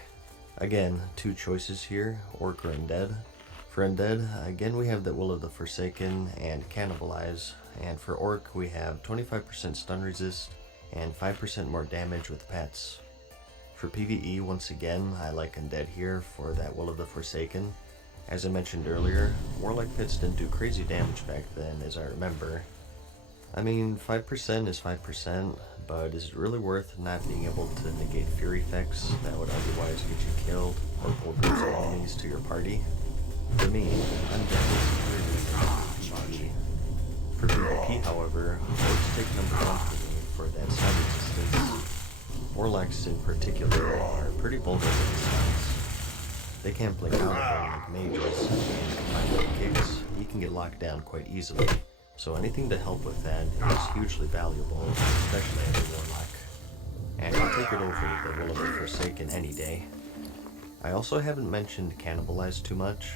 Again, 2 choices here, Orc or Undead. For Undead, again we have the Will of the Forsaken and Cannibalize, and for Orc we have 25% stun resist and 5% more damage with pets. For PvE, once again, I like Undead here for that Will of the Forsaken. As I mentioned earlier, Warlock pets didn't do crazy damage back then as I remember. I mean, 5% is 5%, but is it really worth not being able to negate fear effects that would otherwise get you killed or pull groups of enemies to your party? For me, Undead is superior than PvE. For PvP, however, Orcs take number 1 for me for that stun resistance. Warlocks in particular are pretty vulnerable to stuns. They can't blink out of them like mages, and combined with kicks, you can get locked down quite easily. So anything to help with that is hugely valuable, especially as a Warlock. And I'll take it over the Will of the Forsaken any day. I also haven't mentioned Cannibalize too much.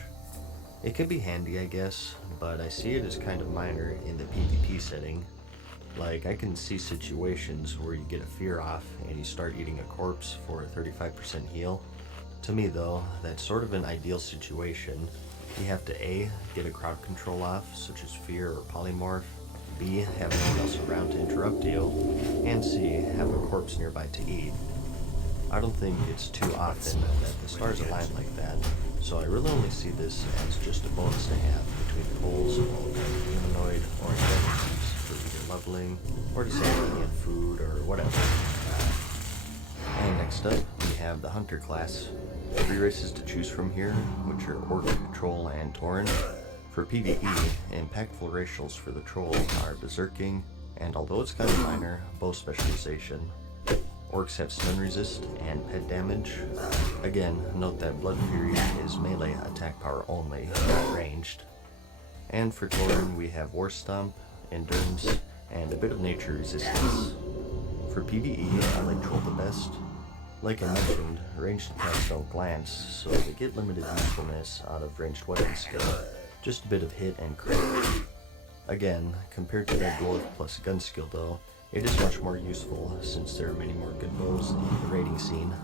It can be handy, I guess, but I see it as kind of minor in the PvP setting. Like, I can see situations where you get a fear off and you start eating a corpse for a 35% heal. To me though, that's sort of an ideal situation. You have to A, get a crowd control off, such as fear or polymorph, B, have no one else around to interrupt you, and C, have a corpse nearby to eat. I don't think it's too often that the stars align like that, so I really only see this as just a bonus to have between pulls of humanoid or infections for either leveling or deciding in food or whatever. And next up, we have the Hunter class. 3 races to choose from here, which are Orc, Troll, and Tauren. For PvE, impactful racials for the Troll are Berserking, and although it's kind of minor, bow specialization. Orcs have stun resist and pet damage. Again, note that Blood Fury is melee attack power only, not ranged. And for Tauren, we have War Stomp, Endurance, and a bit of nature resistance. For PvE, I like Troll the best. Like I mentioned, ranged attacks don't glance, so they get limited usefulness out of ranged weapon skill, just a bit of hit and crit. Again, compared to that dwarf plus gun skill though, it is much more useful since there are many more good bows in the raiding scene.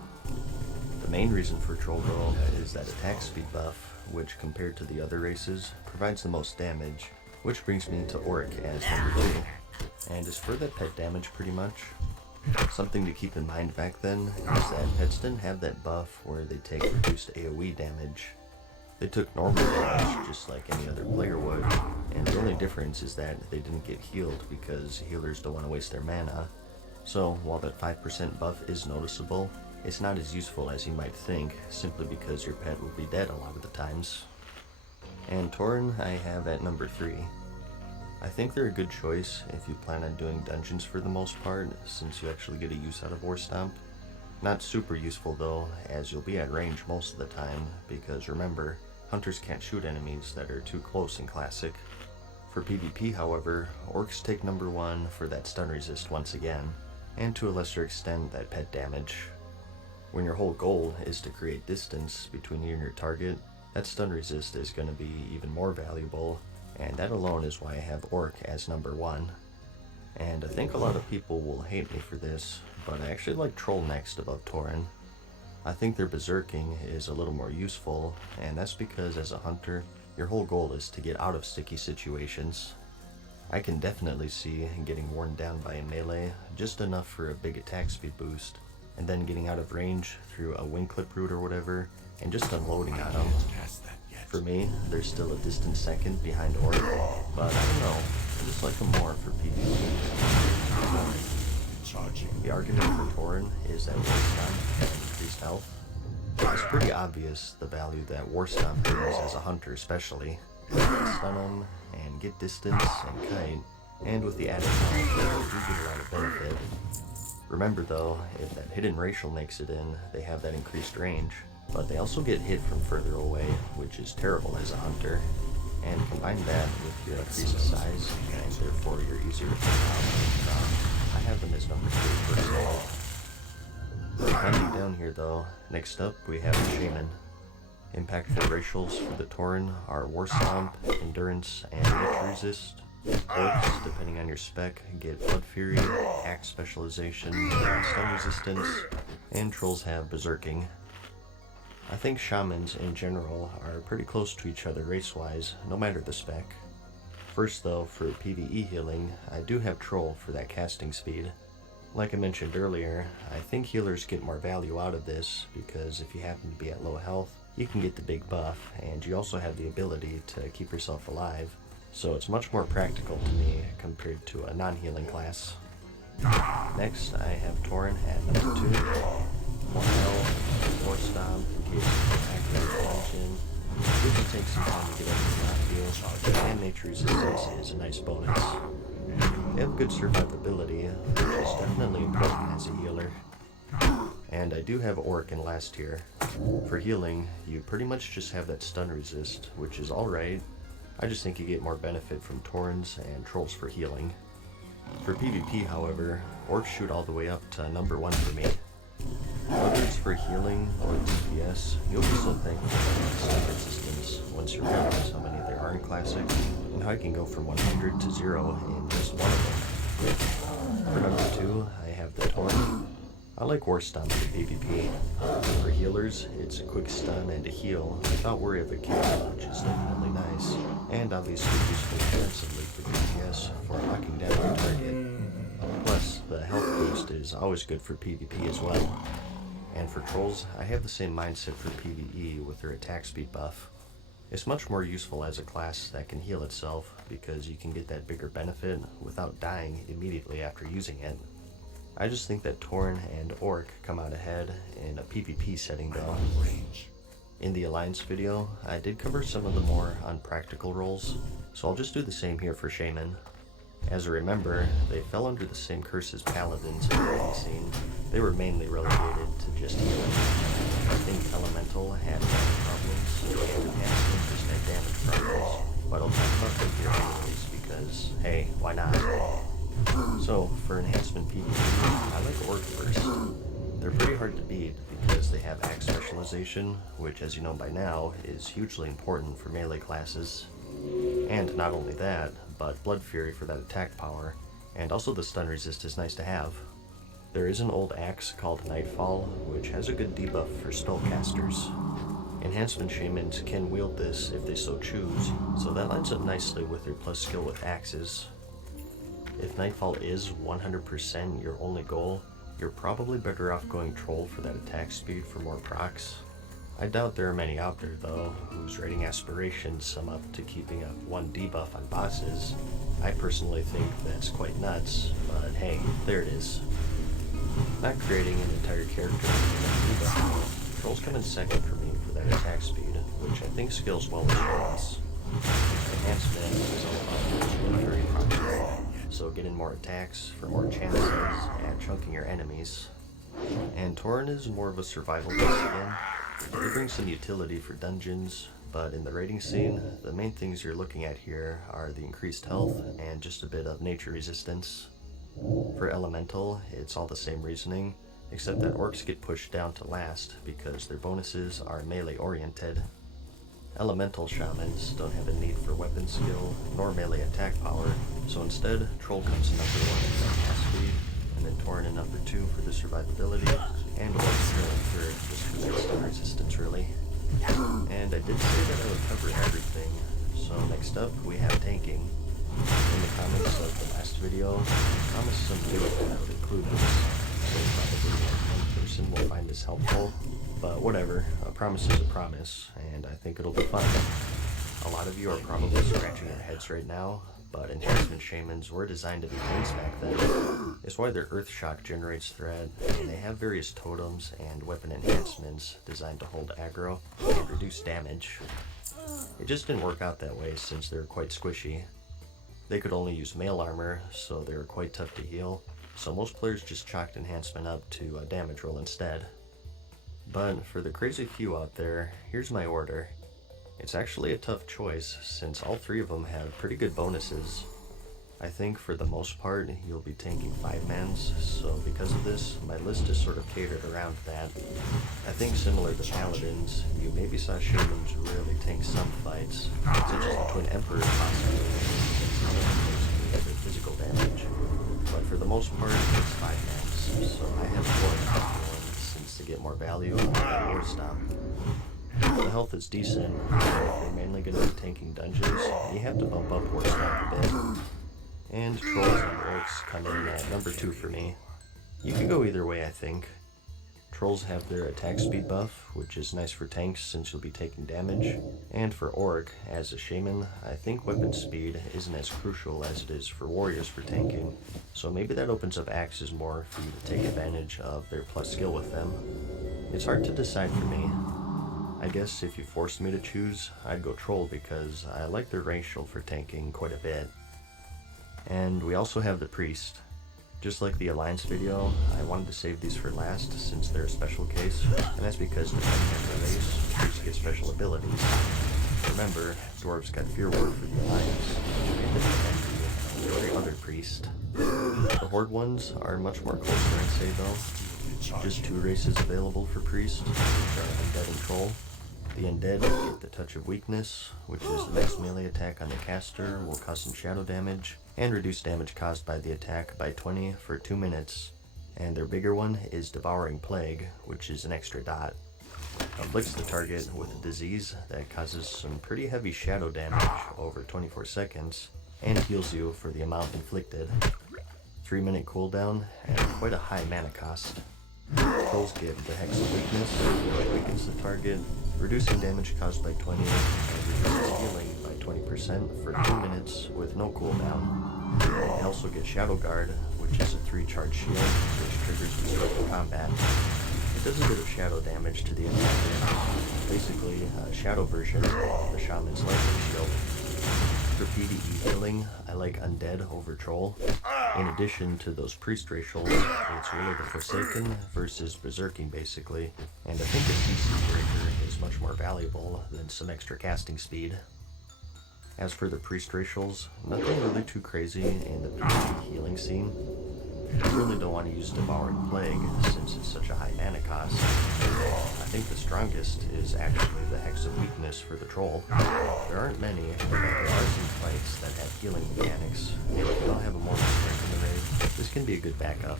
The main reason for Troll though is that attack speed buff, which compared to the other races, provides the most damage, which brings me to Orc as number 2. And as for that pet damage pretty much, something to keep in mind back then is that pets didn't have that buff where they take reduced AoE damage. They took normal damage just like any other player would, and the only difference is that they didn't get healed because healers don't want to waste their mana. So while that 5% buff is noticeable, it's not as useful as you might think, simply because your pet will be dead a lot of the times. And Tauren I have at number 3. I think they're a good choice if you plan on doing dungeons for the most part, since you actually get a use out of War Stomp. Not super useful though, as you'll be at range most of the time, because remember, hunters can't shoot enemies that are too close in Classic. For PvP however, Orcs take number 1 for that stun resist once again, and to a lesser extent that pet damage. When your whole goal is to create distance between you and your target, that stun resist is going to be even more valuable, and that alone is why I have Orc as number 1. And I think a lot of people will hate me for this, but I actually like Troll next above Tauren. I think their Berserking is a little more useful, and that's because as a hunter, your whole goal is to get out of sticky situations. I can definitely see getting worn down by a melee just enough for a big attack speed boost, and then getting out of range through a wing clip route or whatever, and just unloading on them. For me, they're still a distant second behind Orc, but I don't know, I just like them more for PvP. The argument for Tauren is that War Stomp has increased health. It's pretty obvious the value that War Stomp brings as a hunter especially. You can stun them, and get distance, and kite, and with the added health, you do get a lot of benefit. Remember though, if that hidden racial makes it in, they have that increased range. But they also get hit from further away, which is terrible as a hunter. and combine that with your increased size, and therefore you're easier to pick out. I have them as number 3 personally. Climbing down here though, next up we have the Shaman. Impactful racials for the Tauren are War Stomp, Endurance, and Nature Resist. Orcs, depending on your spec, get Blood Fury, Axe Specialization, and Stun Resistance, and Trolls have Berserking. I think Shamans in general are pretty close to each other race-wise, no matter the spec. First though, for PvE healing, I do have Troll for that casting speed. Like I mentioned earlier, I think healers get more value out of this because if you happen to be at low health, you can get the big buff, and you also have the ability to keep yourself alive, so it's much more practical to me compared to a non-healing class. Next, I have Tauren at number 2. More health, more stomp in case of accurate attention. It can take some time to get up to not heal, and nature resistance is a nice bonus. They have good survivability, which is definitely important as a healer. And I do have Orc in last tier. For healing, you pretty much just have that stun resist, which is alright. I just think you get more benefit from Taurens and Trolls for healing. For PvP, however, Orcs shoot all the way up to number 1 for me. Whether it's for healing or DPS, you'll be so thankful for stun resistance once you realize how many there are in Classic, and how I can go from 100 to 0 in just one of them. For number 2, I have the Tauren. I like War Stomp for PvP. For healers, it's a quick stun and a heal without worry of a kill, which is definitely nice, and obviously useful defensively for DPS for locking down your target. Plus, the health boost is always good for PvP as well. And for Trolls, I have the same mindset for PvE with their attack speed buff. It's much more useful as a class that can heal itself because you can get that bigger benefit without dying immediately after using it. I just think that Tauren and Orc come out ahead in a PvP setting though. In the Alliance video, I did cover some of the more unpractical roles, so I'll just do the same here for Shaman. As a remember, they fell under the same curse as Paladins in the early scene. They were mainly relegated to just healing. I think Elemental had damage problems, and Enhancement just had damage problems, but I'll talk about them here anyways because, hey, why not? So, for enhancement PvP, I like Orc first. They're pretty hard to beat because they have Axe Specialization, which as you know by now, is hugely important for melee classes. And not only that, but Blood Fury for that attack power, and also the stun resist is nice to have. There is an old axe called Nightfall, which has a good debuff for spellcasters. Enhancement Shamans can wield this if they so choose, so that lines up nicely with their plus skill with axes. If Nightfall is 100% your only goal, you're probably better off going Troll for that attack speed for more procs. I doubt there are many out there though, whose rating aspirations sum up to keeping up 1 debuff on bosses. I personally think that's quite nuts, but hey, there it is. Not creating an entire character with debuff, Trolls come in second for me for that attack speed, which I think scales well with Shamans. Enhancement is all about very properly. So get in more attacks for more chances and chunking your enemies. And Tauren is more of a survival base again. It brings some utility for dungeons, but in the raiding scene, the main things you're looking at here are the increased health and just a bit of nature resistance. For Elemental, it's all the same reasoning, except that Orcs get pushed down to last because their bonuses are melee oriented. Elemental Shamans don't have a need for weapon skill nor melee attack power, so instead, Troll comes in number 1 for that cast speed, and then Tauren in number 2 for the survivability, and Orcs in third just for their stun resistance really. And I did say that I would cover everything, so next up we have tanking. In the comments of the last video, I promised some new that I would include this, so probably one person will find this helpful. But whatever, a promise is a promise, and I think it'll be fun. A lot of you are probably scratching your heads right now, but enhancement shamans were designed to be tanks back then. It's why their earth shock generates threat, and they have various totems and weapon enhancements designed to hold aggro and reduce damage. It just didn't work out that way since they're quite squishy. They could only use mail armor, so they were quite tough to heal, so most players just chalked enhancement up to a damage roll instead. But for the crazy few out there, here's my order. It's actually a tough choice since all three of them have pretty good bonuses. I think for the most part you'll be tanking 5-mans, so because of this, my list is sort of catered around that. I think similar to Paladins, you maybe saw Shamans rarely tank some fights, such as the Twin Emperor possibly, since other physical damage. But for the most part, it's 5-mans, so I have 4 1 since to get more value on my War Stop. The health is decent, but if you're mainly going to be tanking dungeons, you have to bump up War Stop a bit. And Trolls and Orcs come in at number 2 for me. You could go either way, I think. Trolls have their attack speed buff, which is nice for tanks since you'll be taking damage. And for Orc, as a Shaman, I think weapon speed isn't as crucial as it is for Warriors for tanking. So maybe that opens up Axes more for you to take advantage of their plus skill with them. It's hard to decide for me. I guess if you forced me to choose, I'd go Troll because I like their range shield for tanking quite a bit. And we also have the Priest. Just like the Alliance video, I wanted to save these for last since they're a special case, and that's because depending on your race, Priests get special abilities. Remember, Dwarves got Fear Ward for the Alliance, which made them envy of every other Priest. The Horde ones are much more closer, I'd say though. Just 2 races available for Priest, which are Undead and Troll. The Undead get the Touch of Weakness, which is the next melee attack on the caster, will cause some shadow damage, and reduce damage caused by the attack by 20 for 2 minutes. And their bigger one is Devouring Plague, which is an extra dot. Afflicts the target with a disease that causes some pretty heavy shadow damage over 24 seconds, and heals you for the amount inflicted. 3-minute cooldown, and quite a high mana cost. Trolls give the Hex of Weakness, which weakens the target, reducing damage caused by 20, and reduces healing by 20% for 2 minutes with no cooldown. They also get Shadow Guard, which is a 3-charge shield, which triggers Berserker combat. It does a bit of shadow damage to the attacker, basically a shadow version of the Shaman's Lightning Shield. For PvE healing, I like Undead over Troll. In addition to those Priest racials, it's Will of the Forsaken versus Berserking basically, and I think a CC breaker is much more valuable than some extra casting speed. As for the Priest racials, nothing really too crazy in the PvP healing scene. You really don't want to use Devouring Plague since it's such a high mana cost. I think the strongest is actually the Hex of Weakness for the Troll. There aren't many, but there are some fights that have healing mechanics, and if you don't have a Mortal Strength in the raid, this can be a good backup.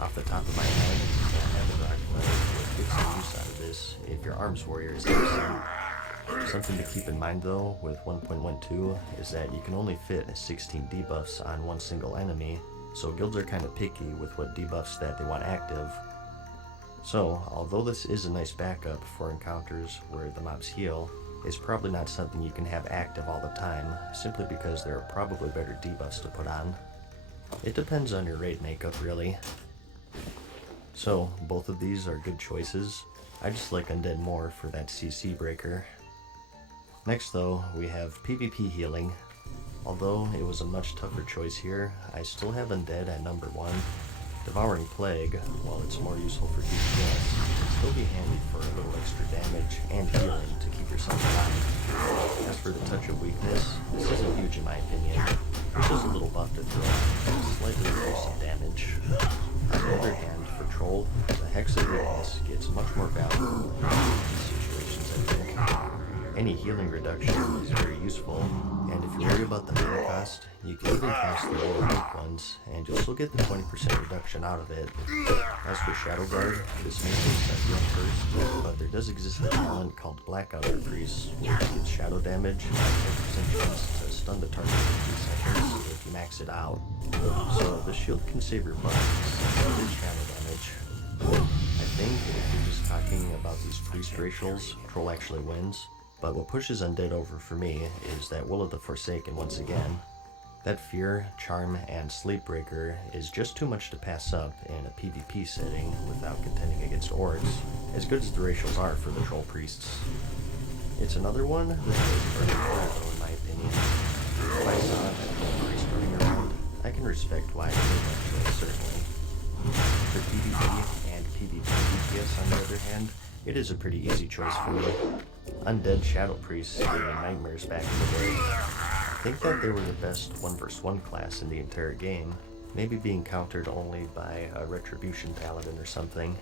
Off the top of my head, I have a Rock Plague with good some use out of this if your Arms Warrior is absent. Something to keep in mind though with 1.12 is that you can only fit 16 debuffs on one single enemy, so guilds are kind of picky with what debuffs that they want active. So, although this is a nice backup for encounters where the mobs heal, it's probably not something you can have active all the time, simply because there are probably better debuffs to put on. It depends on your raid makeup really. So, both of these are good choices. I just like Undead more for that CC breaker. Next though, we have PvP healing. Although it was a much tougher choice here, I still have Undead at number 1. Devouring Plague, while it's more useful for DPS, can still be handy for a little extra damage and healing to keep yourself alive. As for the Touch of Weakness, this isn't huge in my opinion. It's just a little buff to throw and slightly reduce some damage. On the other hand, for Troll, the Hex of Weakness gets much more valuable in these situations, I think. Any healing reduction is very useful, and if you worry about the mana cost, you can even cast the lower rank ones, and you'll still get the 20% reduction out of it. As for Shadow Guard, this may seem slightly at first, but there does exist a talent called Blackout for Priests, which gives shadow damage and 10% chance to stun the target for 3 seconds if you max it out. So the shield can save your butt, since it is shadow damage. I think if you're just talking about these Priest racials, Troll actually wins. But what pushes Undead over for me is that Will of the Forsaken once again. That Fear, Charm, and Sleep Breaker is just too much to pass up in a PvP setting without contending against Orcs, as good as the racials are for the Troll Priests. It's another one that is very important though in my opinion. If I saw that Troll Priest running around, I can respect why I made that choice certainly. For PvP and PvP DPS on the other hand, it is a pretty easy choice for me. Undead Shadow Priests gave me nightmares back in the day. I think that they were the best 1v1 class in the entire game, maybe being countered only by a Retribution Paladin or something.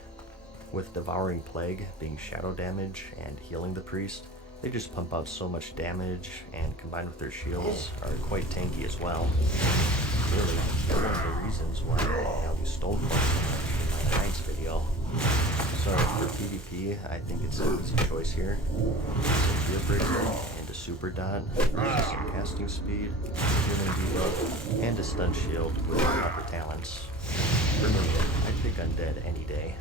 With Devouring Plague being shadow damage and healing the priest, they just pump out so much damage, and combined with their shields are quite tanky as well. Really, they're one of the reasons why we stole quite so much in my Alliance video. So for PvP, I think it's an easy choice here. Use a Fear Breaker and a Super Dot, versus some casting speed, healing debuff, and a stun shield with proper talents. For me, I'd pick Undead any day.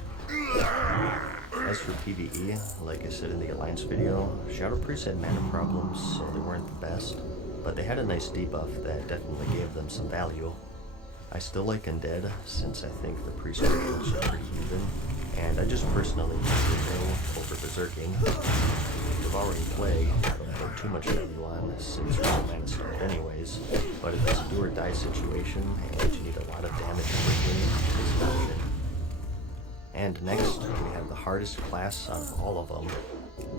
As for PvE, like I said in the Alliance video, Shadow Priests had mana problems, so they weren't the best, but they had a nice debuff that definitely gave them some value. I still like Undead, since I think the priest ratios are pretty even, and I just personally prefer over Berserking. Devouring Plague, I don't put too much value on, since we're mana starved anyways, but if it's a do or die situation, and you need a lot of damage quickly, it's an option. And next, we have the hardest class out of all of them.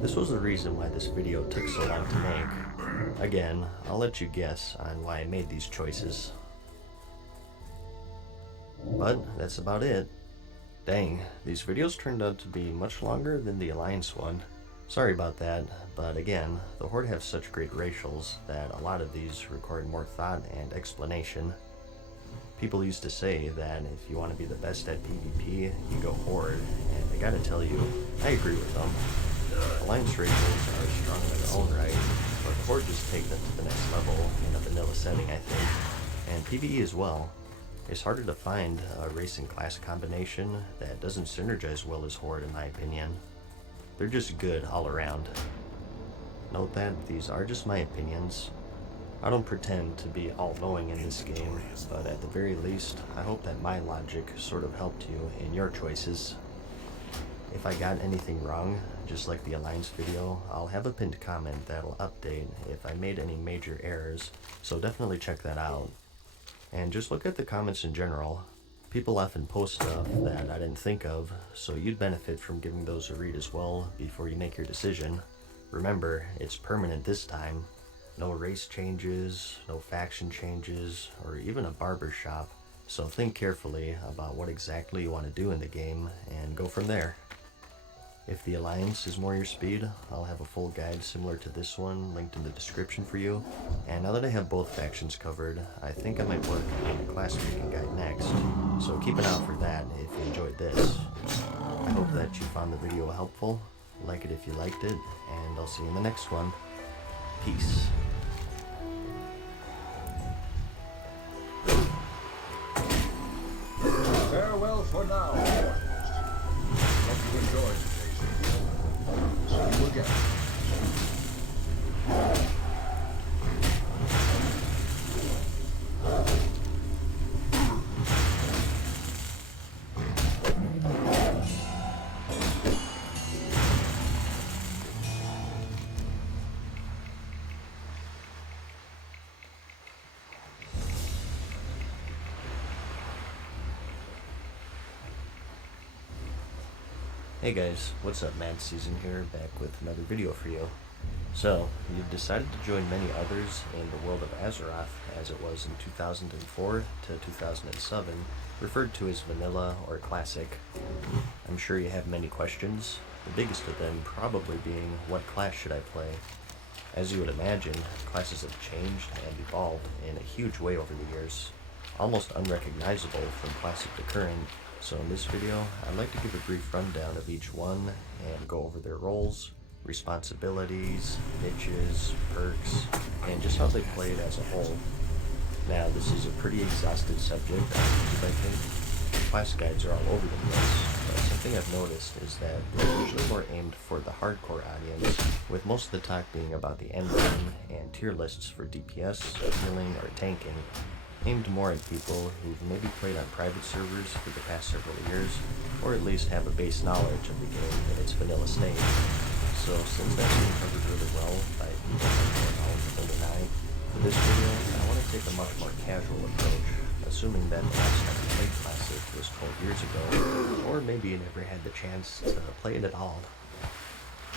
This was the reason why this video took so long to make. Again, I'll let you guess on why I made these choices. But that's about it. Dang, these videos turned out to be much longer than the Alliance one. Sorry about that, but again, the Horde have such great racials that a lot of these require more thought and explanation. People used to say that if you want to be the best at PvP, you go Horde, and I gotta tell you, I agree with them. Alliance racials are strong in their own right, but the Horde just take them to the next level in a vanilla setting, I think. And PvE as well. It's harder to find a race and class combination that doesn't synergize well as Horde in my opinion. They're just good all around. Note that these are just my opinions. I don't pretend to be all-knowing in this game, but at the very least, I hope that my logic sort of helped you in your choices. If I got anything wrong, just like the Alliance video, I'll have a pinned comment that'll update if I made any major errors, so definitely check that out. And just look at the comments in general. People often post stuff that I didn't think of, so you'd benefit from giving those a read as well before you make your decision. Remember, it's permanent this time. No race changes, no faction changes, or even a barber shop, so think carefully about what exactly you want to do in the game and go from there. If the Alliance is more your speed, I'll have a full guide similar to this one linked in the description for you, and now that I have both factions covered, I think I might work on the class picking guide next, so keep an eye out for that if you enjoyed this. I hope that you found the video helpful, like it if you liked it, and I'll see you in the next one. Peace. Farewell for now, mortals. Hope you enjoyed today's video. See you again. Hey guys, what's up? Mad Season here, back with another video for you. So, you've decided to join many others in the world of Azeroth, as it was in 2004 to 2007, referred to as Vanilla or Classic. I'm sure you have many questions, the biggest of them probably being, what class should I play? As you would imagine, classes have changed and evolved in a huge way over the years, almost unrecognizable from Classic to current. So in this video, I'd like to give a brief rundown of each one and go over their roles, responsibilities, niches, perks, and just how they played as a whole. Now, this is a pretty exhaustive subject on YouTube, I think. Class guides are all over the place, but something I've noticed is that they're usually more aimed for the hardcore audience, with most of the talk being about the end game and tier lists for DPS, healing, or tanking, aimed more at people who've maybe played on private servers for the past several years, or at least have a base knowledge of the game in its vanilla state. So since that's being covered really well by people who are more knowledgeable than I, for this video, I want to take a much more casual approach, assuming that the last time you played Classic was 12 years ago, or maybe you never had the chance to play it at all.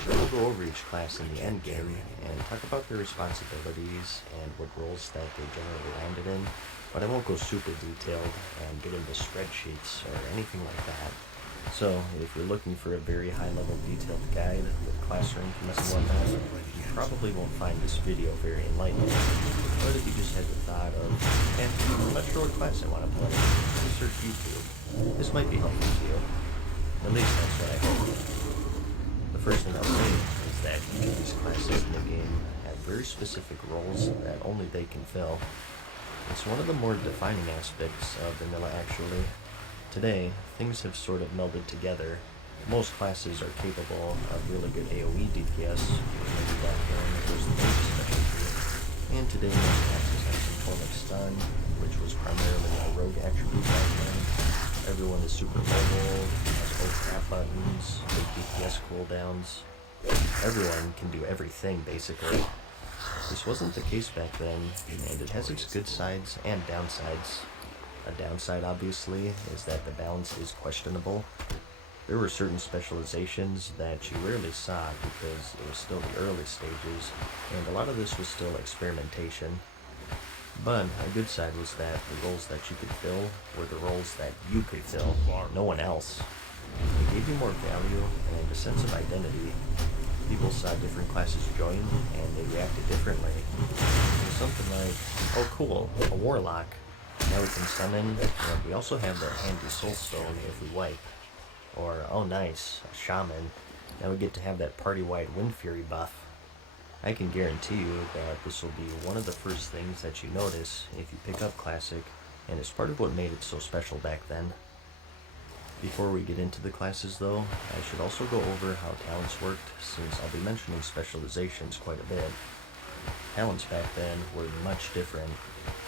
We'll go over each class in the end game and talk about their responsibilities and what roles that they generally landed in, but I won't go super detailed and get into spreadsheets or anything like that. So, if you're looking for a very high-level detailed guide with class rankings and whatnot, you probably won't find this video very enlightening. But if you just had the thought of, I'm not sure what class I want to play, research YouTube, this might be helpful to you. At least that's what I hope. The first thing I'll say is that each of these classes in the game have very specific roles that only they can fill. It's one of the more defining aspects of vanilla, actually. Today, things have sort of melded together. Most classes are capable of really good AoE DPS, maybe back then it was the mage specialty, and today most classes have some form of stun, which was primarily a rogue attribute back then. Everyone is super mobile, has both trap buttons, big DPS cooldowns. Everyone can do everything, basically. This wasn't the case back then, and it has its good sides and downsides. A downside, obviously, is that the balance is questionable. There were certain specializations that you rarely saw because it was still the early stages, and a lot of this was still experimentation. But a good side was that the roles that you could fill were the roles that you could fill, no one else. It gave you more value and a sense of identity. People saw different classes join, and they reacted differently. It was something like, oh cool, a warlock. Now we can summon, and we also have the handy soul stone if we wipe. Or, oh nice, a shaman. Now we get to have that party-wide wind fury buff. I can guarantee you that this will be one of the first things that you notice if you pick up Classic, and it's part of what made it so special back then. Before we get into the classes though, I should also go over how talents worked, since I'll be mentioning specializations quite a bit. Talents back then were much different.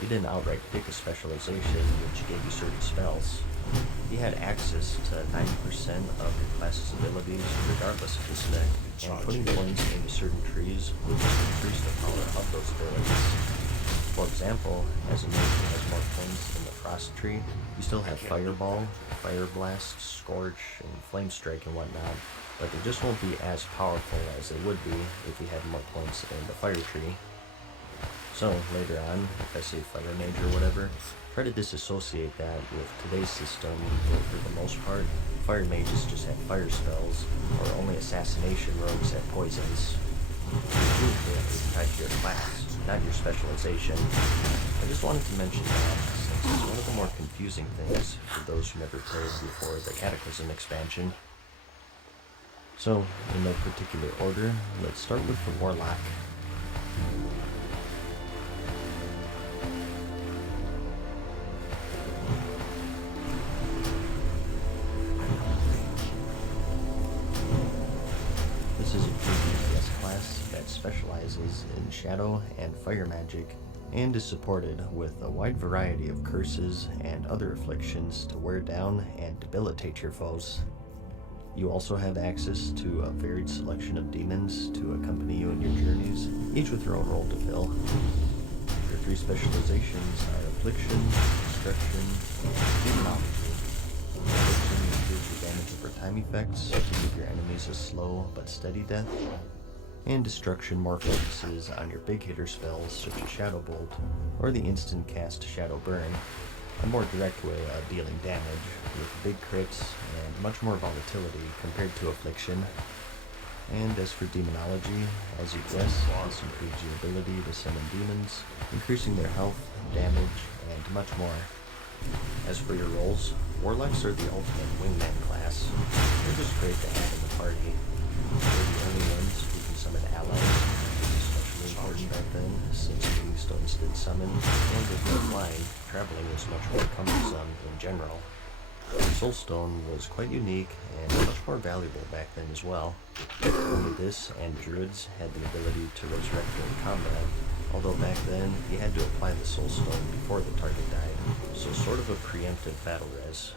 You didn't outright pick a specialization which gave you certain spells. You had access to 90% of your class's abilities regardless of the spec, and putting points into certain trees would just increase the power of those abilities. For example, as a mage who has more points in the Frost tree, you still have Fireball, Fire Blast, Scorch, and Flame Strike and whatnot, but they just won't be as powerful as they would be if you had more points in the Fire tree. So, later on, if I say Fire Mage or whatever, try to disassociate that with today's system, where for the most part, Fire Mages just have fire spells, or only Assassination Rogues have poisons. Your toolkit is tied to your class, not your specialization. I just wanted to mention that, since it's one of the more confusing things for those who never played before the Cataclysm expansion. So, in no particular order, let's start with the Warlock. This is a pure DPS class that specializes in shadow and fire magic, and is supported with a wide variety of curses and other afflictions to wear down and debilitate your foes. You also have access to a varied selection of demons to accompany you in your journeys, each with their own role to fill. Your three specializations are Affliction, Destruction, and Demonology. Affliction increases your damage over time effects to give your enemies a slow but steady death, and Destruction more focuses on your big hitter spells such as Shadow Bolt or the instant cast Shadow Burn, a more direct way of dealing damage with big crits and much more volatility compared to Affliction. And as for Demonology, as you guess, this improves your ability to summon demons, increasing their health, damage, and much more. As for your roles, Warlocks are the ultimate wingman class. They're just great to have in the party. They're the only ones who can summon allies, which is especially important back then, since King Stones did summon, and with no flying, traveling was much more cumbersome in general. Soulstone was quite unique and much more valuable back then as well. Only this and Druids had the ability to resurrect during combat, although back then you had to apply the Soulstone before the target died, so sort of a preemptive battle res.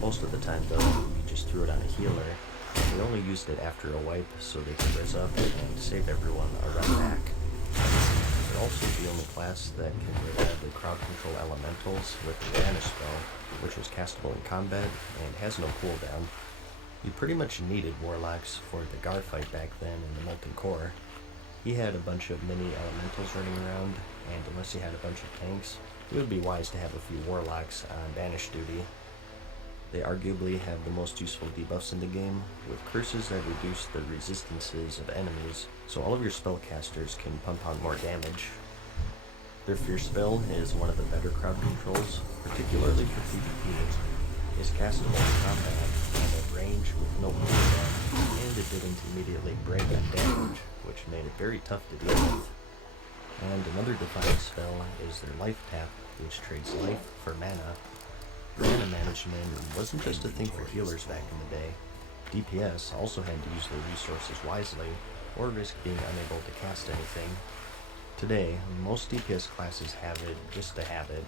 Most of the time though, you just threw it on a healer, and they only used it after a wipe so they could res up and save everyone a run back. They're also the only class that can reliably crowd control elementals with the Banish spell, which was castable in combat and has no cooldown. You pretty much needed warlocks for the Gar fight back then in the Molten Core. He had a bunch of mini elementals running around, and unless you had a bunch of tanks, it would be wise to have a few warlocks on banish duty. They arguably have the most useful debuffs in the game, with curses that reduce the resistances of enemies, so all of your spellcasters can pump out more damage. Their Fierce spell is one of the better crowd controls, particularly for PvP. It's castable in combat and at range with no cooldown, and it didn't immediately break on damage, which made it very tough to deal with. And another defiant spell is their Life Tap, which trades life for mana. Mana management wasn't just a thing for healers back in the day. DPS also had to use their resources wisely, or risk being unable to cast anything. Today, most DPS classes have it just to have it.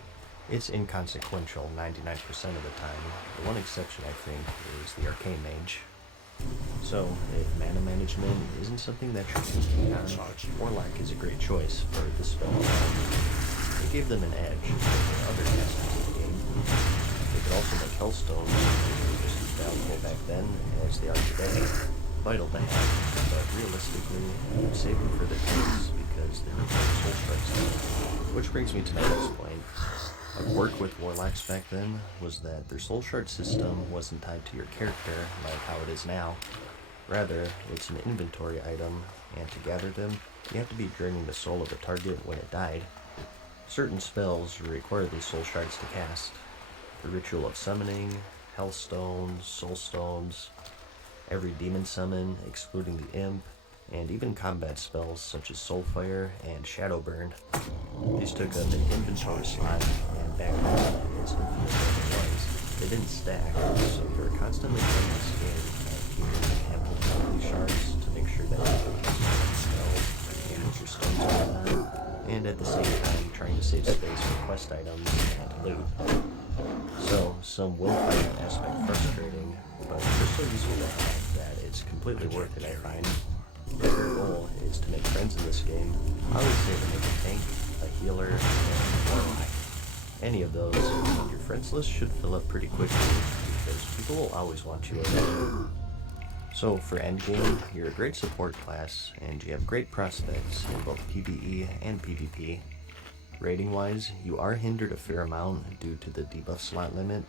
It's inconsequential 99% of the time. The one exception, I think, is the Arcane Mage. So, if mana management isn't something that you're thinking on, Warlock is a great choice for this spell. It gave them an edge over other casters in the game. They could also make Hellstones, which were just as valuable back then as they are today. Vital to have, but realistically, save them for the tanks because they require soul strikes. Which brings me to my next point. A quirk with Warlocks back then was that their soul shard system wasn't tied to your character like how it is now. Rather, it's an inventory item, and to gather them, you have to be draining the soul of the target when it died. Certain spells require these soul shards to cast. The Ritual of Summoning, Hellstones, Soulstones, every demon summon, excluding the Imp, and even combat spells such as Soulfire and Shadowburn. These took up an inventory slot, and back then, as infamous as it was, they didn't stack, so you were constantly playing this game and keeping ample quality shards to make sure that you could cast spells, use your stones and whatnot, and at the same time trying to save space for quest items and loot. So, some will find that aspect frustrating, but they're so useful to have that it's completely worth it, I find. If your goal is to make friends in this game, I would say to make a tank, a healer, and a warlock. Any of those, your friends list should fill up pretty quickly, because people will always want you around. So for endgame, you're a great support class, and you have great prospects in both PvE and PvP. Rating-wise, you are hindered a fair amount due to the debuff slot limit.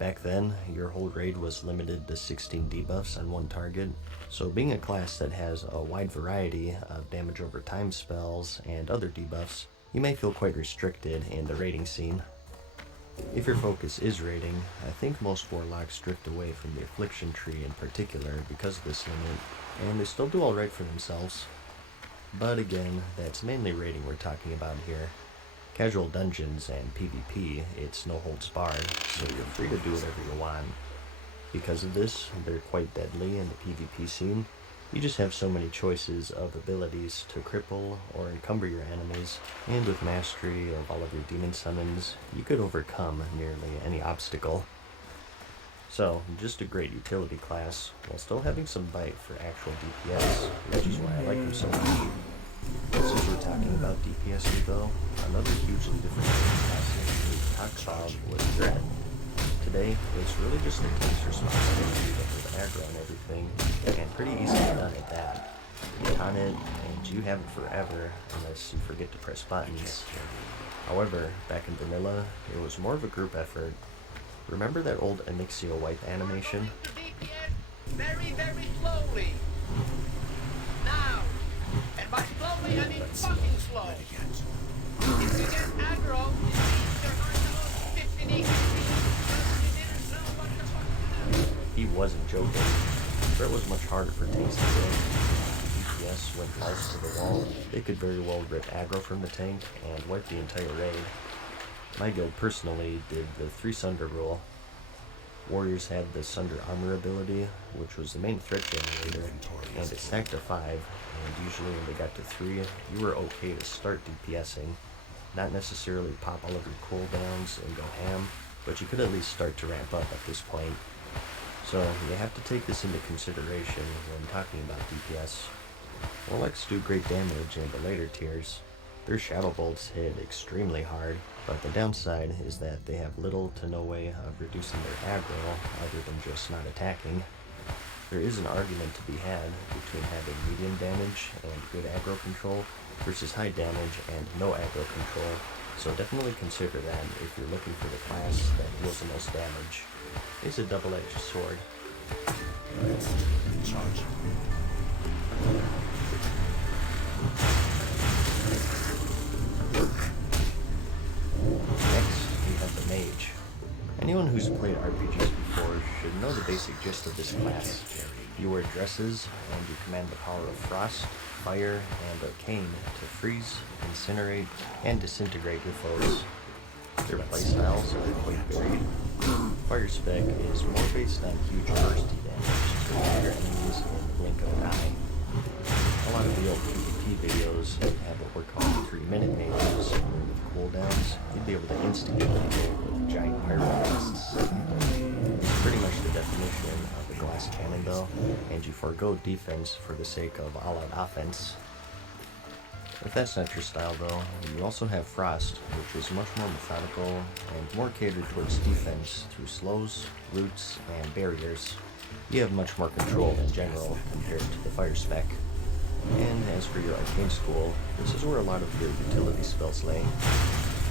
Back then, your whole raid was limited to 16 debuffs on one target, so being a class that has a wide variety of damage over time spells and other debuffs, you may feel quite restricted in the raiding scene. If your focus is raiding, I think most warlocks drift away from the affliction tree in particular because of this limit, and they still do alright for themselves. But again, that's mainly raiding we're talking about here. Casual dungeons and PvP, it's no holds barred, so you're free to do whatever you want. Because of this, they're quite deadly in the PvP scene. You just have so many choices of abilities to cripple or encumber your enemies, and with mastery of all of your demon summons, you could overcome nearly any obstacle. So, just a great utility class, while still having some bite for actual DPS, which is why I like them so much. Since we're talking about DPS here though, another hugely different class we talked about was Dread. Today, it's really just the tank's responsibility for the aggro and everything, and pretty easily done at that. You taunt it, and you have it forever, unless you forget to press buttons. However, back in vanilla, it was more of a group effort. Remember that old Anixio wipe animation? Very, very slowly. Now. And by slowly, I mean fucking slow. If you get aggro, it means there are no 50 because you didn't know what the fuck to do. He wasn't joking. Sure, it was much harder for tanks to kill. DPS went balls to the wall. They could very well rip aggro from the tank and wipe the entire raid. My guild personally did the 3 Sunder rule. Warriors had the Sunder Armor ability, which was the main threat generator, and it stacked to 5, and usually when they got to 3, you were okay to start DPSing. Not necessarily pop all of your cooldowns and go ham, but you could at least start to ramp up at this point. So you have to take this into consideration when talking about DPS. Warlocks do great damage in the later tiers. Their Shadow Bolts hit extremely hard, but the downside is that they have little to no way of reducing their aggro other than just not attacking. There is an argument to be had between having medium damage and good aggro control versus high damage and no aggro control, so definitely consider that if you're looking for the class that deals the most damage. It's a double-edged sword. Charge. Next, we have the Mage. Anyone who's played RPGs before should know the basic gist of this class. You wear dresses, and you command the power of Frost, Fire, and Arcane to freeze, incinerate, and disintegrate your foes. Their playstyles are quite varied. Fire spec is more based on huge bursty damage to your enemies in the blink of an eye. A lot of the old PvP videos have what we're calling 3-minute mages, where with cooldowns, you'd be able to instigate people with giant pyro blasts. It's pretty much the definition of a glass cannon though, and you forego defense for the sake of all-out offense. If that's not your style though, you also have Frost, which is much more methodical and more catered towards defense through slows, roots, and barriers. You have much more control in general compared to the Fire spec. And as for your Arcane school, this is where a lot of your utility spells lay.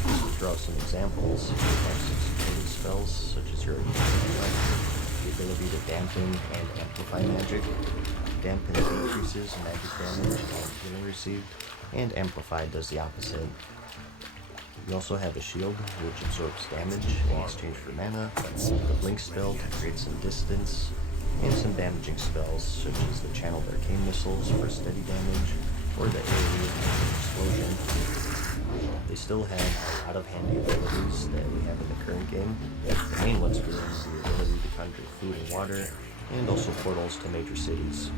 Just to throw out some examples, you have some utility spells such as your the ability to dampen and amplify magic. Dampen increases magic damage and healing received, and Amplify does the opposite. You also have a shield, which absorbs damage in exchange for mana, the blink spell to create some distance, and some damaging spells, such as the channeled arcane missiles for steady damage, or the AoE explosion. They still have a lot of handy abilities that we have in the current game, the main ones being the ability to conjure food and water, and also portals to major cities.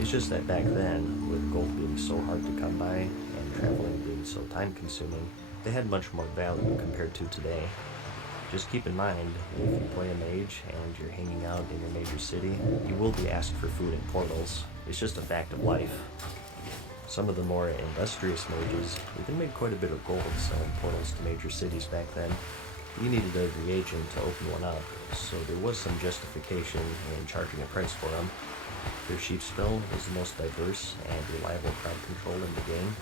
It's just that back then, with gold being so hard to come by, and traveling being so time-consuming, they had much more value compared to today. Just keep in mind, if you play a mage and you're hanging out in your major city, you will be asked for food and portals. It's just a fact of life. Some of the more industrious mages even made quite a bit of gold selling portals to major cities back then. You needed a reagent to open one up, so there was some justification in charging a price for them. Their sheep spell is the most diverse and reliable crowd control in the game.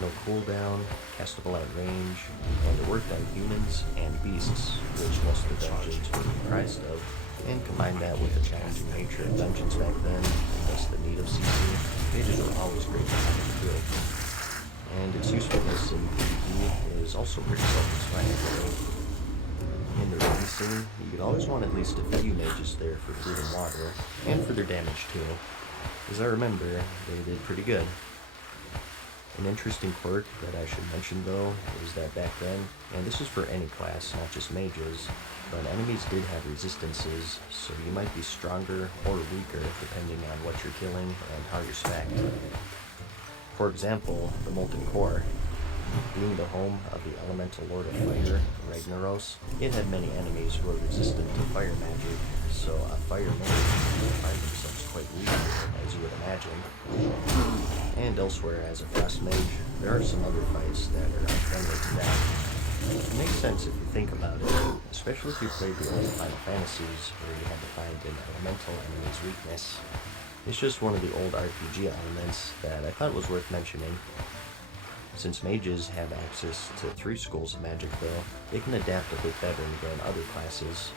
No cooldown, castable at range, and it worked on humans and beasts, which most of the dungeons were comprised of, and combine that with the challenging nature of dungeons back then, and thus the need of CC, mages were always great to have in the group. And its usefulness in PvP is also pretty self-explanatory. In the raid scene, you could always want at least a few mages there for food and water, and for their damage too. As I remember, they did pretty good. An interesting quirk that I should mention though is that back then, and this is for any class, not just mages, but enemies did have resistances, so you might be stronger or weaker depending on what you're killing and how you're stacked. For example, the Molten Core. Being the home of the elemental lord of fire, Ragnaros, it had many enemies who were resistant to fire magic, so a fire mage would find themselves quite weak, as you would imagine. And elsewhere, as a frost mage, there are some other fights that are unfriendly to that. It makes sense if you think about it, especially if you played the old Final Fantasies, where you had to find an elemental enemy's weakness. It's just one of the old RPG elements that I thought was worth mentioning. Since mages have access to 3 schools of magic though, they can adapt a bit better than other classes.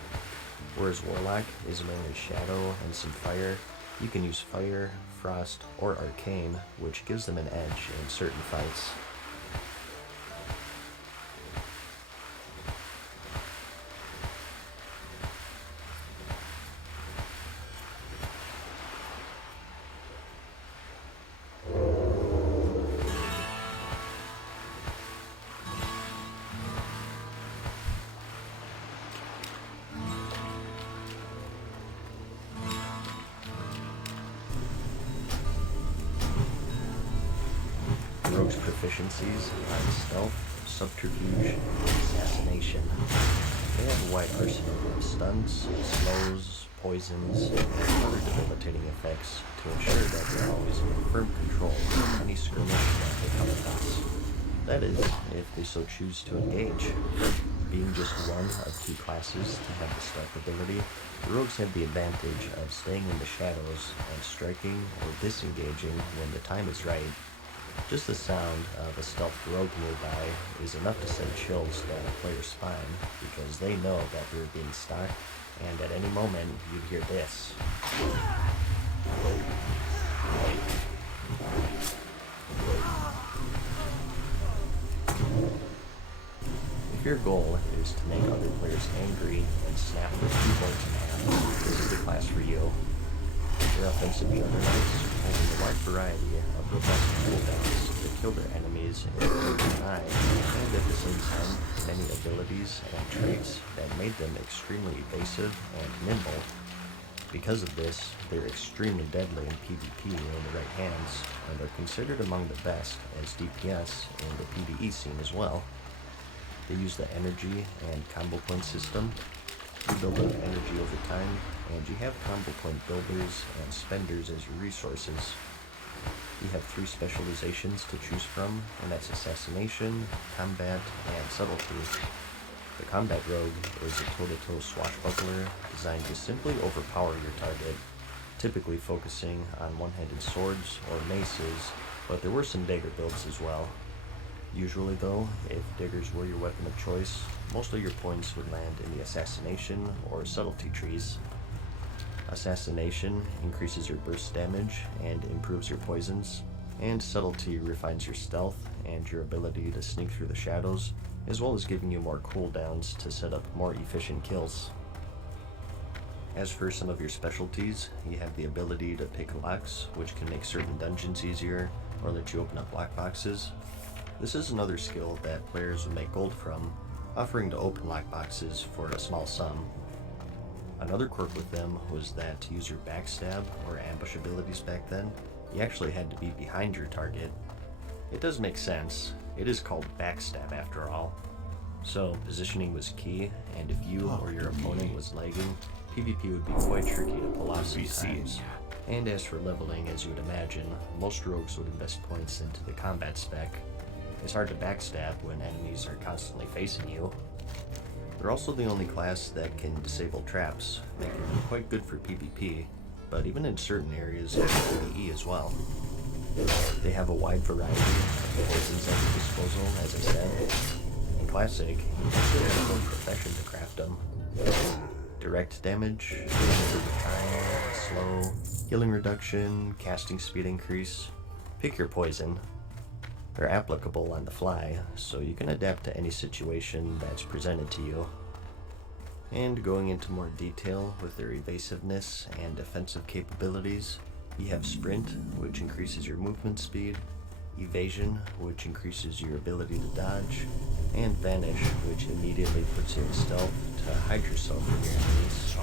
Whereas Warlock is mainly shadow and some fire, you can use fire, frost, or arcane, which gives them an edge in certain fights. Rogue's proficiencies are stealth, subterfuge, and assassination. They have a wide arsenal of stuns, slows, poisons, and other debilitating effects to ensure that they're always in firm control of any skirmish that they come across. That is, if they so choose to engage. Being just one of 2 classes to have the stealth ability, the rogues have the advantage of staying in the shadows and striking or disengaging when the time is right. Just the sound of a stealth rogue nearby is enough to send chills down a player's spine because they know that they're being stalked, and at any moment you'd hear this. If your goal is to make other players angry and snap their keyboards in half, this is the class for you. Their offensive juggernauts holding a wide variety of robust cooldowns that kill their enemies in a blink of an eye, and at the same time, many abilities and traits that made them extremely evasive and nimble. Because of this, they're extremely deadly in PvP in the right hands, and are considered among the best as DPS in the PvE scene as well. They use the energy and combo point system. You build up energy over time, and you have combo point builders and spenders as your resources. You have 3 specializations to choose from, and that's assassination, combat, and subtlety. The combat rogue is a toe-to-toe swashbuckler designed to simply overpower your target, typically focusing on one-handed swords or maces, but there were some dagger builds as well. Usually though, if daggers were your weapon of choice, most of your points would land in the assassination or subtlety trees. Assassination increases your burst damage and improves your poisons, and subtlety refines your stealth and your ability to sneak through the shadows, as well as giving you more cooldowns to set up more efficient kills. As for some of your specialties, you have the ability to pick locks, which can make certain dungeons easier or let you open up lock boxes. This is another skill that players would make gold from, offering to open lockboxes for a small sum. Another quirk with them was that to use your backstab or ambush abilities back then, you actually had to be behind your target. It does make sense, it is called backstab after all. So positioning was key, and if you or your opponent was lagging, PvP would be quite tricky to pull off sometimes. And as for leveling, as you would imagine, most rogues would invest points into the combat spec. It's hard to backstab when enemies are constantly facing you. They're also the only class that can disable traps, making them quite good for PvP, but even in certain areas of PvE as well. They have a wide variety of poisons at your disposal, as I said. In Classic, you actually have a whole profession to craft them. Direct damage, healing over time, slow, healing reduction, casting speed increase. Pick your poison. They're applicable on the fly, so you can adapt to any situation that's presented to you. And going into more detail with their evasiveness and defensive capabilities, you have Sprint, which increases your movement speed, Evasion, which increases your ability to dodge, and Vanish, which immediately puts you in stealth to hide yourself from your enemies.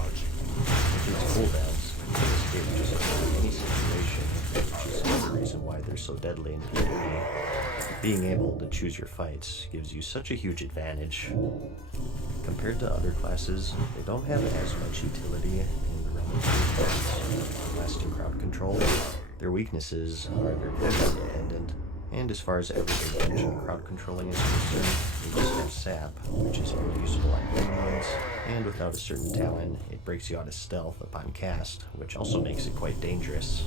With these cooldowns, you can escape just about any situation, which is another reason why they're so deadly in PvE. Being able to choose your fights gives you such a huge advantage. Compared to other classes, they don't have as much utility in the realm of lasting crowd control. Their weaknesses are their cooldown dependent, and as far as everyday dungeon crowd controlling is concerned, they just have sap, which is only useful on minions, and without a certain talent, it breaks you out of stealth upon cast, which also makes it quite dangerous.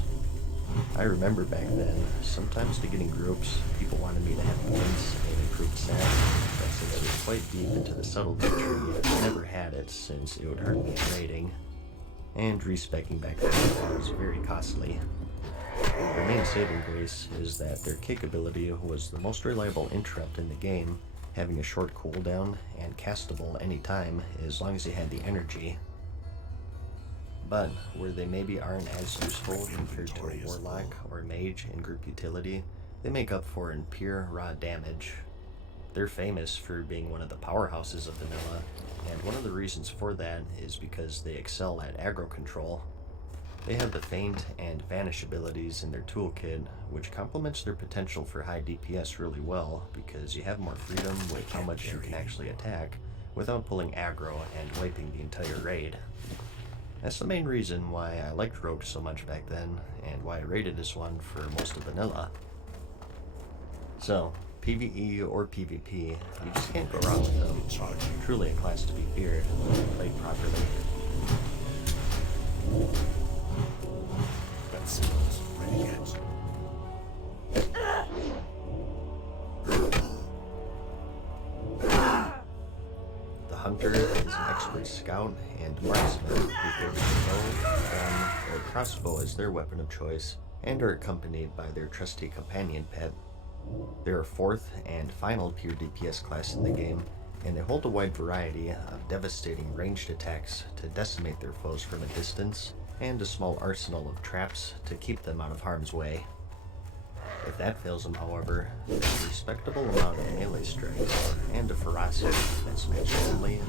I remember back then, sometimes to get in groups, people wanted me to have points and improved sap, but since it was quite deep into the subtlety tree, I never had it since it would hurt me in raiding. And respeccing back then was very costly. Their main saving grace is that their kick ability was the most reliable interrupt in the game, having a short cooldown and castable anytime as long as you had the energy. But where they maybe aren't as useful compared to a warlock or mage in group utility, they make up for in pure raw damage. They're famous for being one of the powerhouses of vanilla, and one of the reasons for that is because they excel at aggro control. They have the Feint and Vanish abilities in their toolkit, which complements their potential for high DPS really well, because you have more freedom with how much you can actually attack, without pulling aggro and wiping the entire raid. That's the main reason why I liked Rogue so much back then, and why I rated this one for most of vanilla. So, PvE or PvP, you just can't go wrong with them. Truly a class to be feared when played properly. That signal's ready yet. The hunter is an expert scout and marksman who favors a bow, gun, or crossbow as their weapon of choice, and are accompanied by their trusty companion pet. They're a fourth and final pure DPS class in the game, and they hold a wide variety of devastating ranged attacks to decimate their foes from a distance, and a small arsenal of traps to keep them out of harm's way. If that fails them, however, there's a respectable amount of melee strikes and a ferocity that's matched only in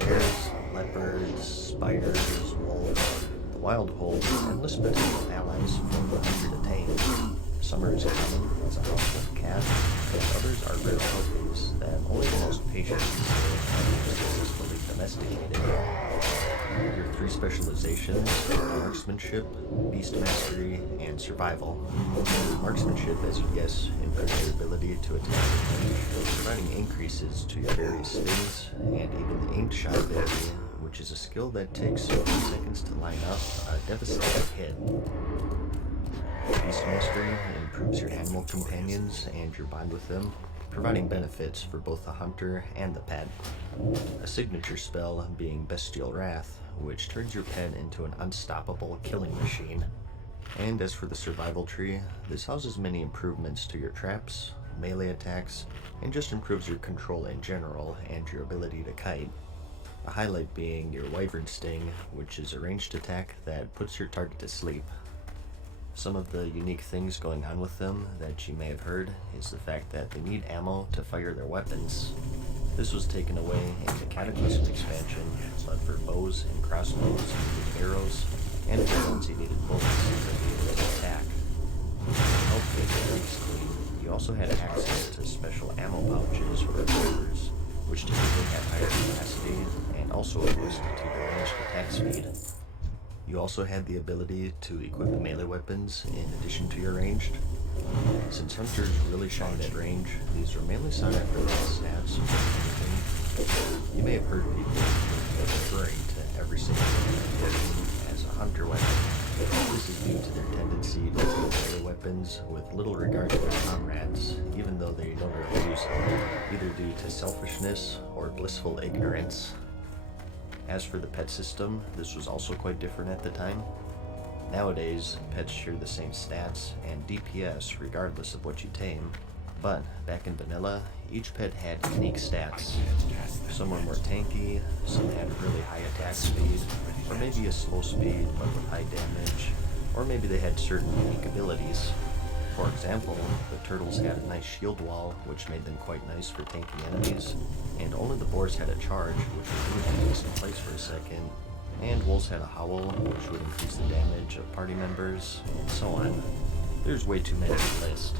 bears, leopards, spiders, wolves. The wild holds endless potential allies for the hunter to tame. Some are as common as a household cat, and others are rare trophies that only the most patient and successfully domesticated. Your three specializations are marksmanship, beast mastery, and survival. Marksmanship, as you guess, improves your ability to attack with range, providing increases to your various stings, and even the aimed shot ability, which is a skill that takes a few seconds to line up a devastating hit. Beast mastery improves your animal companions and your bond with them, providing benefits for both the hunter and the pet. A signature spell being Bestial Wrath, which turns your pet into an unstoppable killing machine. And as for the survival tree, this houses many improvements to your traps, melee attacks, and just improves your control in general and your ability to kite. A highlight being your Wyvern Sting, which is a ranged attack that puts your target to sleep. Some of the unique things going on with them that you may have heard is the fact that they need ammo to fire their weapons. This was taken away in the Cataclysm expansion, but for bows and crossbows you needed arrows, and for guns you needed bullets to be able to attack. To help make things clean, you also had access to special ammo pouches for equippers, which typically had higher capacity and also a boost to the ranged attack speed. You also had the ability to equip melee weapons in addition to your ranged. Since hunters really shine at range, these were mainly sought after as stats. You may have heard people referring to every single weapon as a hunter weapon. This is due to their tendency to take melee weapons with little regard to their comrades, even though they don't really use them, either due to selfishness or blissful ignorance. As for the pet system, this was also quite different at the time. Nowadays, pets share the same stats and DPS regardless of what you tame, but back in vanilla, each pet had unique stats. Some were more tanky, some had really high attack speed, or maybe a slow speed but with high damage, or maybe they had certain unique abilities. For example, the turtles had a nice shield wall, which made them quite nice for tanking enemies, and only the boars had a charge, which would move things in place for a second, and wolves had a howl, which would increase the damage of party members, and so on. There's way too many to list.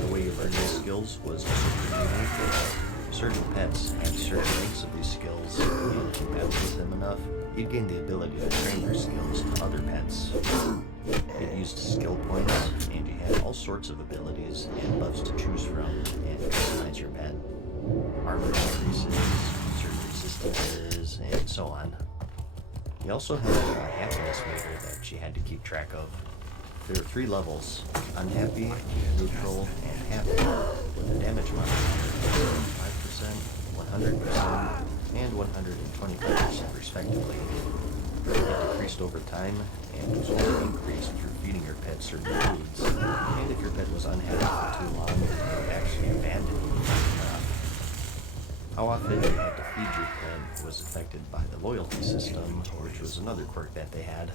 The way you learned these skills was also pretty unique. Certain pets had certain ranks of these skills, and if you battled with them enough, you'd gain the ability to train their skills to other pets. It used skill points, and you had all sorts of abilities and buffs to choose from and customize your pet. Armor increases, certain resistances, and so on. You also had a happiness meter that you had to keep track of. There were 3 levels: unhappy, neutral, and happy, with a damage modifier of 5%, 100%, and 125% respectively. It decreased over time, and was only increased through feeding your pet certain foods, and if your pet was unhappy for too long, it would actually abandon you. How often you had to feed your pet was affected by the loyalty system, which was another quirk that they had.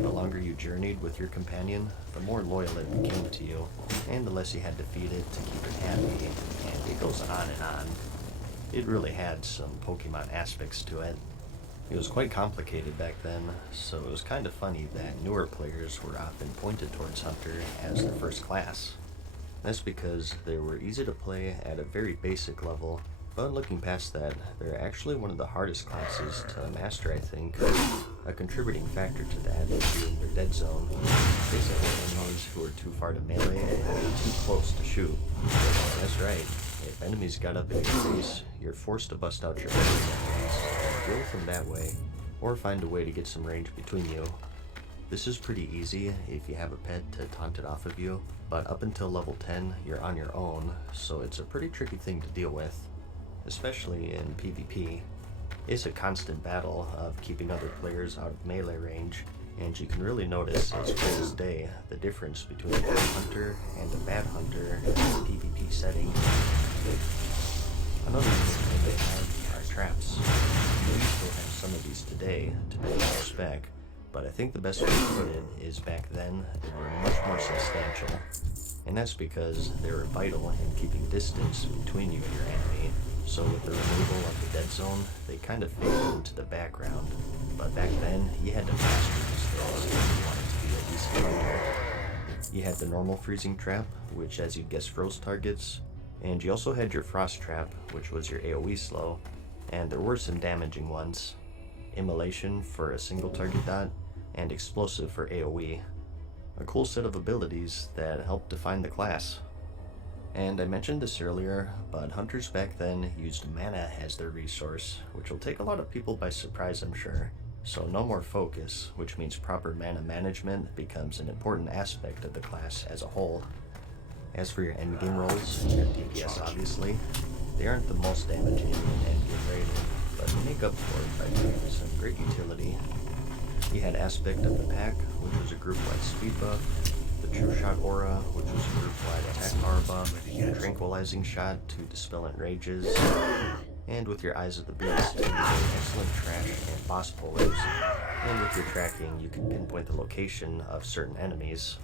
The longer you journeyed with your companion, the more loyal it became to you, and the less you had to feed it to keep it happy, and it goes on and on. It really had some Pokemon aspects to it. It was quite complicated back then, so it was kind of funny that newer players were often pointed towards Hunter as their first class. That's because they were easy to play at a very basic level, But looking past that, they're actually one of the hardest classes to master, I think. A contributing factor to that being their dead zone. Basically enemies who are too far to melee and too close to shoot. That's right, if enemies got up in your face, you're forced to bust out your melee weapons, deal with them that way, or find a way to get some range between you. This is pretty easy if you have a pet to taunt it off of you, but up until level 10, you're on your own, so it's a pretty tricky thing to deal with. Especially in PvP. It's a constant battle of keeping other players out of melee range, and you can really notice as clear as day the difference between a good hunter and a bad hunter in a PvP setting. Another thing they have are traps. We still have some of these today to be more spec, but I think the best way to put it is back then they were much more substantial, and that's because they were vital in keeping distance between you and your enemy. So with the removal of the dead zone, they kind of faded into the background. But back then, you had to master these things if you wanted to be a decent hunter. You had the normal freezing trap, which as you'd guess froze targets, and you also had your frost trap, which was your AoE slow, and there were some damaging ones. Immolation for a single target dot, and explosive for AoE. A cool set of abilities that helped define the class. And I mentioned this earlier, but hunters back then used mana as their resource, which will take a lot of people by surprise, I'm sure. So no more focus, which means proper mana management becomes an important aspect of the class as a whole. As for your endgame rolls, your DPS obviously, they aren't the most damaging in endgame rating, but they make up for it by giving some great utility. You had Aspect of the Pack, which was a group-wide speed buff, the True Shot Aura, which was a group-wide attack power buff, Tranquilizing Shot to dispel enrages, and with your Eyes of the Beast, you had excellent trash and boss pullers, and with your tracking you could pinpoint the location of certain enemies.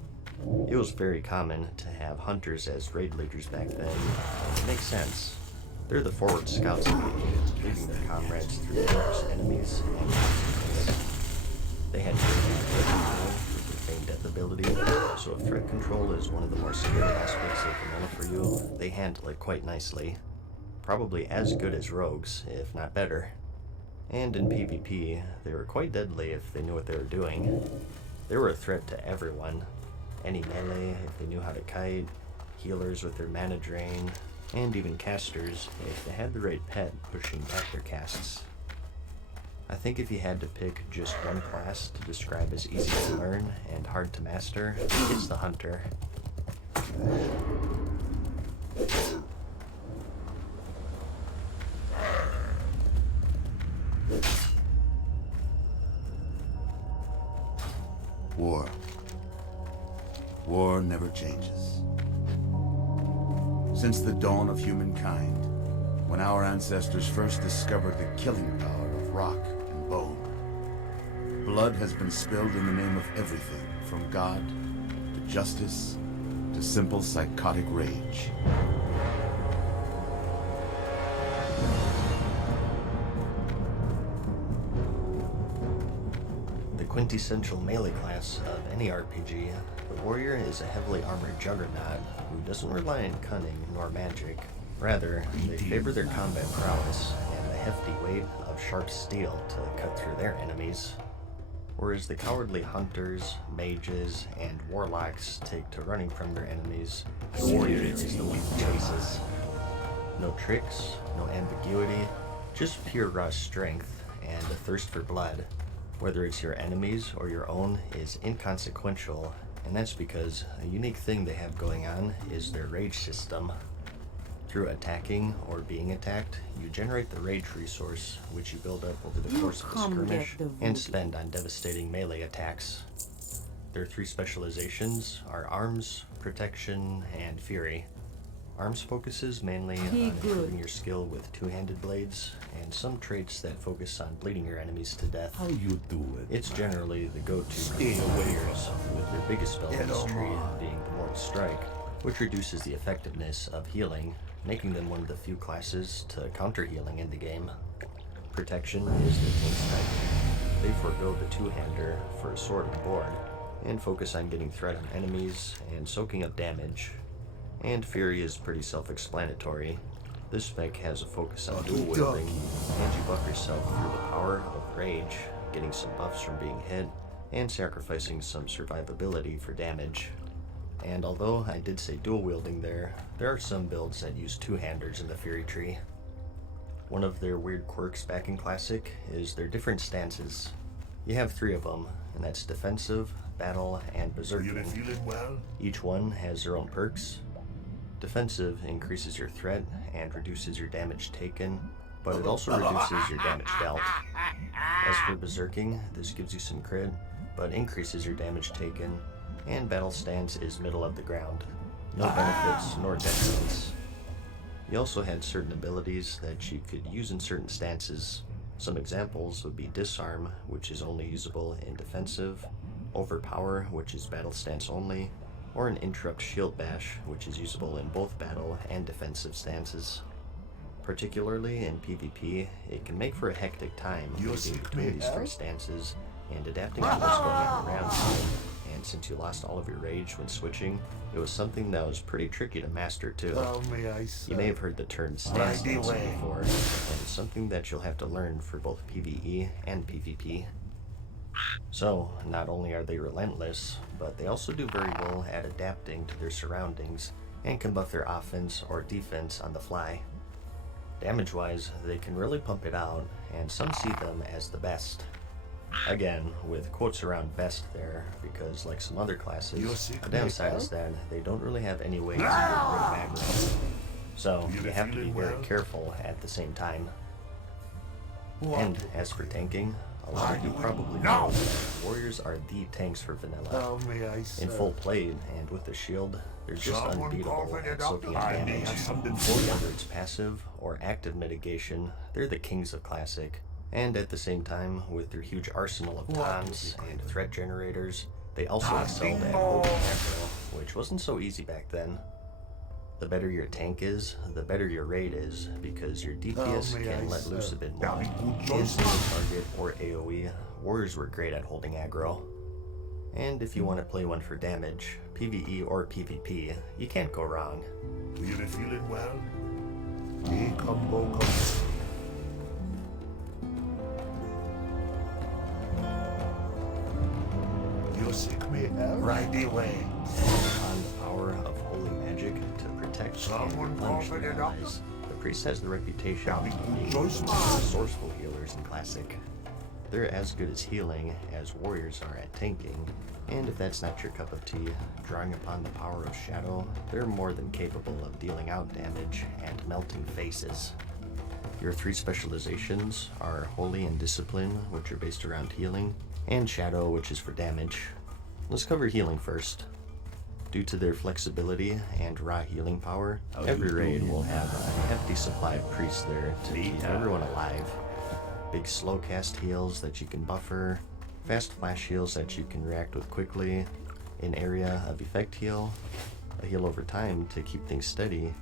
It was very common to have hunters as raid leaders back then. It makes sense. They're the forward scouts of the game, leading their comrades through dangerous enemies and obstacles. They had threat control with their Feign Death ability, so if threat control is one of the more scary aspects of the mana for you, they handle it quite nicely. Probably as good as rogues, if not better. And in PvP, they were quite deadly if they knew what they were doing. They were a threat to everyone. Any melee if they knew how to kite, healers with their mana drain, and even casters if they had the right pet pushing back their casts. I think if you had to pick just one class to describe as easy to learn and hard to master, it's the hunter. War. War never changes. Since the dawn of humankind, when our ancestors first discovered the killing power of rock and bone, blood has been spilled in the name of everything from God to justice to simple psychotic rage. The quintessential melee class of any RPG, the warrior is a heavily armored juggernaut who doesn't rely on cunning nor magic. Rather, they favor their combat prowess and the hefty weight of sharp steel to cut through their enemies. Whereas the cowardly hunters, mages, and warlocks take to running from their enemies, the warrior is the one who chases. No tricks, no ambiguity, just pure raw strength and a thirst for blood. Whether it's your enemies or your own is inconsequential, and that's because a unique thing they have going on is their rage system. Through attacking or being attacked, you generate the rage resource, which you build up over the course of a skirmish and spend on devastating melee attacks. Their three specializations are Arms, Protection, and Fury. Arms focuses mainly on improving your skill with two-handed blades, and some traits that focus on bleeding your enemies to death. How you do it? It's generally the go-to for warriors, with their biggest spell history being the Mortal Strike, which reduces the effectiveness of healing, making them one of the few classes to counter healing in the game. Protection is their main strike. They forego the two-hander for sword and board, and focus on getting threat on enemies and soaking up damage. And Fury is pretty self-explanatory. This spec has a focus on dual wielding, and you buff yourself through the power of rage, getting some buffs from being hit, and sacrificing some survivability for damage. And although I did say dual wielding there are some builds that use two-handers in the Fury tree. One of their weird quirks back in Classic is their different stances. You have 3 of them, and that's defensive, battle, and berserking. Feeling well? Each one has their own perks. Defensive increases your threat and reduces your damage taken, but it also reduces your damage dealt. As for berserking, this gives you some crit, but increases your damage taken, and battle stance is middle of the ground. No benefits nor detriments. You also had certain abilities that you could use in certain stances. Some examples would be Disarm, which is only usable in defensive, Overpower, which is battle stance only, or an Interrupt Shield Bash, which is usable in both battle and defensive stances. Particularly in PvP, it can make for a hectic time moving between these 3 stances and adapting to what's going on around you. And since you lost all of your rage when switching, it was something that was pretty tricky to master too. You may have heard the term stance dancing before, and it's something that you'll have to learn for both PvE and PvP. So, not only are they relentless, but they also do very well at adapting to their surroundings and can buff their offense or defense on the fly. Damage-wise, they can really pump it out, and some see them as the best. Again, with quotes around best there, because like some other classes, the downside is that they don't really have any way to get rid of aggro. So, you have to be very careful at the same time. And as for tanking, a lot of you probably know that warriors are the tanks for vanilla. In full plate and with the shield, they're just unbeatable at soaking in damage. Whether it's passive or active mitigation, they're the kings of Classic. And at the same time, with their huge arsenal of taunts and threat generators, they also excelled at holding aggro, which wasn't so easy back then. The better your tank is, the better your raid is, because your DPS can let loose a bit more. In single target or AoE, warriors were great at holding aggro. And if you want to play one for damage, PvE or PvP, you can't go wrong. Feeling well? You seek me out? Right away. On the power of holy magic to protect and punish their allies, the priest has the reputation of being one of the most resourceful healers in Classic. They're as good as healing as warriors are at tanking, and if that's not your cup of tea, drawing upon the power of shadow, they're more than capable of dealing out damage and melting faces. Your 3 specializations are Holy and Discipline, which are based around healing, and Shadow, which is for damage. Let's cover healing first. Due to their flexibility and raw healing power, every raid will have a hefty supply of priests there to keep everyone alive. Big slow cast heals that you can buffer, fast flash heals that you can react with quickly, an area of effect heal, a heal over time to keep things steady,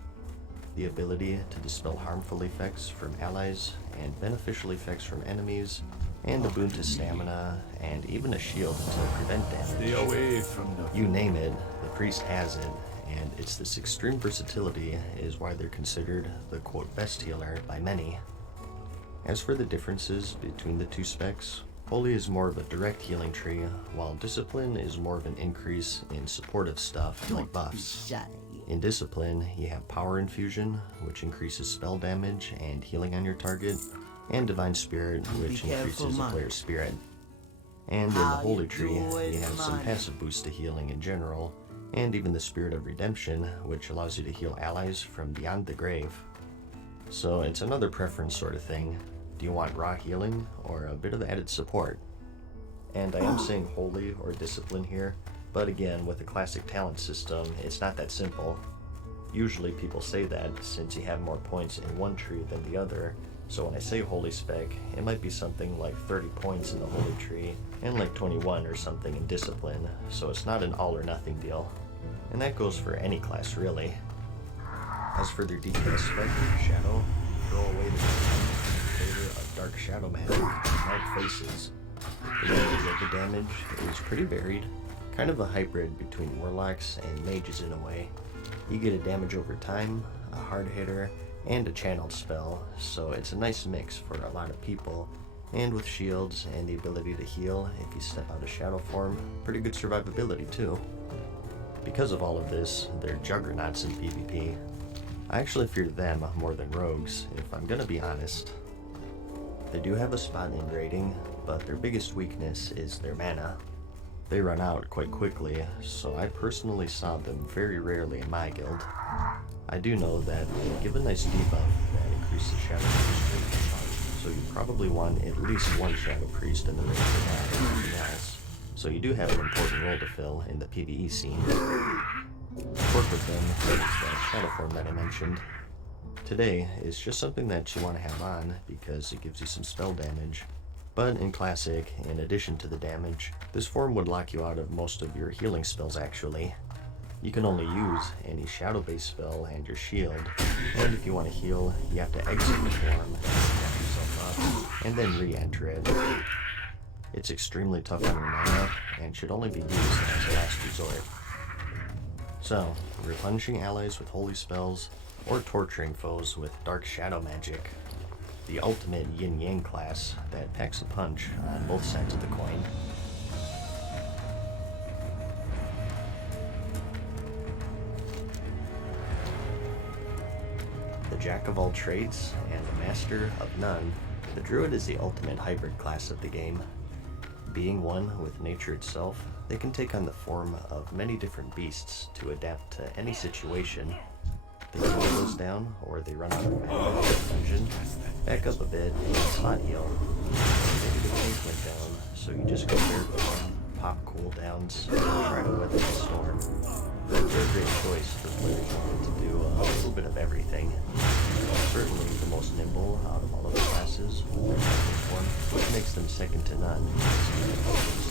the ability to dispel harmful effects from allies and beneficial effects from enemies, and a boon to stamina, and even a shield to prevent damage. Stay away from the... You name it, the priest has it, and it's this extreme versatility is why they're considered the quote best healer by many. As for the differences between the 2 specs, Holy is more of a direct healing tree, while Discipline is more of an increase in supportive stuff like buffs. In Discipline, you have Power Infusion, which increases spell damage and healing on your target, and Divine Spirit, which increases a player's spirit. And in the Holy Tree, you have some passive boost to healing in general, and even the Spirit of Redemption, which allows you to heal allies from beyond the grave. So it's another preference sort of thing. Do you want raw healing, or a bit of added support? And I am saying Holy or Discipline here, but again, with the Classic talent system, it's not that simple. Usually people say that since you have more points in one tree than the other, so when I say Holy spec, it might be something like 30 points in the Holy tree, and like 21 or something in Discipline, so it's not an all or nothing deal. And that goes for any class really. As for their DPS spec, Shadow, throw away the favor of Dark Shadow Man, Dark Faces. The way they deal the damage is pretty varied, kind of a hybrid between Warlocks and Mages in a way. You get a damage over time, a hard hitter, and a channeled spell, so it's a nice mix for a lot of people. And with shields and the ability to heal if you step out of shadow form, pretty good survivability too. Because of all of this, they're juggernauts in PvP. I actually fear them more than rogues, if I'm gonna be honest. They do have a spot in raiding, but their biggest weakness is their mana. They run out quite quickly, so I personally saw them very rarely in my guild. I do know that they give a nice debuff that increases Shadow Priest, so you probably want at least one Shadow Priest in the raid for that and nothing else. So you do have an important role to fill in the PvE scene. Work with them is that Shadow form that I mentioned. Today is just something that you want to have on because it gives you some spell damage. But in Classic, in addition to the damage, this form would lock you out of most of your healing spells actually. You can only use any shadow-based spell and your shield, and if you want to heal, you have to exit the form, back yourself up, and then re-enter it. It's extremely tough on your mana, and should only be used as a last resort. So, replenishing allies with holy spells, or torturing foes with dark shadow magic. The ultimate yin-yang class that packs a punch on both sides of the coin. The jack of all trades and the master of none, the druid is the ultimate hybrid class of the game. Being one with nature itself, they can take on the form of many different beasts to adapt to any situation. They slow those down, or they run out of mana in the dungeon, back up a bit, and spot heal. Maybe the tank went down, so you just go barefoot, pop cooldowns, and try to weather the storm. They're a great choice for players wanting to do a little bit of everything. Certainly the most nimble out of all of the classes with their active form, which makes them second to none in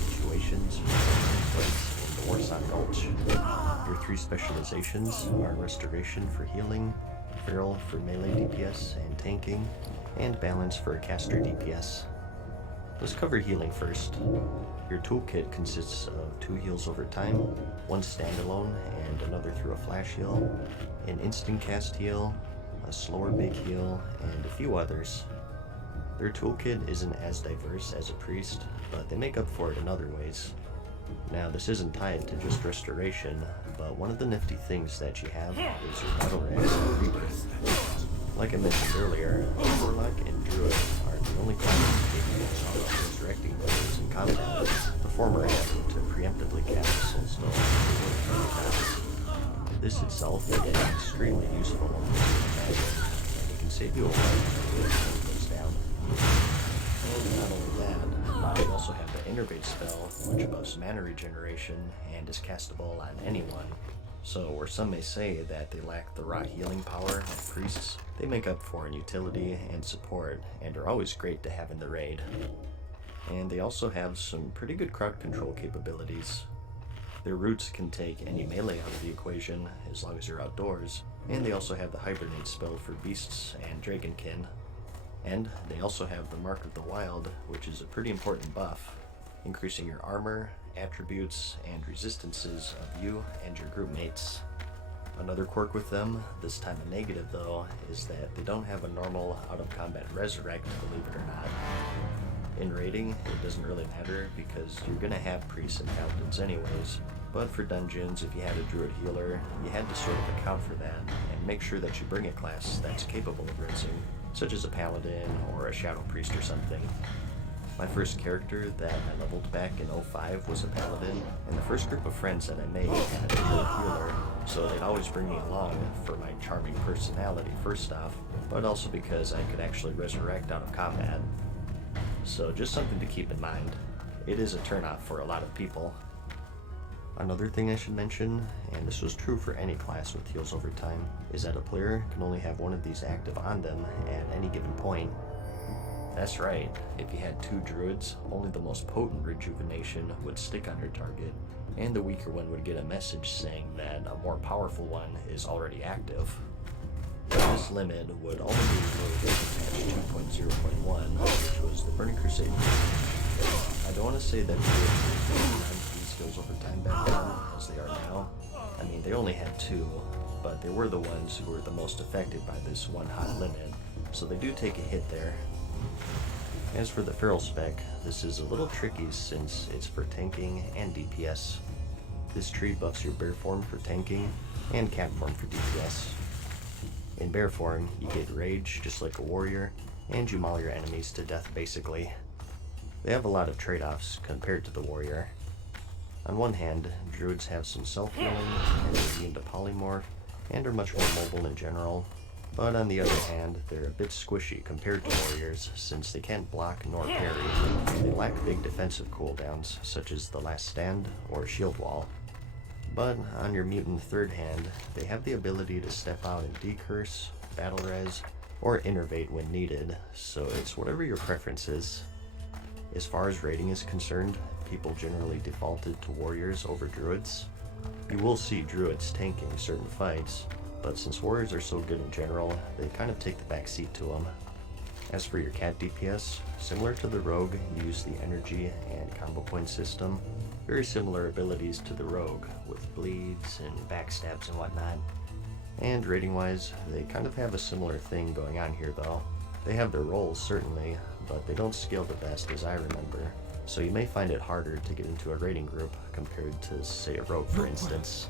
situations, fights, in the Warsaw Gulch. Your three specializations are Restoration for healing, Feral for melee DPS and tanking, and Balance for a caster DPS. Let's cover healing first. Your toolkit consists of 2 heals over time, 1 standalone and another through a flash heal, an instant cast heal, a slower big heal, and a few others. Their toolkit isn't as diverse as a priest, but they make up for it in other ways. Now, this isn't tied to just restoration, but one of the nifty things that you have is your battle rags and rebirth. Like I mentioned earlier, Warlock and Druid are the only classes capable of resurrecting players in combat, the former having to preemptively cast Soulstone before the This itself is extremely useful when magic, and it can save you a life if it goes down. And not only that, they also have the Innervate spell, which buffs mana regeneration and is castable on anyone. So, where some may say that they lack the raw healing power of priests, they make up for in utility and support, and are always great to have in the raid. And they also have some pretty good crowd control capabilities. Their roots can take any melee out of the equation, as long as you're outdoors, and they also have the Hibernate spell for beasts and dragonkin. And they also have the Mark of the Wild, which is a pretty important buff, increasing your armor, attributes, and resistances of you and your group mates. Another quirk with them, this time a negative though, is that they don't have a normal out-of-combat resurrect, believe it or not. In raiding, it doesn't really matter because you're gonna have priests and paladins anyways, but for dungeons, if you had a druid healer, you had to sort of account for that and make sure that you bring a class that's capable of rinsing, such as a paladin or a shadow priest or something. My first character that I leveled back in 05 was a paladin, and the first group of friends that I made had a druid healer, so they'd always bring me along for my charming personality first off, but also because I could actually resurrect out of combat. So just something to keep in mind. It is a turnoff for a lot of people. Another thing I should mention, and this was true for any class with heals over time, is that a player can only have one of these active on them at any given point. That's right, if you had 2 druids, only the most potent rejuvenation would stick on your target, and the weaker one would get a message saying that a more powerful one is already active. This limit would only be removed in patch 2.0.1, which was the Burning Crusade. I don't want to say that druids these skills over time back then, as they are now. I mean, they only had 2, but they were the ones who were the most affected by this one hot limit, so they do take a hit there. As for the feral spec, this is a little tricky since it's for tanking and DPS. This tree buffs your bear form for tanking and cat form for DPS. In bear form, you get rage just like a warrior, and you maul your enemies to death basically. They have a lot of trade-offs compared to the warrior. On one hand, druids have some self-healing, and are immune to polymorph, and are much more mobile in general. But on the other hand, they're a bit squishy compared to warriors, since they can't block nor parry. They lack big defensive cooldowns, such as the Last Stand or Shield Wall. But on your mutant third hand, they have the ability to step out and decurse, battle res, or innervate when needed, so it's whatever your preference is. As far as raiding is concerned, people generally defaulted to warriors over druids. You will see druids tanking certain fights, but since warriors are so good in general, they kind of take the back seat to them. As for your cat DPS, similar to the rogue, you use the energy and combo point system. Very similar abilities to the rogue, with bleeds and backstabs and whatnot. And rating wise, they kind of have a similar thing going on here though. They have their roles certainly, but they don't scale the best as I remember, so you may find it harder to get into a raiding group compared to, say, a rogue for instance.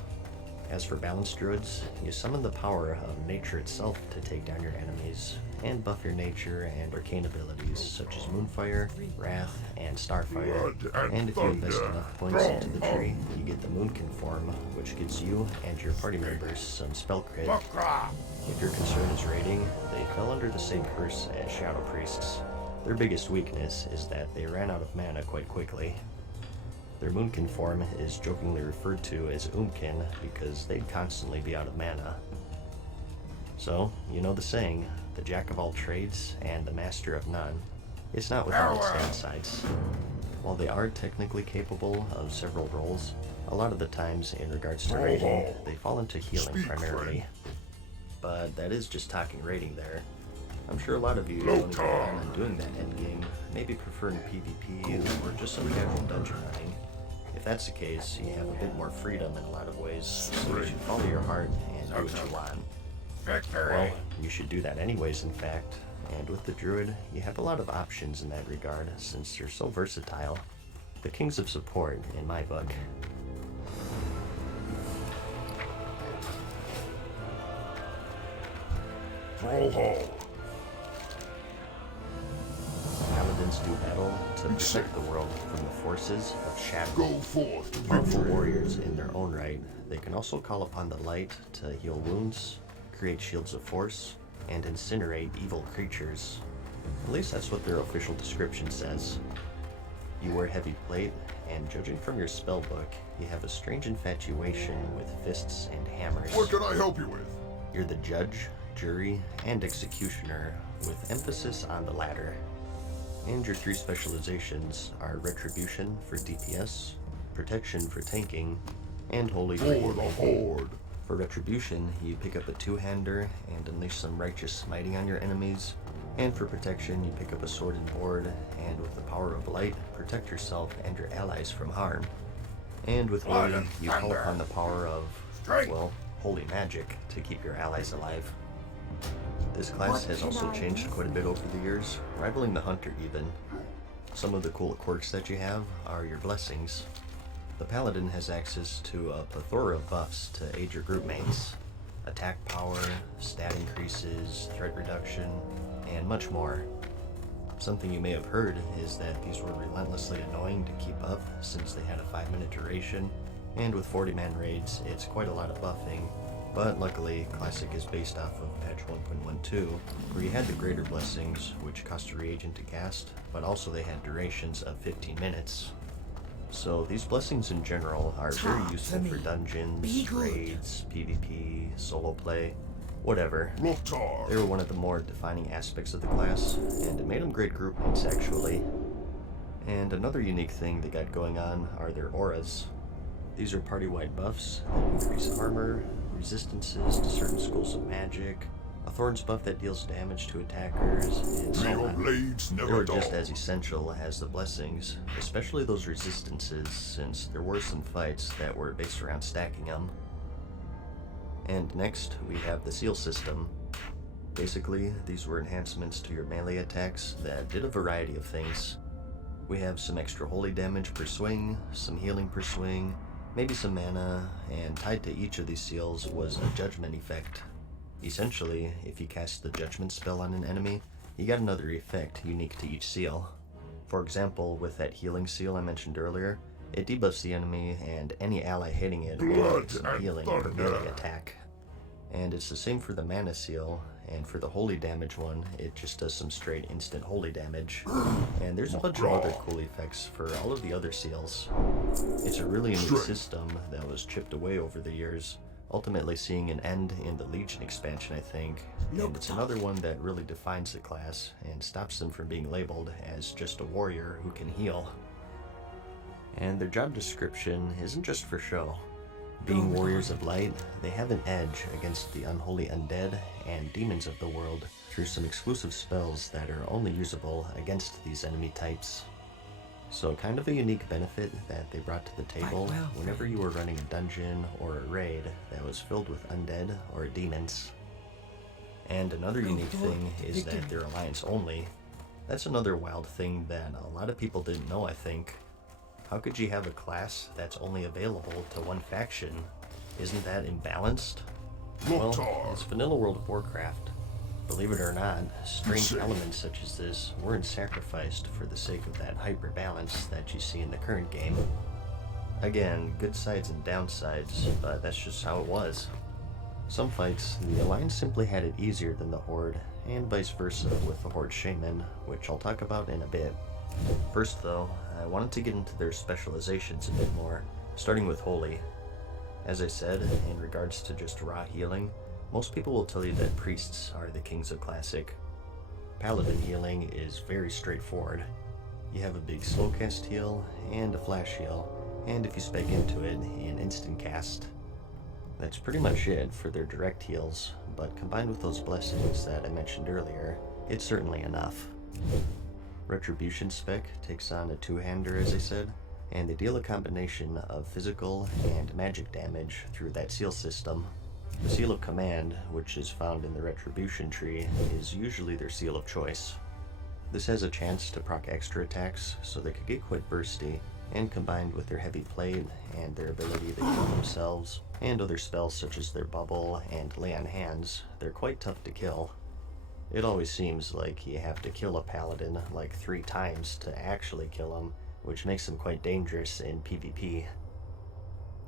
As for balanced druids, you summon the power of nature itself to take down your enemies, and buff your nature and arcane abilities such as Moonfire, Wrath, and Starfire. And if you invest enough points into the tree, you get the Moonkin form, which gives you and your party members some spell crit. If your concern is raiding, they fell under the same curse as Shadow Priests. Their biggest weakness is that they ran out of mana quite quickly. Their Moonkin form is jokingly referred to as Oomkin because they'd constantly be out of mana. So, you know the saying, the jack of all trades and the master of none. It's not without its downsides. While they are technically capable of several roles, a lot of the times in regards to raiding, they fall into healing primarily. But that is just talking raiding there. I'm sure a lot of you don't even plan on doing that endgame, maybe preferring PvP or just some casual dungeon running. If that's the case, you have a bit more freedom in a lot of ways, so you should follow your heart and do what you want. Well, you should do that anyways, in fact, and with the druid, you have a lot of options in that regard since you're so versatile. The kings of support, in my book. Paladins do battle to protect the world from the forces of shadow. Go forth. Powerful warriors in their own right, they can also call upon the light to heal wounds, create shields of force, and incinerate evil creatures. At least that's what their official description says. You wear heavy plate, and judging from your spellbook, you have a strange infatuation with fists and hammers. What can I help you with? You're the judge, jury, and executioner, with emphasis on the latter. And your three specializations are Retribution for DPS, Protection for tanking, and Holy for For the healing. Horde. For Retribution, you pick up a two-hander and unleash some righteous smiting on your enemies. And for Protection, you pick up a sword and board, and with the power of light, protect yourself and your allies from harm. And with Blood Holy, and you call thunder. upon the power of, Strength. well, holy magic to keep your allies alive. This class What has can also I changed do quite a bit over the years, rivaling the Hunter even. Some of the cool quirks that you have are your blessings. The Paladin has access to a plethora of buffs to aid your group mates. Attack power, stat increases, threat reduction, and much more. Something you may have heard is that these were relentlessly annoying to keep up since they had a 5-minute duration, and with 40-man raids, it's quite a lot of buffing. But luckily, Classic is based off of patch 1.12, where you had the greater blessings, which cost a reagent to cast, but also they had durations of 15 minutes. So these blessings in general are very useful for dungeons, raids, PvP, solo play, whatever. Loktar. They were one of the more defining aspects of the class, and it made them great group mates actually. And another unique thing they got going on are their auras. These are party-wide buffs that increase armor, resistances to certain schools of magic, a thorns buff that deals damage to attackers, and so Real on. blades They never were dull. just as essential as the blessings, especially those resistances, since there were some fights that were based around stacking them. And next, we have the seal system. Basically, these were enhancements to your melee attacks that did a variety of things. We have some extra holy damage per swing, some healing per swing, maybe some mana, and tied to each of these seals was a judgment effect. Essentially, if you cast the judgment spell on an enemy, you got another effect unique to each seal. For example, with that healing seal I mentioned earlier, it debuffs the enemy and any ally hitting it will get some healing per melee attack. And it's the same for the mana seal, and for the holy damage one, it just does some straight instant holy damage. And there's a bunch of other cool effects for all of the other seals. It's a really neat system that was chipped away over the years, ultimately seeing an end in the Legion expansion, I think. And it's another one that really defines the class and stops them from being labeled as just a warrior who can heal. And their job description isn't just for show. Being warriors of light, they have an edge against the unholy undead and demons of the world through some exclusive spells that are only usable against these enemy types. So kind of a unique benefit that they brought to the table whenever you were running a dungeon or a raid that was filled with undead or demons. And another unique thing is that they're alliance only. That's another wild thing that a lot of people didn't know, I think. How could you have a class that's only available to one faction? Isn't that imbalanced? Well, it's vanilla world of Warcraft. Believe it or not, strange elements such as this weren't sacrificed for the sake of that hyper balance that you see in the current game. Again, good sides and downsides, but that's just how it was. Some fights, the Alliance simply had it easier than the Horde, and vice versa with the Horde Shaman, which I'll talk about in a bit. First though, I wanted to get into their specializations a bit more, starting with Holy. As I said, in regards to just raw healing, most people will tell you that priests are the kings of Classic. Paladin healing is very straightforward. You have a big slow cast heal and a flash heal, and if you spec into it, an instant cast. That's pretty much it for their direct heals, but combined with those blessings that I mentioned earlier, it's certainly enough. Retribution spec takes on a two-hander, as I said, and they deal a combination of physical and magic damage through that seal system. The Seal of Command, which is found in the Retribution tree, is usually their seal of choice. This has a chance to proc extra attacks, so they could get quite bursty, and combined with their heavy plate and their ability to heal themselves, and other spells such as their bubble and lay on hands, they're quite tough to kill. It always seems like you have to kill a paladin like 3 times to actually kill him, which makes them quite dangerous in PvP.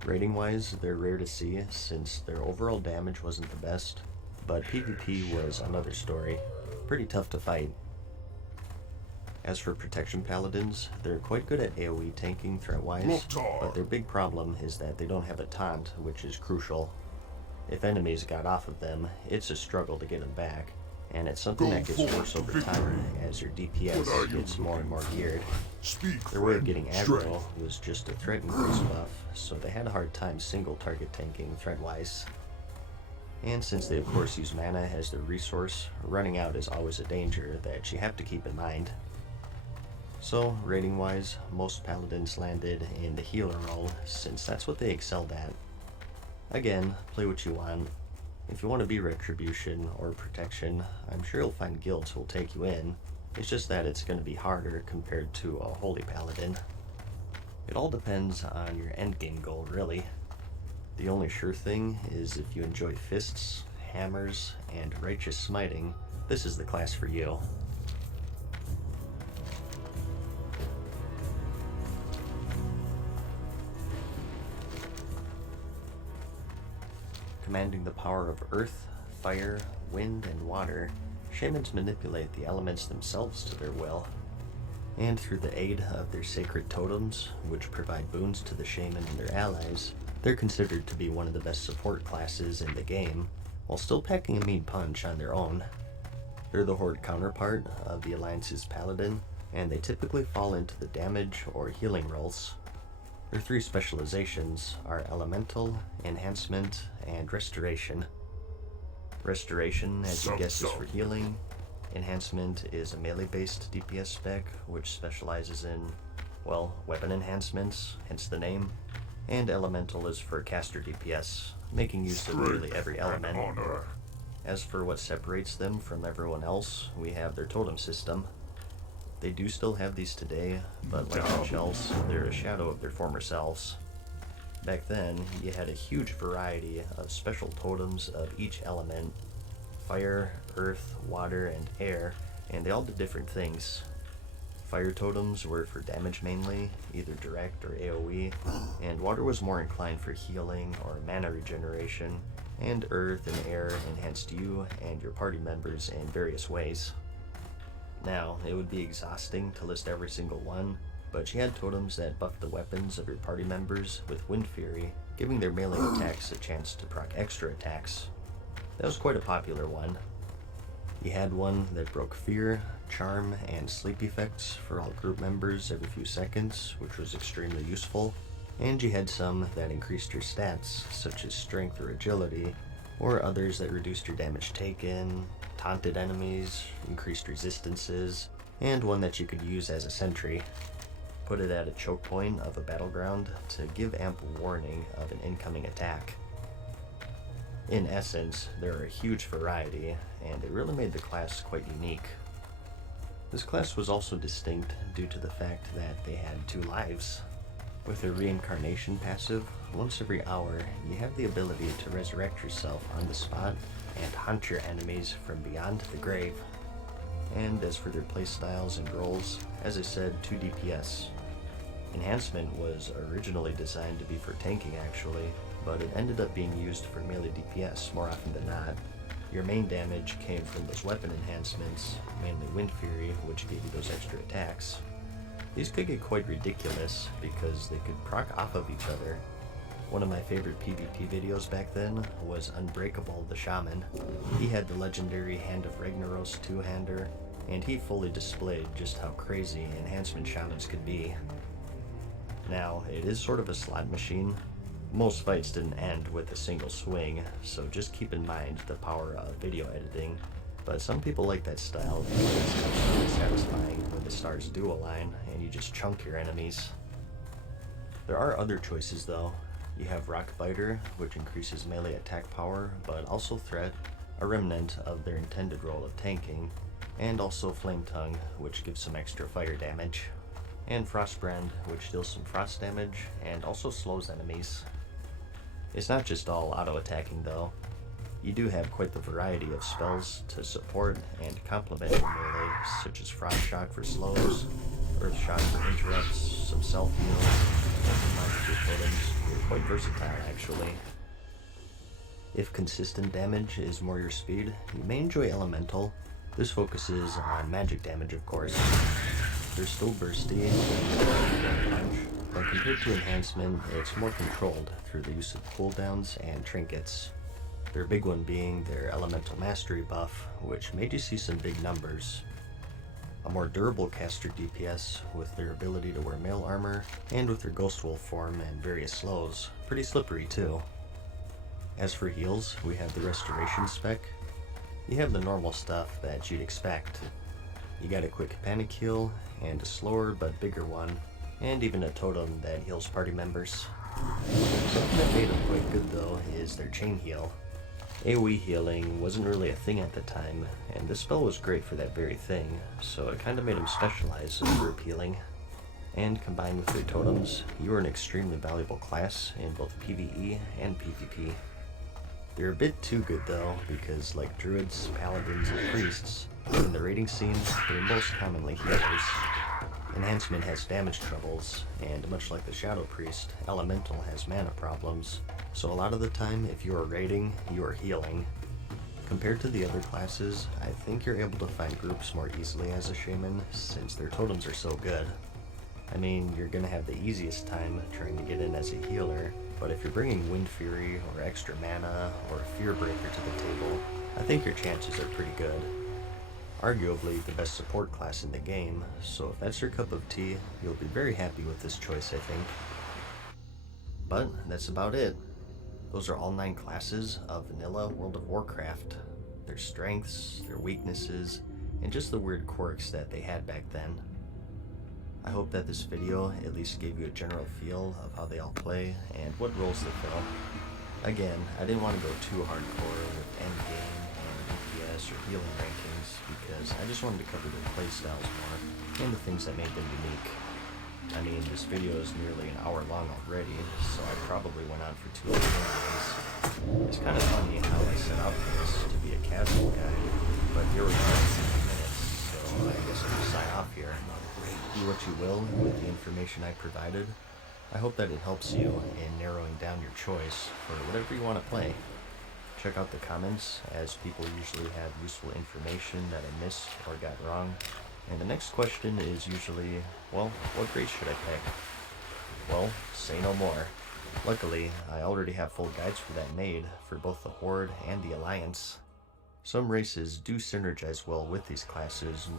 Rating-wise, they're rare to see since their overall damage wasn't the best, but PvP was another story. Pretty tough to fight. As for protection paladins, they're quite good at AoE tanking threat-wise, but their big problem is that they don't have a taunt, which is crucial. If enemies got off of them, it's a struggle to get them back, and it's something that gets worse over time as your DPS gets more and more geared. Their way of getting aggro was just a threat increase buff, so they had a hard time single target tanking threat-wise. And since they of course use mana as their resource, running out is always a danger that you have to keep in mind. So, rating-wise, most paladins landed in the healer role, since that's what they excelled at. Again, play what you want. If you want to be Retribution or Protection, I'm sure you'll find guilds who'll take you in. It's just that it's going to be harder compared to a Holy Paladin. It all depends on your endgame goal, really. The only sure thing is if you enjoy fists, hammers, and righteous smiting, this is the class for you. Commanding the power of earth, fire, wind, and water, shamans manipulate the elements themselves to their will. And through the aid of their sacred totems, which provide boons to the shaman and their allies, they're considered to be one of the best support classes in the game, while still packing a mean punch on their own. They're the Horde counterpart of the Alliance's Paladin, and they typically fall into the damage or healing roles. Their 3 specializations are Elemental, Enhancement, and Restoration. Restoration, as you guessed, is for healing. Enhancement is a melee-based DPS spec, which specializes in, well, weapon enhancements, hence the name. And Elemental is for caster DPS, making use of nearly every element. Honor. As for what separates them from everyone else, we have their totem system. They do still have these today, but like much else, they're a shadow of their former selves. Back then, you had a huge variety of special totems of each element: fire, earth, water, and air, and they all did different things. Fire totems were for damage mainly, either direct or AoE, and water was more inclined for healing or mana regeneration, and earth and air enhanced you and your party members in various ways. Now, it would be exhausting to list every single one, but you had totems that buffed the weapons of your party members with Wind Fury, giving their melee attacks a chance to proc extra attacks. That was quite a popular one. You had one that broke fear, charm, and sleep effects for all group members every few seconds, which was extremely useful, and you had some that increased your stats, such as strength or agility, or others that reduced your damage taken, taunted enemies, increased resistances, and one that you could use as a sentry. Put it at a choke point of a battleground to give ample warning of an incoming attack. In essence, there are a huge variety, and it really made the class quite unique. This class was also distinct due to the fact that they had 2 lives. With their reincarnation passive, once every hour, you have the ability to resurrect yourself on the spot and hunt your enemies from beyond the grave. And as for their playstyles and roles, as I said, 2 DPS. Enhancement was originally designed to be for tanking actually, but it ended up being used for melee DPS more often than not. Your main damage came from those weapon enhancements, mainly Wind Fury, which gave you those extra attacks. These could get quite ridiculous because they could proc off of each other. One of my favorite PvP videos back then was Unbreakable the Shaman. He had the legendary Hand of Ragnaros 2-hander, and he fully displayed just how crazy enhancement shamans could be. Now, it is sort of a slot machine. Most fights didn't end with a single swing, so just keep in mind the power of video editing, but some people like that style because it's really satisfying when the stars do align and you just chunk your enemies. There are other choices though. You have Rock Biter, which increases melee attack power, but also threat, a remnant of their intended role of tanking, and also Flame Tongue, which gives some extra fire damage, and Frostbrand, which deals some frost damage and also slows enemies. It's not just all auto-attacking though. You do have quite the variety of spells to support and complement your melee, such as Frost Shock for slows, Earth Shock for interrupts, some self-heal, and combined with your totems. You're quite versatile actually. If consistent damage is more your speed, you may enjoy Elemental. This focuses on magic damage of course. They're still bursty and punch, but compared to enhancement, it's more controlled through the use of cooldowns and trinkets. Their big one being their Elemental Mastery buff, which made you see some big numbers. A more durable caster DPS with their ability to wear mail armor, and with their Ghost Wolf form and various slows, pretty slippery too. As for heals, we have the Restoration spec. You have the normal stuff that you'd expect. You got a quick panic heal, and a slower but bigger one, and even a totem that heals party members. Something that made them quite good though is their chain heal. AoE healing wasn't really a thing at the time, and this spell was great for that very thing, so it kinda made them specialize in group healing. And combined with their totems, you are an extremely valuable class in both PvE and PvP. They're a bit too good though, because like druids, paladins, and priests, in the raiding scene, they're most commonly healers. Enhancement has damage troubles, and much like the Shadow Priest, Elemental has mana problems, so a lot of the time if you are raiding, you are healing. Compared to the other classes, I think you're able to find groups more easily as a shaman, since their totems are so good. I mean, you're gonna have the easiest time trying to get in as a healer, but if you're bringing Wind Fury, or extra mana, or a Fear Breaker to the table, I think your chances are pretty good. Arguably the best support class in the game, so if that's your cup of tea, you'll be very happy with this choice, I think. But that's about it. Those are all 9 classes of vanilla World of Warcraft. Their strengths, their weaknesses, and just the weird quirks that they had back then. I hope that this video at least gave you a general feel of how they all play and what roles they fill. Again, I didn't want to go too hardcore with endgame and DPS or healing rankings because I just wanted to cover their playstyles more and the things that made them unique. I mean, this video is nearly an hour long already, so I probably went on for too long anyways. It's kind of funny how I set out for this to be a casual guide, but here we are in 60 minutes, so I guess I'll just sign off here. Do what you will with the information I provided. I hope that it helps you in narrowing down your choice for whatever you want to play. Check out the comments, as people usually have useful information that I missed or got wrong. And the next question is usually, well, what race should I pick? Well, say no more. Luckily, I already have full guides for that made for both the Horde and the Alliance. Some races do synergize well with these classes.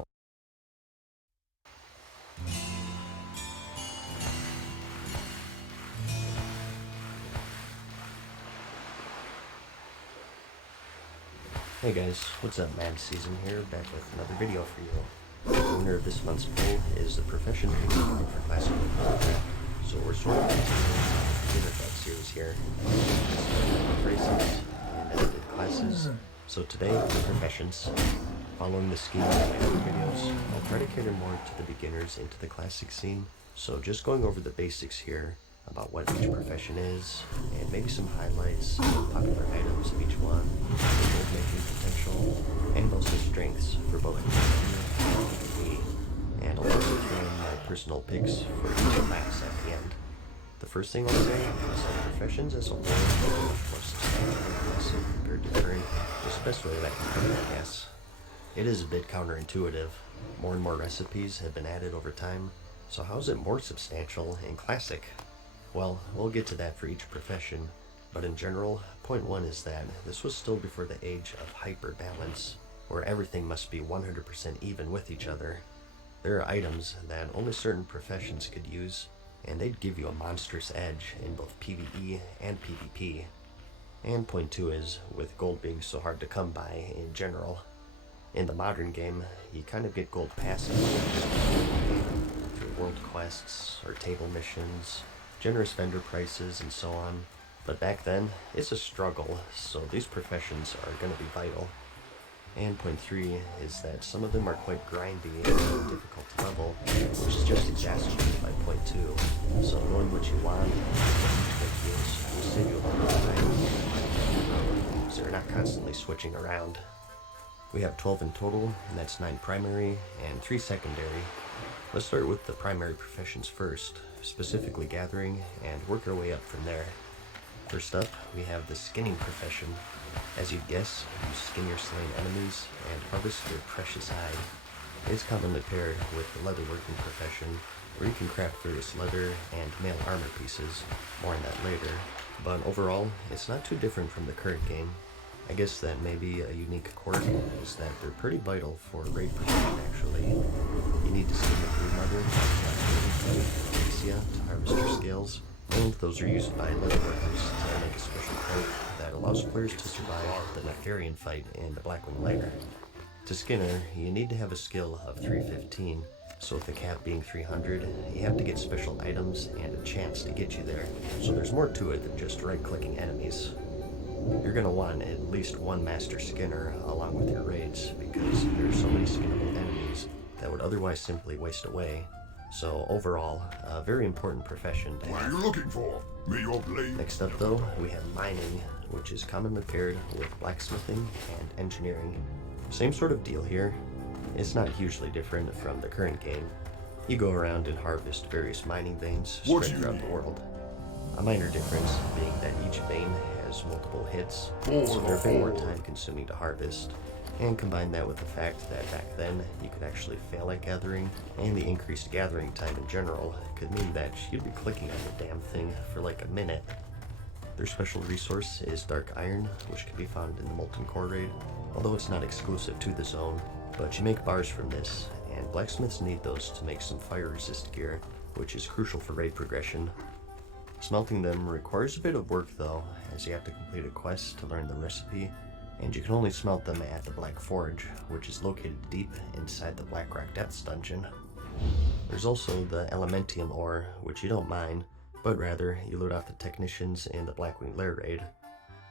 Hey guys, what's up? Mad Season here, back with another video for you. The winner of this month's poll is the profession for Classic Warcraft. So we're sort of continuing the that series here. Races and edited classes. So today, the professions. Following the scheme of my other videos, I'll try to cater more to the beginners into the classic scene. So just going over the basics here about what each profession is, and maybe some highlights, popular items of each one, gold making potential, and also strengths for both PvP, and I'll also throw in my personal picks for each class at the end. The first thing I'll say is that professions as a whole are much more substantial compared to current. It's the best way that I can put it, I guess. It is a bit counterintuitive. More and more recipes have been added over time, so how is it more substantial in classic? Well, we'll get to that for each profession, but in general, point one is that this was still before the age of hyper-balance, where everything must be 100% even with each other. There are items that only certain professions could use, and they'd give you a monstrous edge in both PvE and PvP. And point two is, with gold being so hard to come by in general, in the modern game, you kind of get gold passively through world quests or table missions, generous vendor prices, and so on. But back then, it's a struggle, so these professions are going to be vital. And point three is that some of them are quite grindy at a difficult level, which is just exacerbated by point two. So knowing what you want and what you will save you a lot of time, so you're not constantly switching around. We have 12 in total, and that's 9 primary and 3 secondary. Let's start with the primary professions first, specifically gathering, and work our way up from there. First up, we have the skinning profession. As you'd guess, you skin your slain enemies and harvest their precious hide. It's commonly paired with the leatherworking profession, where you can craft various leather and mail armor pieces. More on that later, but overall, it's not too different from the current game. I guess that maybe a unique quirk is that they're pretty vital for raid protection actually. You need to skin the brood mother, to harvest her scales, and those are used by leatherworkers to make a special coat that allows players to survive the Nefarian fight in the Blackwing Lair. To skin her, you need to have a skill of 315, so with the cap being 300, you have to get special items and a chance to get you there, so there's more to it than just right-clicking enemies. You're going to want at least one Master Skinner along with your raids, because there are so many skinnable enemies that would otherwise simply waste away. So overall, a very important profession to What are have. you looking for? Me your blade? Next up though, we have mining, which is commonly paired with blacksmithing and engineering. Same sort of deal here. It's not hugely different from the current game. You go around and harvest various mining veins What spread do you throughout the need? world. A minor difference being that each vein has multiple hits, For so the they're a bit more Horde. time consuming to harvest. And combine that with the fact that back then you could actually fail at gathering, and the increased gathering time in general could mean that you'd be clicking on the damn thing for like a minute. Their special resource is Dark Iron, which can be found in the Molten Core raid, although it's not exclusive to the zone, but you make bars from this, and blacksmiths need those to make some fire resist gear, which is crucial for raid progression. Smelting them requires a bit of work though, as you have to complete a quest to learn the recipe, and you can only smelt them at the Black Forge, which is located deep inside the Blackrock Depths dungeon. There's also the elementium ore, which you don't mine, but rather you loot off the technicians in the Blackwing Lair raid.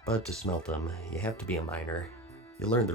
But to smelt them, you have to be a miner. You learn the